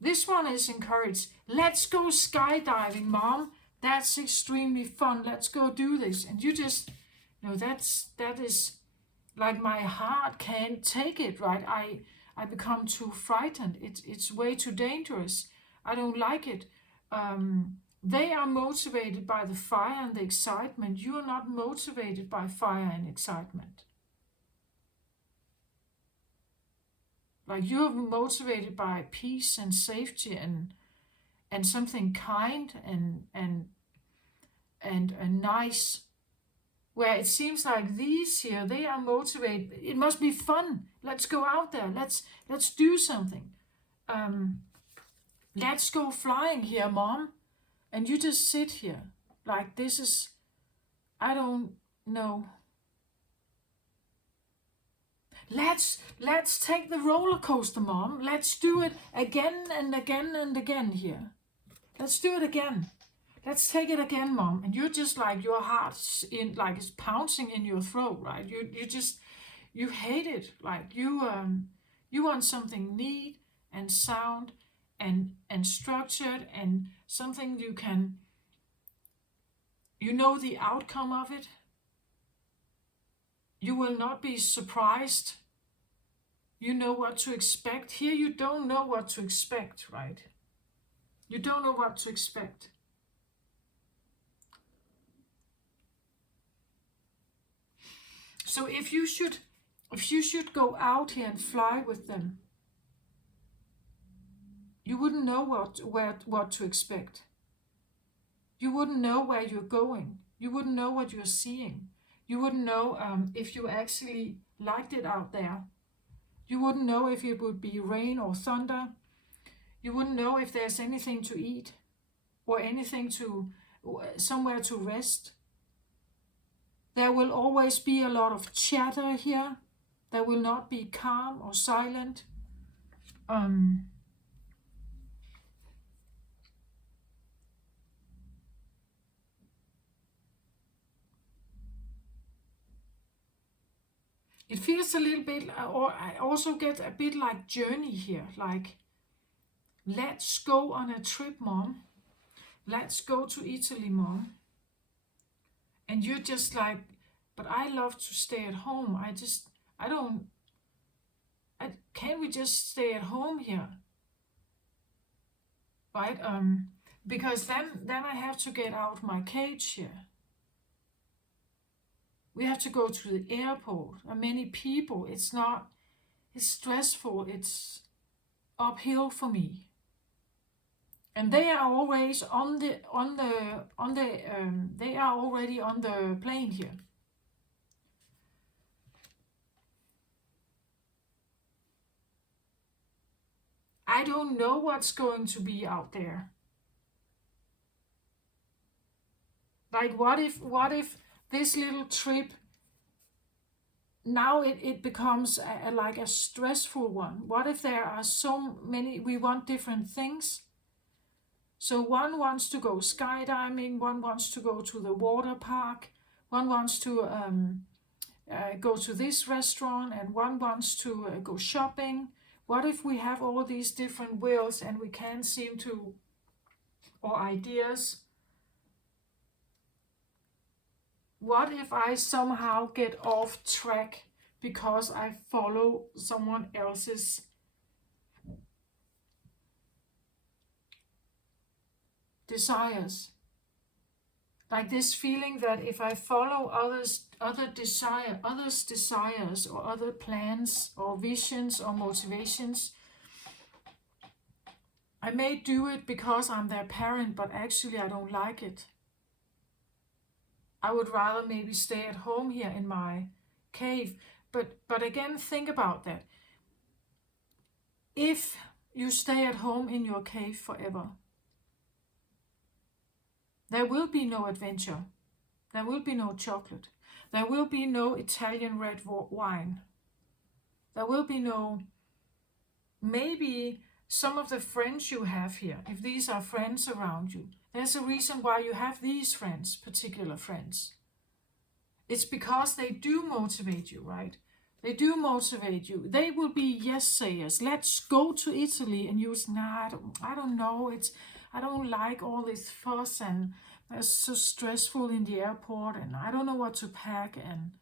This one is encouraged. Let's go skydiving, Mom. That's extremely fun. Let's go do this. And you just, that is like my heart can't take it, right? I become too frightened. It's way too dangerous. I don't like it. They are motivated by the fire and the excitement. You are not motivated by fire and excitement. Like you're motivated by peace and safety and something kind and nice. Where it seems like these here, they are motivated. It must be fun. Let's go out there. Let's do something. Let's go flying here, Mom. And you just sit here. Like this is, I don't know. Let's take the roller coaster, Mom. Let's do it again and again and again here. Let's do it again. Let's take it again, Mom. And you're just like, your heart's in, like it's pouncing in your throat, right? You hate it. Like you want something neat and sound and structured and something you can, the outcome of it. You will not be surprised. You know what to expect. Here you don't know what to expect, right? You don't know what to expect. So if you should go out here and fly with them, you wouldn't know what to expect. You wouldn't know where you're going. You wouldn't know what you're seeing. You wouldn't know if you actually liked it out there. You wouldn't know if it would be rain or thunder. You wouldn't know if there's anything to eat or anything somewhere to rest. There will always be a lot of chatter here. There will not be calm or silent. It feels a little bit, or I also get a bit like journey here, like, let's go on a trip, Mom. Let's go to Italy, Mom. And you're just like, but I love to stay at home. Can't we just stay at home here? Right? Because then I have to get out my cage here. We have to go to the airport. Many people. It's stressful. It's uphill for me. And they are always they are already on the plane here. I don't know what's going to be out there. Like, what if this little trip, now it becomes like a stressful one? What if there are so many, we want different things? So one wants to go skydiving, one wants to go to the water park, one wants to go to this restaurant, and one wants to go shopping. What if we have all these different wills and we can't seem to, or ideas? What if I somehow get off track because I follow someone else's desires? Like this feeling that if I follow others' desires or other plans or visions or motivations, I may do it because I'm their parent, but actually I don't like it. I would rather maybe stay at home here in my cave. But again, think about that. If you stay at home in your cave forever, there will be no adventure. There will be no chocolate. There will be no Italian red wine. There will be no, maybe some of the friends you have here, if these are friends around you, there's a reason why you have these friends, particular friends. It's because they do motivate you, right? They do motivate you. They will be yes sayers. Let's go to Italy, and you say, nah, I don't know. I don't like all this fuss, and it's so stressful in the airport, and I don't know what to pack. And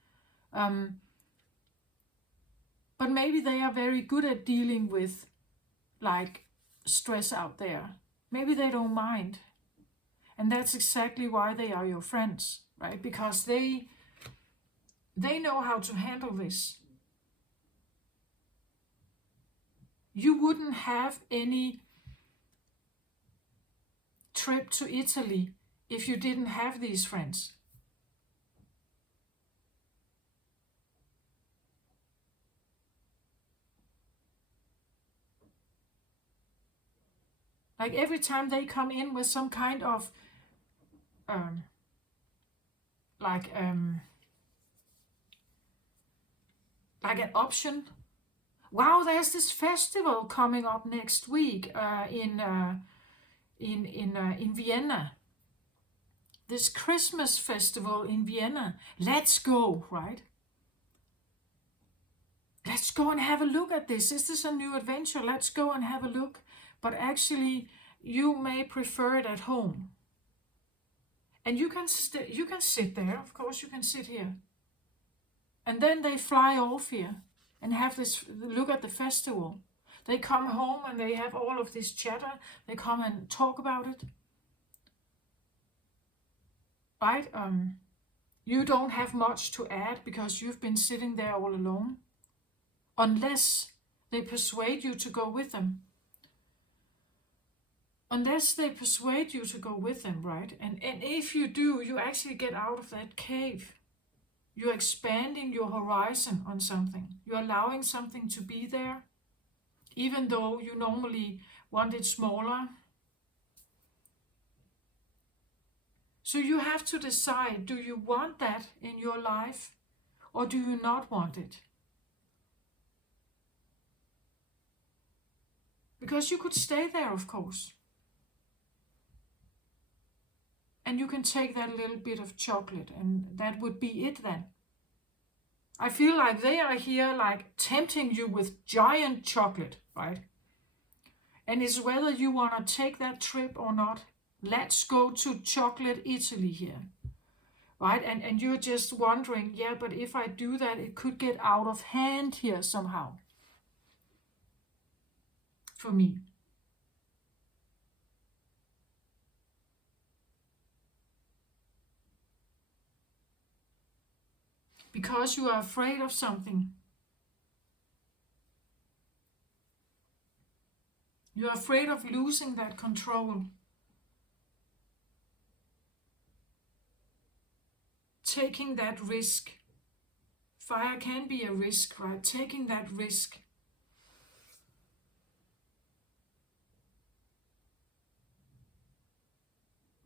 but maybe they are very good at dealing with like stress out there. Maybe they don't mind. And that's exactly why they are your friends, right? Because they know how to handle this. You wouldn't have any trip to Italy if you didn't have these friends. Like every time they come in with some kind of like an option. Wow, there's this festival coming up next week in Vienna. This Christmas festival in Vienna. Let's go, right? Let's go and have a look at this. Is this a new adventure? Let's go and have a look. But actually, you may prefer it at home. And you can sit there. Of course, you can sit here. And then they fly off here and have this look at the festival. They come home and they have all of this chatter. They come and talk about it. Right? You don't have much to add because you've been sitting there all alone. Unless they persuade you to go with them. Unless they persuade you to go with them, right? And if you do, you actually get out of that cave. You're expanding your horizon on something. You're allowing something to be there, even though you normally want it smaller. So you have to decide, do you want that in your life or do you not want it? Because you could stay there, of course. And you can take that little bit of chocolate and that would be it then. I feel like they are here like tempting you with giant chocolate, right? And it's whether you want to take that trip or not. Let's go to chocolate Italy here, right? And you're just wondering, yeah, but if I do that, it could get out of hand here somehow. For me. Because you are afraid of something. You're afraid of losing that control. Taking that risk. Fire can be a risk, right? Taking that risk.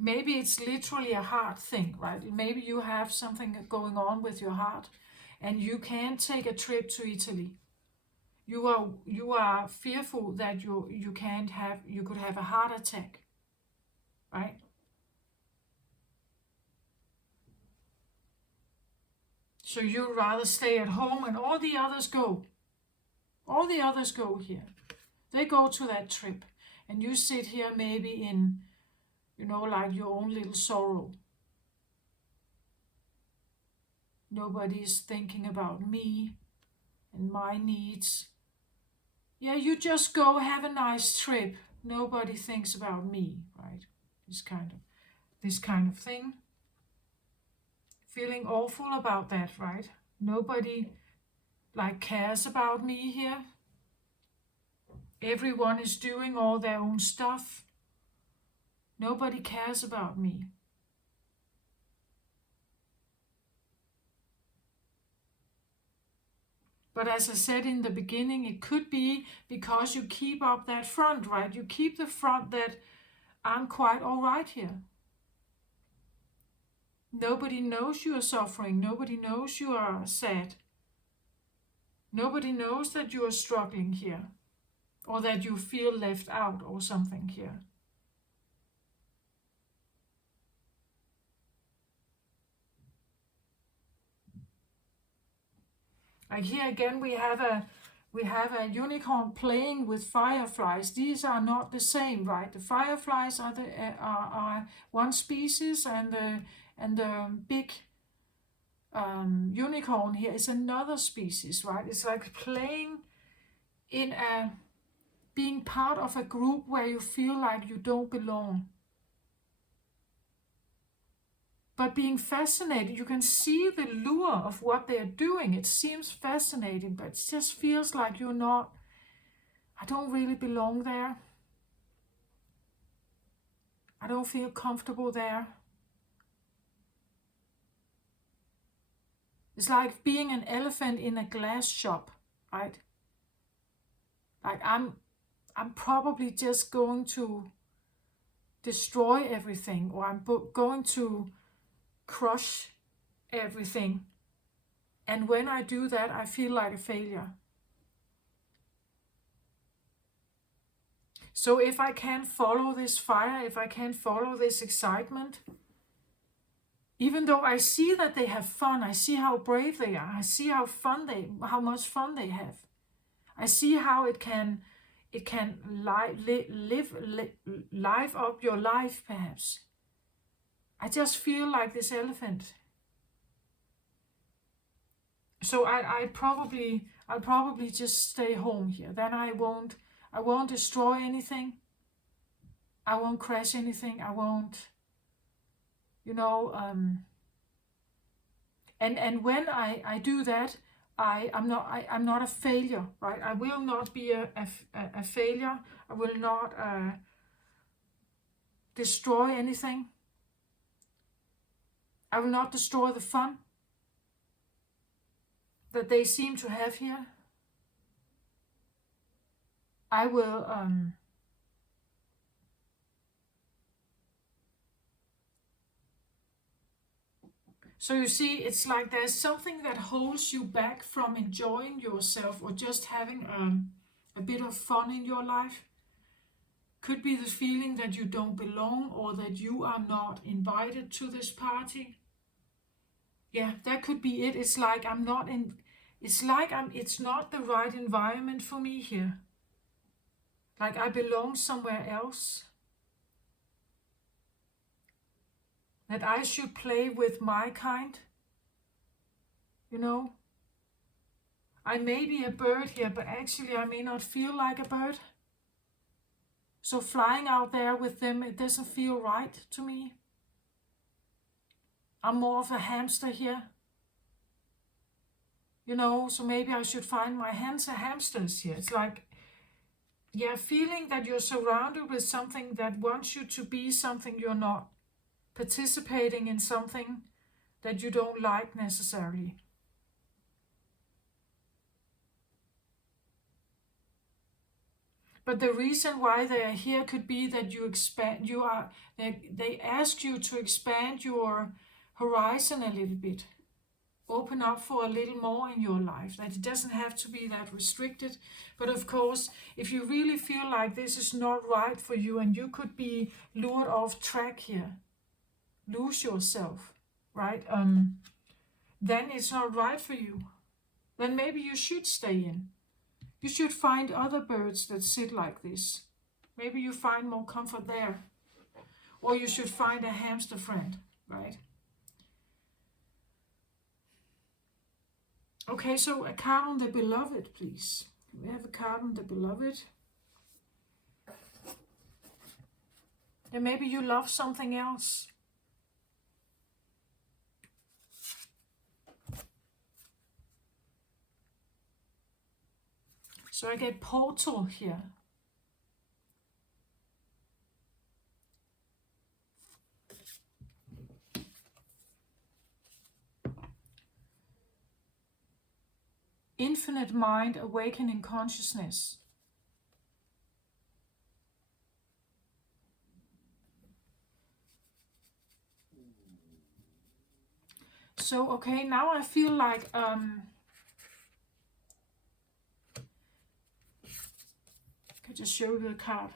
Maybe it's literally a heart thing, right? Maybe you have something going on with your heart and you can't take a trip to Italy. You are fearful that you could have a heart attack, right? So you'd rather stay at home and all the others go. All the others go here. They go to that trip and you sit here maybe in, like your own little sorrow. Nobody is thinking about me and my needs. Yeah, you just go have a nice trip. Nobody thinks about me, right? This kind of thing. Feeling awful about that, right? Nobody cares about me here. Everyone is doing all their own stuff. Nobody cares about me. But as I said in the beginning, it could be because you keep up that front, right? You keep the front that I'm quite all right here. Nobody knows you are suffering. Nobody knows you are sad. Nobody knows that you are struggling here or that you feel left out or something here. Like here again, we have a unicorn playing with fireflies. These are not the same, right? The fireflies are one species, and the big unicorn here is another species, right? It's like playing in being part of a group where you feel like you don't belong. But being fascinated, you can see the lure of what they're doing. It seems fascinating, but it just feels like I don't really belong there. I don't feel comfortable there. It's like being an elephant in a glass shop, right? Like I'm probably just going to destroy everything, or I'm going to crush everything. And when I do that, I feel like a failure. So if I can't follow this fire, if I can't follow this excitement, even though I see that they have fun, I see how brave they are, I see how much fun they have, I see how it can live up your life, perhaps. I just feel like this elephant. So I'll probably just stay home here. Then I won't destroy anything. I won't crash anything. I won't, you know, and when I do that, I'm not a failure, right? I will not be a failure. I will not destroy anything. I will not destroy the fun that they seem to have here. I will so you see, it's like there's something that holds you back from enjoying yourself or just having a bit of fun in your life. Could be the feeling that you don't belong or that you are not invited to this party. Yeah, that could be it. It's like I'm not in, it's not the right environment for me here. Like I belong somewhere else. That I should play with my kind. You know, I may be a bird here, but actually I may not feel like a bird. So flying out there with them, it doesn't feel right to me. I'm more of a hamster here. You know, so maybe I should find my hamsters here. It's like, yeah, feeling that you're surrounded with something that wants you to be something you're not. Participating in something that you don't like necessarily. But the reason why they are here could be that they ask you to expand your horizon a little bit. Open up for a little more in your life. That it doesn't have to be that restricted. But of course, if you really feel like this is not right for you and you could be lured off track here, lose yourself, right? Then it's not right for you. Then maybe you should stay in. You should find other birds that sit like this. Maybe you find more comfort there. Or you should find a hamster friend, right? Okay, so a card on the beloved, please. We have a card on the beloved. Then maybe you love something else. So I get portal here. Infinite mind, awakening consciousness. So, okay, now I feel like I can just show you the card.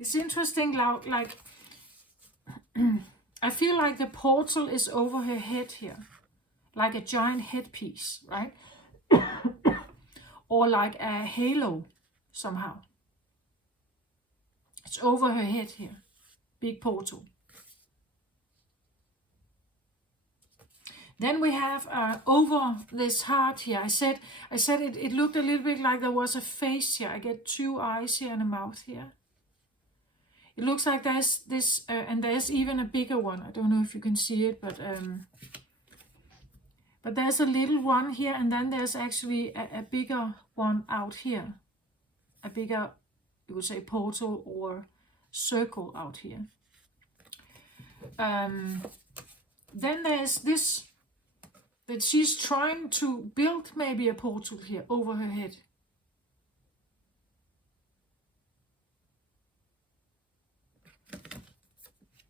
It's interesting, like I feel like the portal is over her head here, like a giant headpiece, right? Or like a halo somehow. It's over her head here, big portal. Then we have over this heart here. I said it looked a little bit like there was a face here. I get two eyes here and a mouth here. It looks like there's this, and there's even a bigger one. I don't know if you can see it, but there's a little one here, and then there's actually a bigger one out here. A bigger, you would say, portal or circle out here. Then there's this, that she's trying to build maybe a portal here over her head.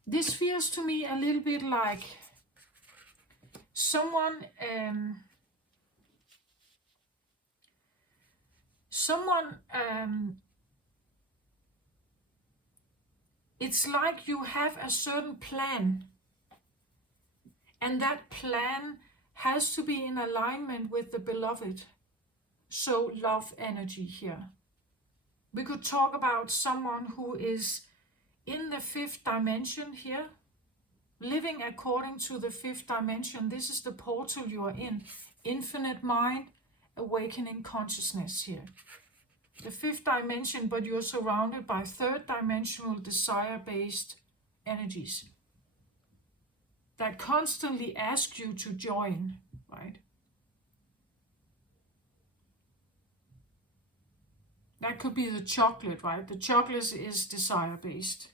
This feels to me a little bit like someone it's like you have a certain plan, and that plan has to be in alignment with the beloved. So love energy here. We could talk about someone who is in the fifth dimension here, living according to the fifth dimension. This is the portal you are in. Infinite mind, awakening consciousness here. The fifth dimension, but you're surrounded by third dimensional desire-based energies that constantly ask you to join, right? That could be the chocolate, right? The chocolate is desire-based.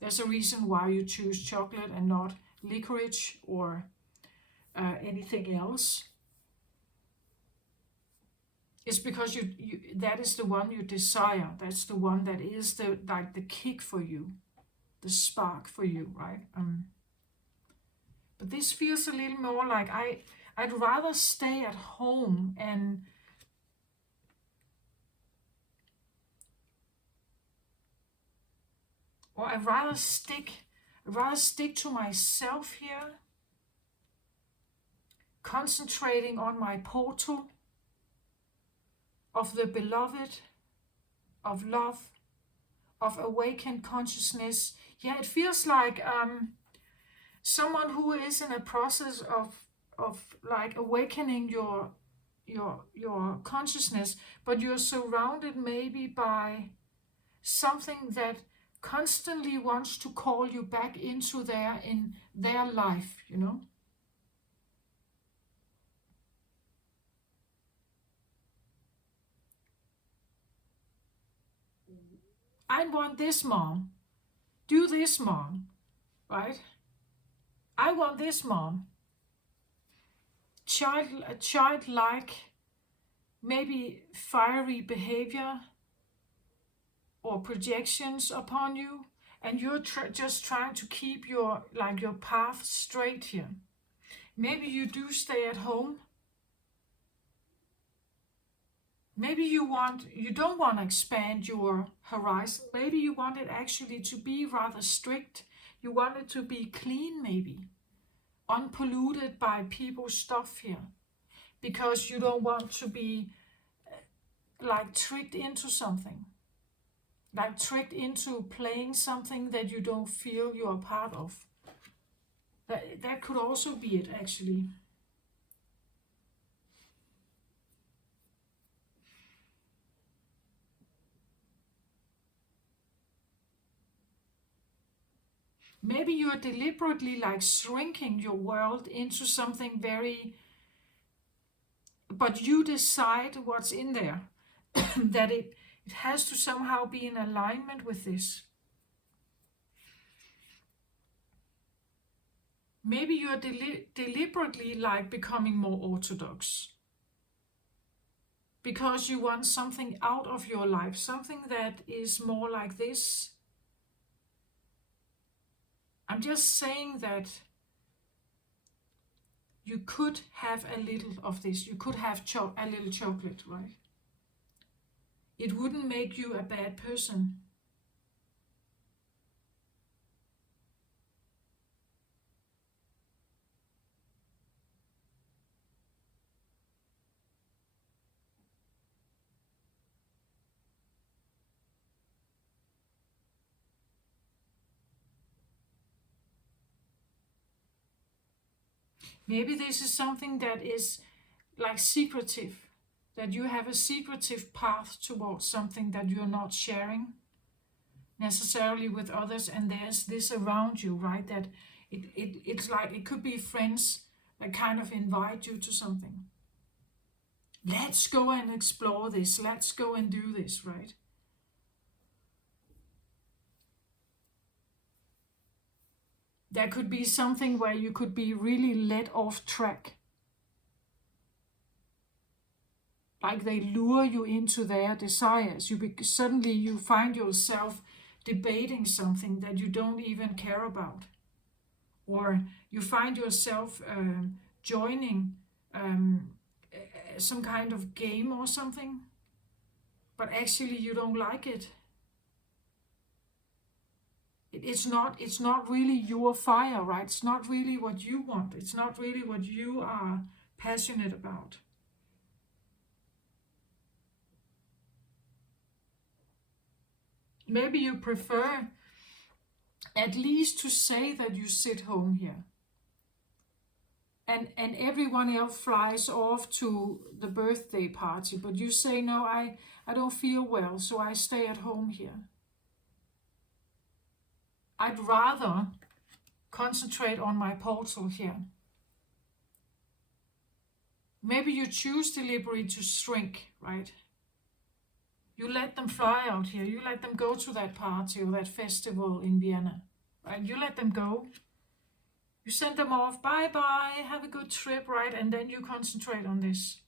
There's a reason why you choose chocolate and not licorice or anything else. It's because you that is the one you desire. That's the one that is the kick for you, the spark for you, right? But this feels a little more like I'd rather stay at home and I'd rather stick to myself here, concentrating on my portal of the beloved, of love, of awakened consciousness. Yeah, it feels like someone who is in a process of like awakening your consciousness, but you're surrounded maybe by something that constantly wants to call you back into their life, you know. I want this, mom. Do this, mom. Right? I want this, mom. Childlike, maybe fiery behavior or projections upon you, and you're just trying to keep your path straight here. Maybe you do stay at home. Maybe you don't want to expand your horizon. Maybe you want it actually to be rather strict. You want it to be clean, maybe unpolluted by people's stuff here, because you don't want to be like tricked into something, like tricked into playing something that you don't feel you're a part of. That could also be it, actually. Maybe you're deliberately like shrinking your world into something very, but you decide what's in there, that it has to somehow be in alignment with this. Maybe you're deliberately like becoming more orthodox because you want something out of your life, something that is more like this. I'm just saying that you could have a little of this. You could have a little chocolate, right? It wouldn't make you a bad person. Maybe this is something that is like secretive, that you have a secretive path towards something that you're not sharing necessarily with others, and there's this around you, right? That it's like it could be friends that kind of invite you to something. Let's go and explore this. Let's go and do this, right? There could be something where you could be really led off track. Like they lure you into their desires. Suddenly you find yourself debating something that you don't even care about. Or you find yourself joining some kind of game or something, but actually you don't like it. It's not really your fire, right? It's not really what you want. It's not really what you are passionate about. Maybe you prefer at least to say that you sit home here. And everyone else flies off to the birthday party, but you say, no, I don't feel well, so I stay at home here. I'd rather concentrate on my portal here. Maybe you choose deliberately to shrink, right? You let them fly out here. You let them go to that party or that festival in Vienna, right? You let them go. You send them off, bye-bye, have a good trip, right? And then you concentrate on this.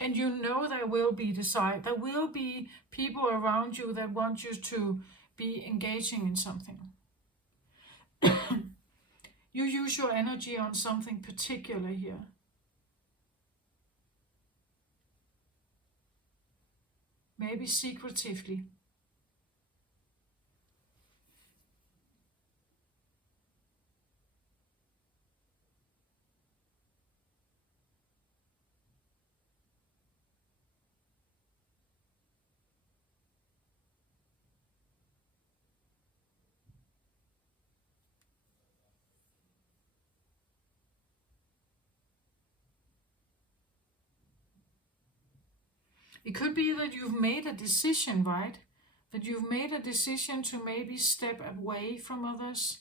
And you know there will be there will be people around you that want you to be engaging in something. You use your energy on something particular here. Maybe secretively. It could be that you've made a decision, right? That you've made a decision to maybe step away from others.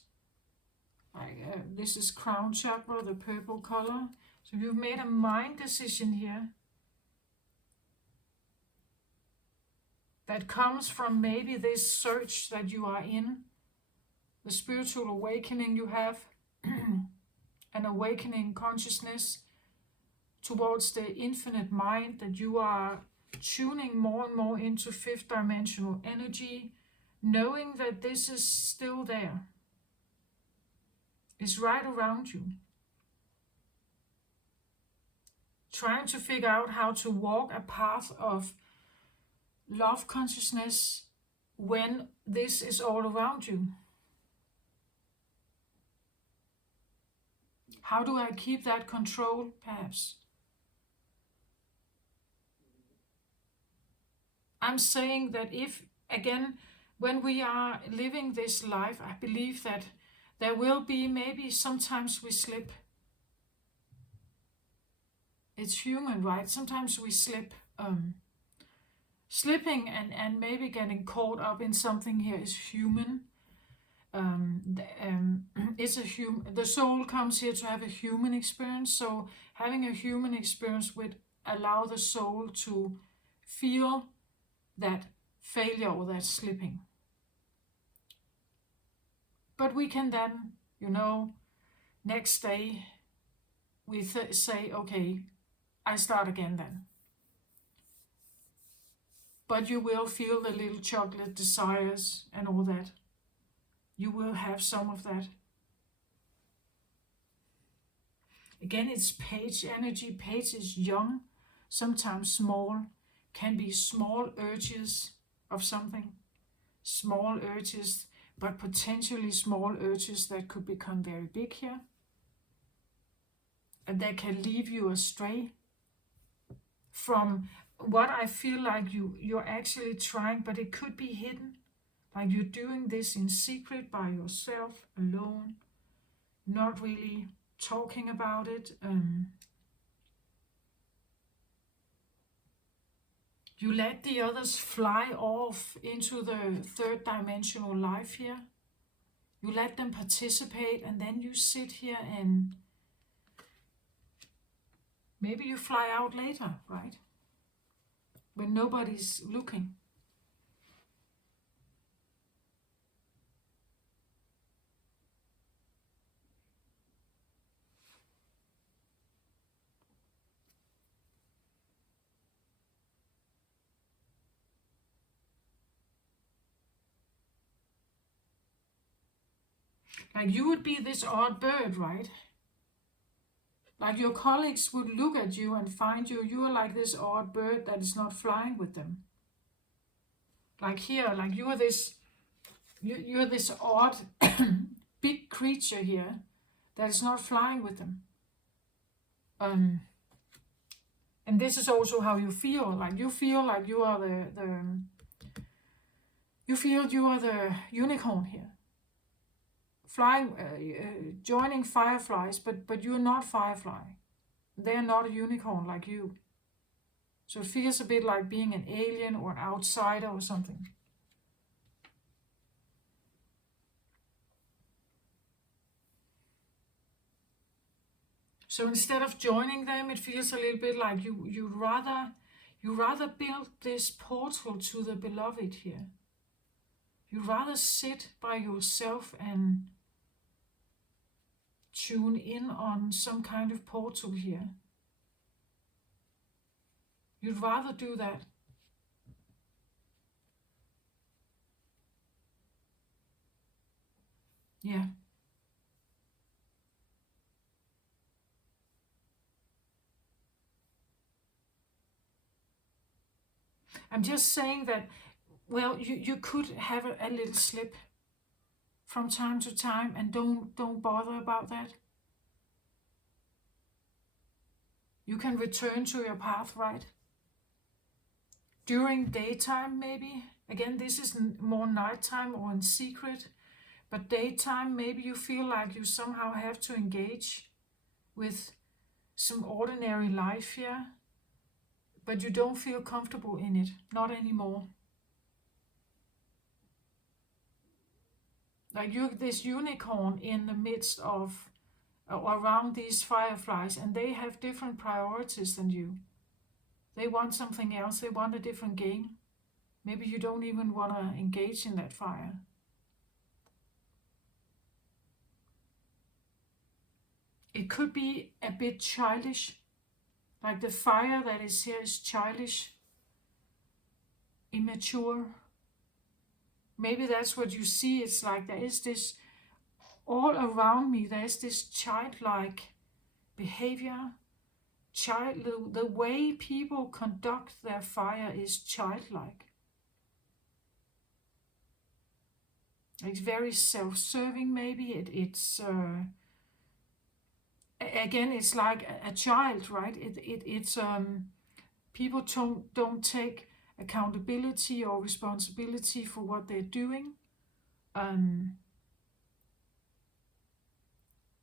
Like this is crown chakra, the purple color. So you've made a mind decision here that comes from maybe this search that you are in, the spiritual awakening you have, an awakening consciousness towards the infinite mind, that you are tuning more and more into fifth dimensional energy, knowing that this is still there. It's right around you. Trying to figure out how to walk a path of love consciousness when this is all around you. How do I keep that control, perhaps? I'm saying that if, again, when we are living this life, I believe that there will be, maybe sometimes we slip. It's human, right? Sometimes we slip. Slipping and maybe getting caught up in something here is human. It's the soul comes here to have a human experience, so having a human experience would allow the soul to feel that failure or that slipping. But we can then, next day we say, okay, I start again then. But you will feel the little chocolate desires and all that. You will have some of that. Again, it's page energy. Page is young, sometimes small, can be small urges of something. Small urges, but potentially small urges that could become very big here. And that can leave you astray from what I feel like you're actually trying, but it could be hidden. Like you're doing this in secret by yourself, alone, not really talking about it. You let the others fly off into the third dimensional life here. You let them participate, and then you sit here and maybe you fly out later, right? When nobody's looking. Like you would be this odd bird, right? Like your colleagues would look at you and find you're like this odd bird that is not flying with them. Like here, like you're this odd big creature here that is not flying with them. And this is also how you feel. Like you feel like you are you feel you are the unicorn here, flying, joining fireflies, but you're not firefly. They're not a unicorn like you. So it feels a bit like being an alien or an outsider or something. So instead of joining them, it feels a little bit like you rather build this portal to the beloved here. You rather sit by yourself and tune in on some kind of portal here. You'd rather do that. Yeah. I'm just saying that, well, you could have a little slip from time to time, and don't bother about that. You can return to your path, right? During daytime, maybe. Again, this is more nighttime or in secret. But daytime, maybe you feel like you somehow have to engage with some ordinary life here, but you don't feel comfortable in it, not anymore. Like you're this unicorn in the midst of, around these fireflies, and they have different priorities than you. They want something else, they want a different game. Maybe you don't even want to engage in that fire. It could be a bit childish, like the fire that is here is childish, immature. Maybe that's what you see. It's like there is this, all around me, there's this childlike behavior. The way people conduct their fire is childlike. It's very self-serving, maybe. It's again, it's like a child, right? It's people don't take accountability or responsibility for what they're doing. Um,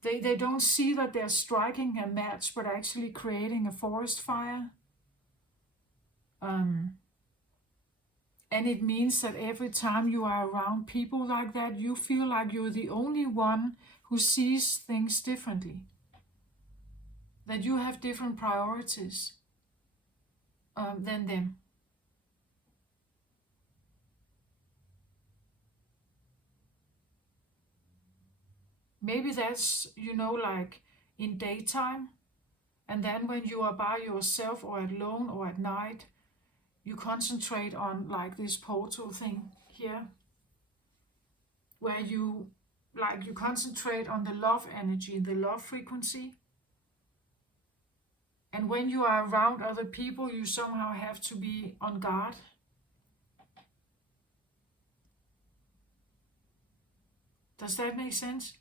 they don't see that they're striking a match, but actually creating a forest fire. Um, and it means that every time you are around people like that, you feel like you're the only one who sees things differently. That you have different priorities than them. Maybe that's, like in daytime, and then when you are by yourself or alone or at night, you concentrate on like this portal thing here, where you concentrate on the love energy, the love frequency. And when you are around other people, you somehow have to be on guard. Does that make sense?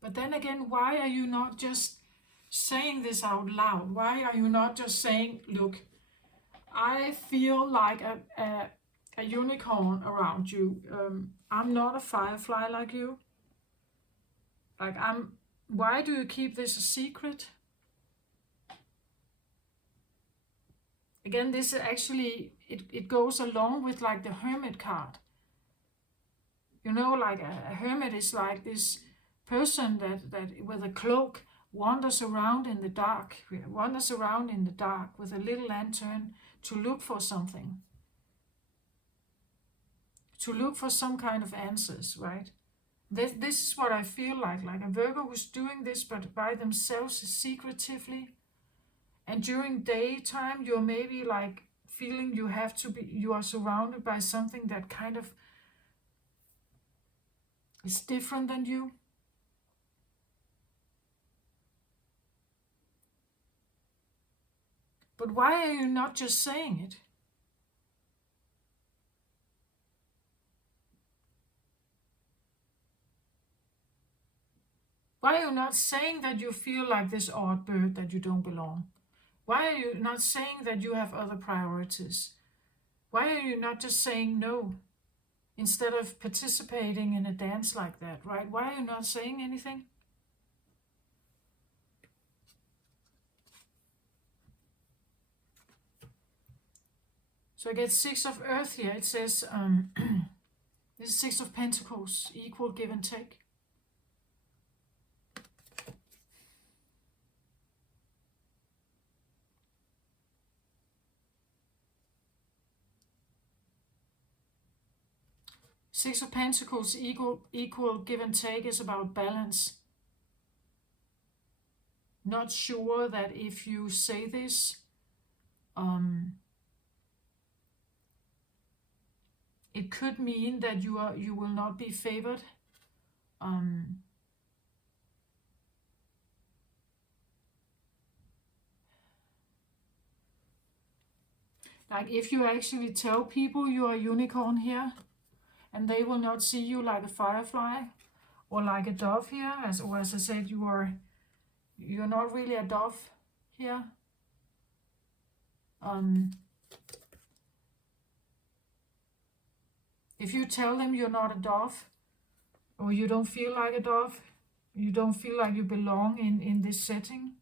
But then again, why are you not just saying this out loud? Why are you not just saying, look, I feel like a unicorn around you. I'm not a firefly like you. Like why do you keep this a secret? Again, this is actually, it goes along with like the hermit card. Like a hermit is like this person that with a cloak wanders around in the dark, with a little lantern to look for something, to look for some kind of answers, right? This is what I feel like a Virgo who's doing this but by themselves, secretively. And during daytime, you're maybe like feeling you are surrounded by something that kind of is different than you. But why are you not just saying it? Why are you not saying that you feel like this odd bird, that you don't belong? Why are you not saying that you have other priorities? Why are you not just saying no instead of participating in a dance like that, right? Why are you not saying anything? So I get Six of Earth here. It says, this is Six of Pentacles, equal give and take. Six of Pentacles, equal give and take, is about balance. Not sure that if you say this, it could mean that you will not be favored. Like if you actually tell people you are a unicorn here, and they will not see you like a firefly or like a dove here, as I said, you're not really a dove here. If you tell them you're not a dove, or you don't feel like a dove, you don't feel like you belong in this setting,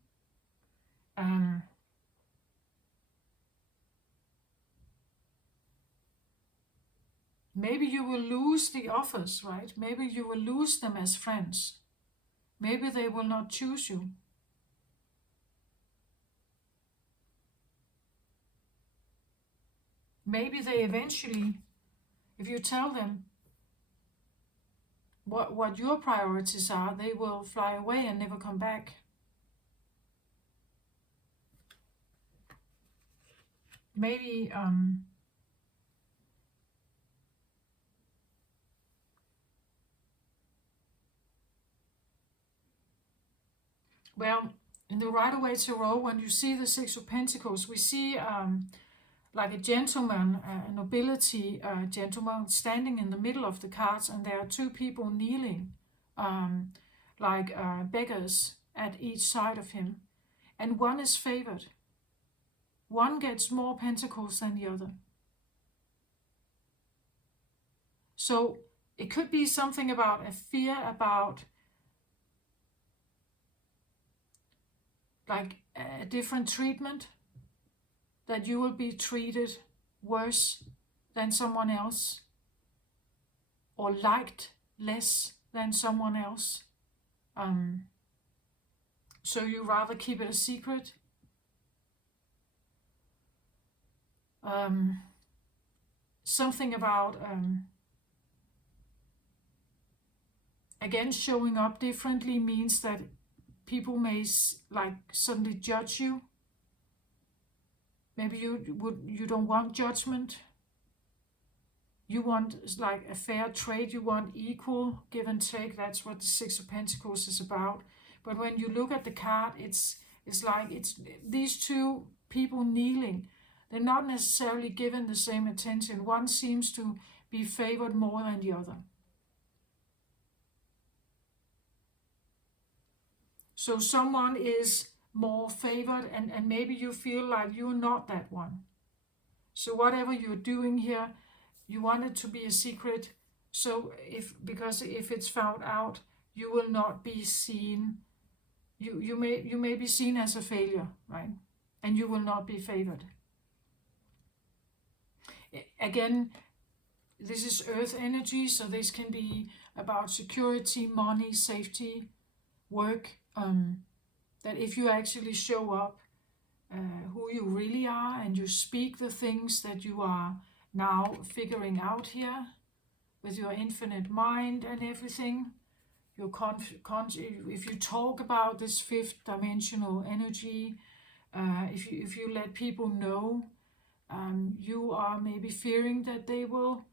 maybe you will lose the offers, right? Maybe you will lose them as friends. Maybe they will not choose you. Maybe they eventually, if you tell them what your priorities are, they will fly away and never come back. Maybe well, in the Rider-Waite Tarot, when you see the Six of Pentacles, we see like a gentleman, a nobility gentleman standing in the middle of the cards, and there are two people kneeling, like beggars at each side of him, and one is favored. One gets more pentacles than the other. So it could be something about a fear about like a different treatment, that you will be treated worse than someone else, or liked less than someone else. So you rather keep it a secret. Something about again, showing up differently means that people may like suddenly judge you. Maybe you don't want judgment. You want like a fair trade. You want equal give and take. That's what the Six of Pentacles is about. But when you look at the card, it's like it's these two people kneeling. They're not necessarily given the same attention. One seems to be favored more than the other. So someone is more favored, and maybe you feel like you're not that one. So whatever you're doing here, you want it to be a secret. So because if it's found out, you will not be seen. You may be seen as a failure, right? And you will not be favored. Again, this is earth energy, so this can be about security, money, safety, work. That if you actually show up who you really are, and you speak the things that you are now figuring out here with your infinite mind and everything, if you talk about this fifth dimensional energy, if you let people know, you are maybe fearing that they will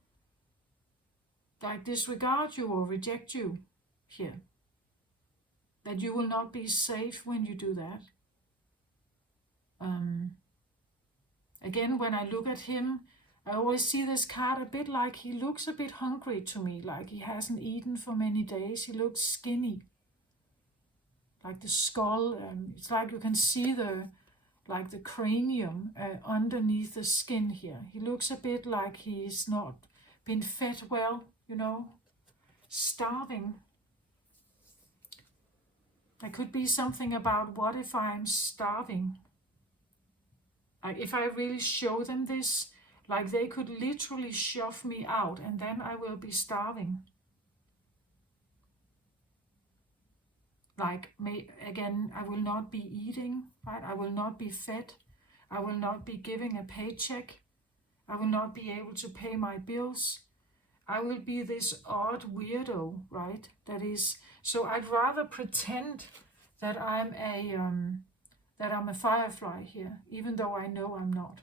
like disregard you or reject you here. That you will not be safe when you do that. Again, when I look at him, I always see this card a bit like he looks a bit hungry to me, like he hasn't eaten for many days. He looks skinny. like the skull. It's like you can see the cranium underneath the skin here. He looks a bit like he's not been fed well, starving. There could be something about, what if I'm starving? Like, if I really show them this, like, they could literally shove me out and then I will be starving. Like, again, I will not be eating, right? I will not be fed. I will not be giving a paycheck. I will not be able to pay my bills. I will be this odd weirdo, right? That is, so I'd rather pretend that I'm a firefly here, even though I know I'm not.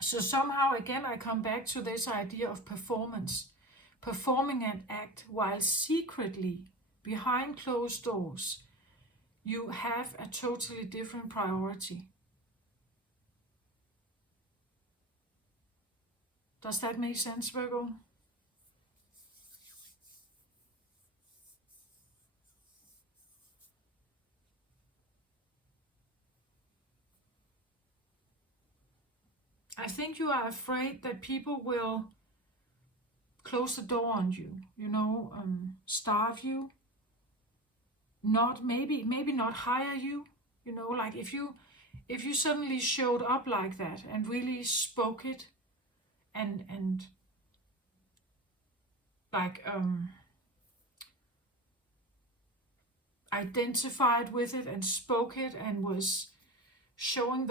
So somehow, again, I come back to this idea of performance. Performing an act while secretly, behind closed doors, you have a totally different priority. Does that make sense, Virgo? I think you are afraid that people will close the door on you, starve you, maybe not hire you, like if you suddenly showed up like that and really spoke it and like identified with it and spoke it and was showing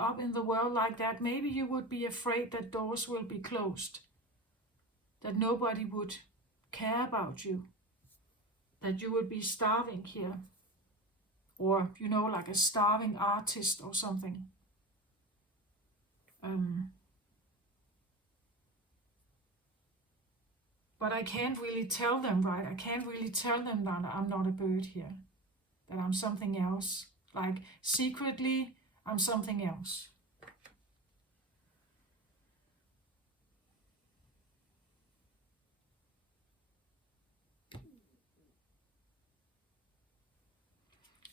up in the world like that, maybe you would be afraid that doors will be closed, that nobody would care about you, that you would be starving here, or like a starving artist or something. But I can't really tell them, right? I can't really tell them that I'm not a bird here, that I'm something else. Like, secretly, I'm something else.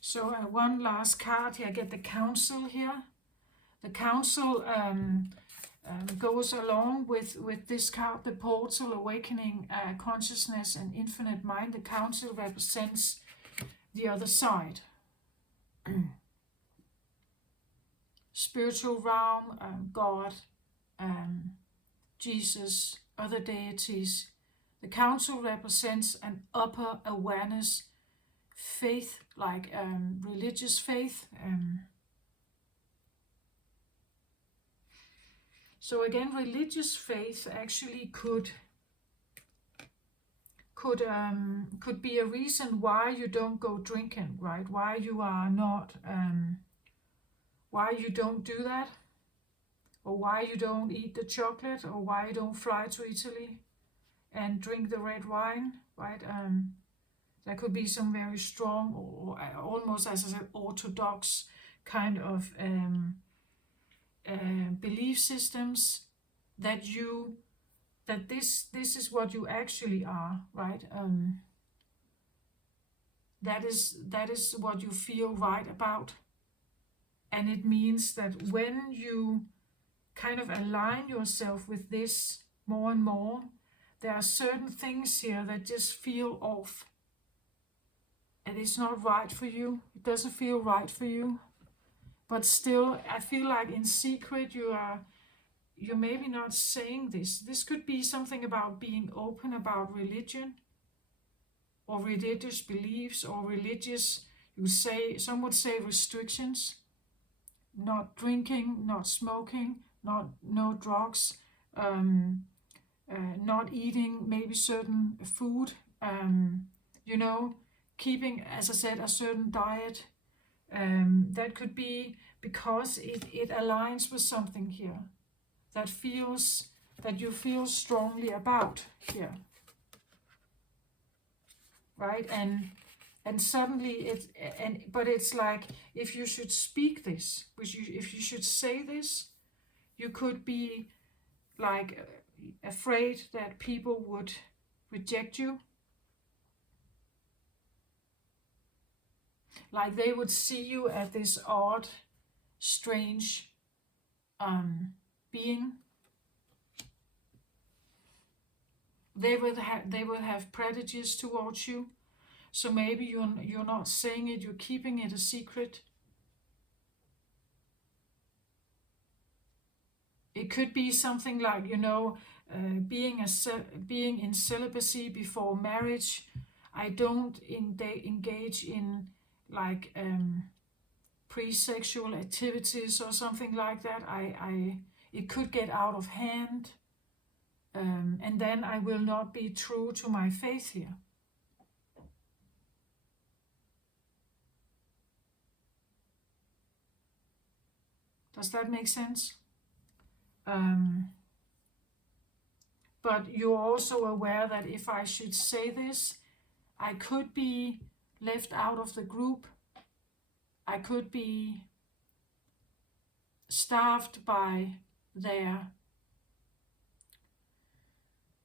So one last card here. I get the Council here. The Council goes along with this card, the Portal, Awakening Consciousness and Infinite Mind. The Council represents the other side. Spiritual realm, God, Jesus, other deities. The Council represents an upper awareness, faith, like religious faith. So again, religious faith actually could be a reason why you don't go drinking, right? Why you are not, why you don't do that, or why you don't eat the chocolate, or why you don't fly to Italy and drink the red wine, right? There could be some very strong, or almost, as I said, orthodox kind of belief systems that this is what you actually are, right? That is what you feel right about, and it means that when you kind of align yourself with this more and more, there are certain things here that just feel off, and it's not right for you. It doesn't feel right for you, but still, I feel like in secret you're maybe not saying this. This could be something about being open about religion, or religious beliefs, or religious, some would say restrictions. Not drinking, not smoking, no drugs, not eating maybe certain food, keeping, as I said, a certain diet. That could be because it aligns with something here that you feel strongly about here, right? And And suddenly but it's like, if you should speak this, if you should say this, you could be like afraid that people would reject you, like they would see you as this odd, strange being. They will have prejudice towards you. So maybe you're not saying it, you're keeping it a secret. It could be something like, being in celibacy before marriage. I don't engage in like pre-sexual activities or something like that. It could get out of hand, and then I will not be true to my faith here. Does that make sense? But you're also aware that if I should say this, I could be left out of the group. I could be starved by their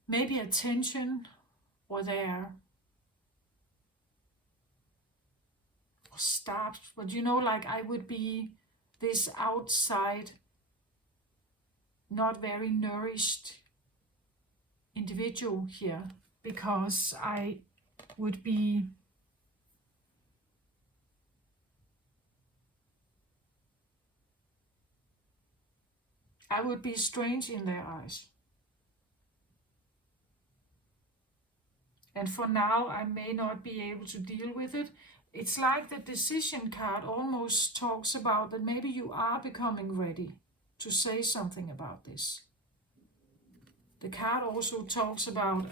maybe attention or their starved, but like I would be this outside, not very nourished individual here, because I would be strange in their eyes. And for now, I may not be able to deal with it. It's like the decision card almost talks about that maybe you are becoming ready to say something about this. The card also talks about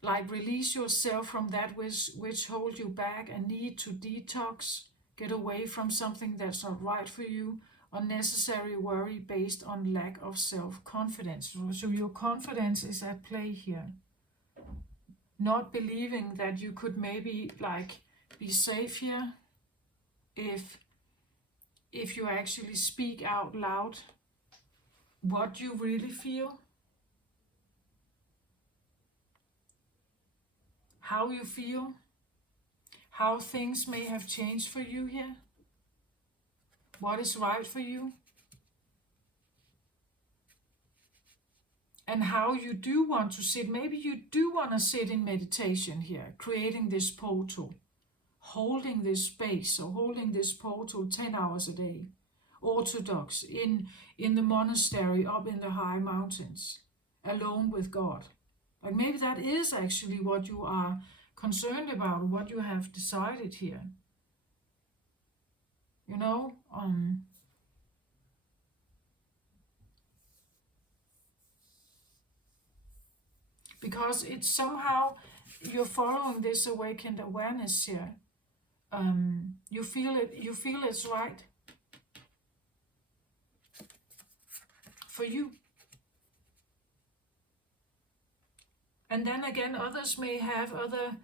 like release yourself from that which holds you back, a need to detox, get away from something that's not right for you, unnecessary worry based on lack of self-confidence. So your confidence is at play here. Not believing that you could maybe like be safe here if you actually speak out loud what you really feel, how you feel, how things may have changed for you here, what is right for you, and how you do want to sit. Maybe you do want to sit in meditation here, creating this portal, holding this space, or holding this portal 10 hours a day, orthodox, in the monastery up in the high mountains, alone with God. Like maybe that is actually what you are concerned about, what you have decided here. Because it's somehow you're following this awakened awareness here. You feel it's right for you. And then again, others may have other,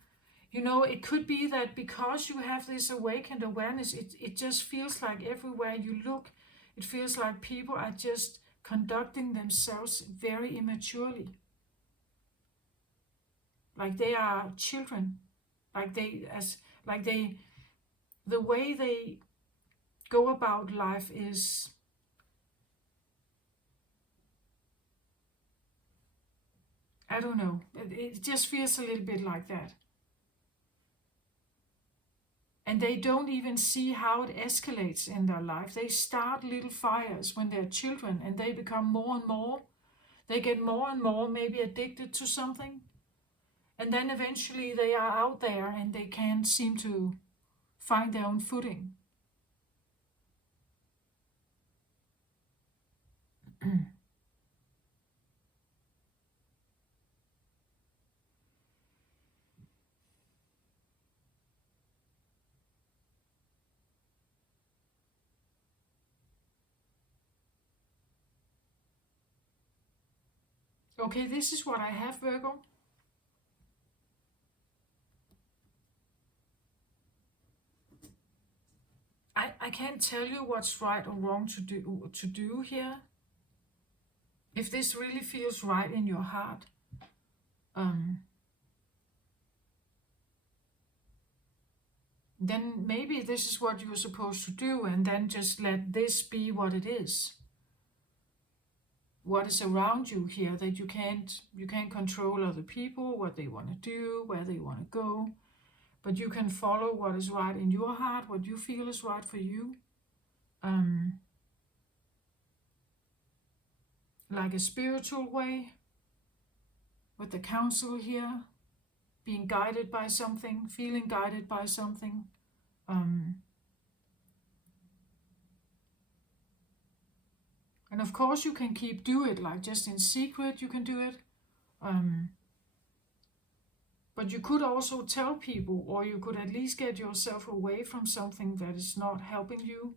it could be that because you have this awakened awareness, it just feels like everywhere you look, it feels like people are just conducting themselves very immaturely. Like they are children. The way they go about life is, I don't know, it just feels a little bit like that. And they don't even see how it escalates in their life. They start little fires when they're children, and they become more and more. They get more and more maybe addicted to something. And then eventually they are out there and they can't seem to find their own footing. Okay, this is what I have, Virgo. I can't tell you what's right or wrong to do here. If this really feels right in your heart, then maybe this is what you're supposed to do, and then just let this be what it is. What is around you here, that you can't control other people, what they want to do, where they want to go, but you can follow what is right in your heart, what you feel is right for you. Like a spiritual way, with the council here, being guided by something, feeling guided by something. And of course you can do it, like just in secret you can do it. But you could also tell people, or you could at least get yourself away from something that is not helping you.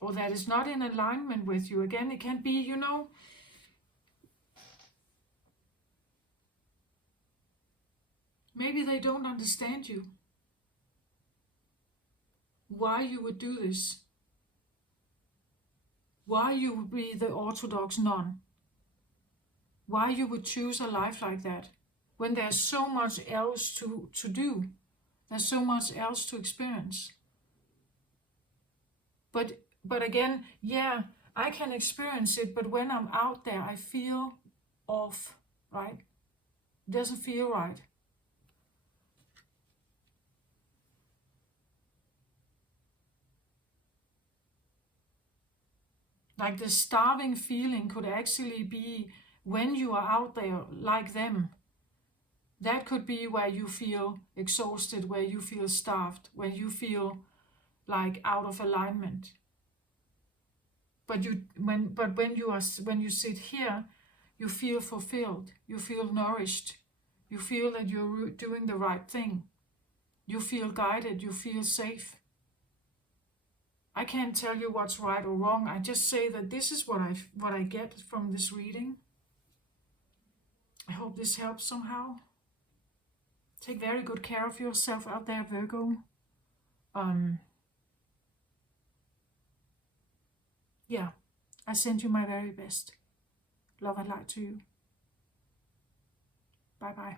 Or that is not in alignment with you. Again, it can be, maybe they don't understand you. Why you would do this. Why you would be the Orthodox nun. Why you would choose a life like that. When there's so much else to do. There's so much else to experience. But again, yeah, I can experience it, but when I'm out there, I feel off, right? It doesn't feel right. Like the starving feeling could actually be when you are out there like them. That could be where you feel exhausted, where you feel starved, where you feel like out of alignment. But when you sit here, you feel fulfilled, you feel nourished, you feel that you're doing the right thing, you feel guided, you feel safe. I can't tell you what's right or wrong. I just say that this is what I get from this reading. I hope this helps somehow. Take very good care of yourself out there, Virgo. Yeah, I send you my very best. Love and light to you. Bye bye.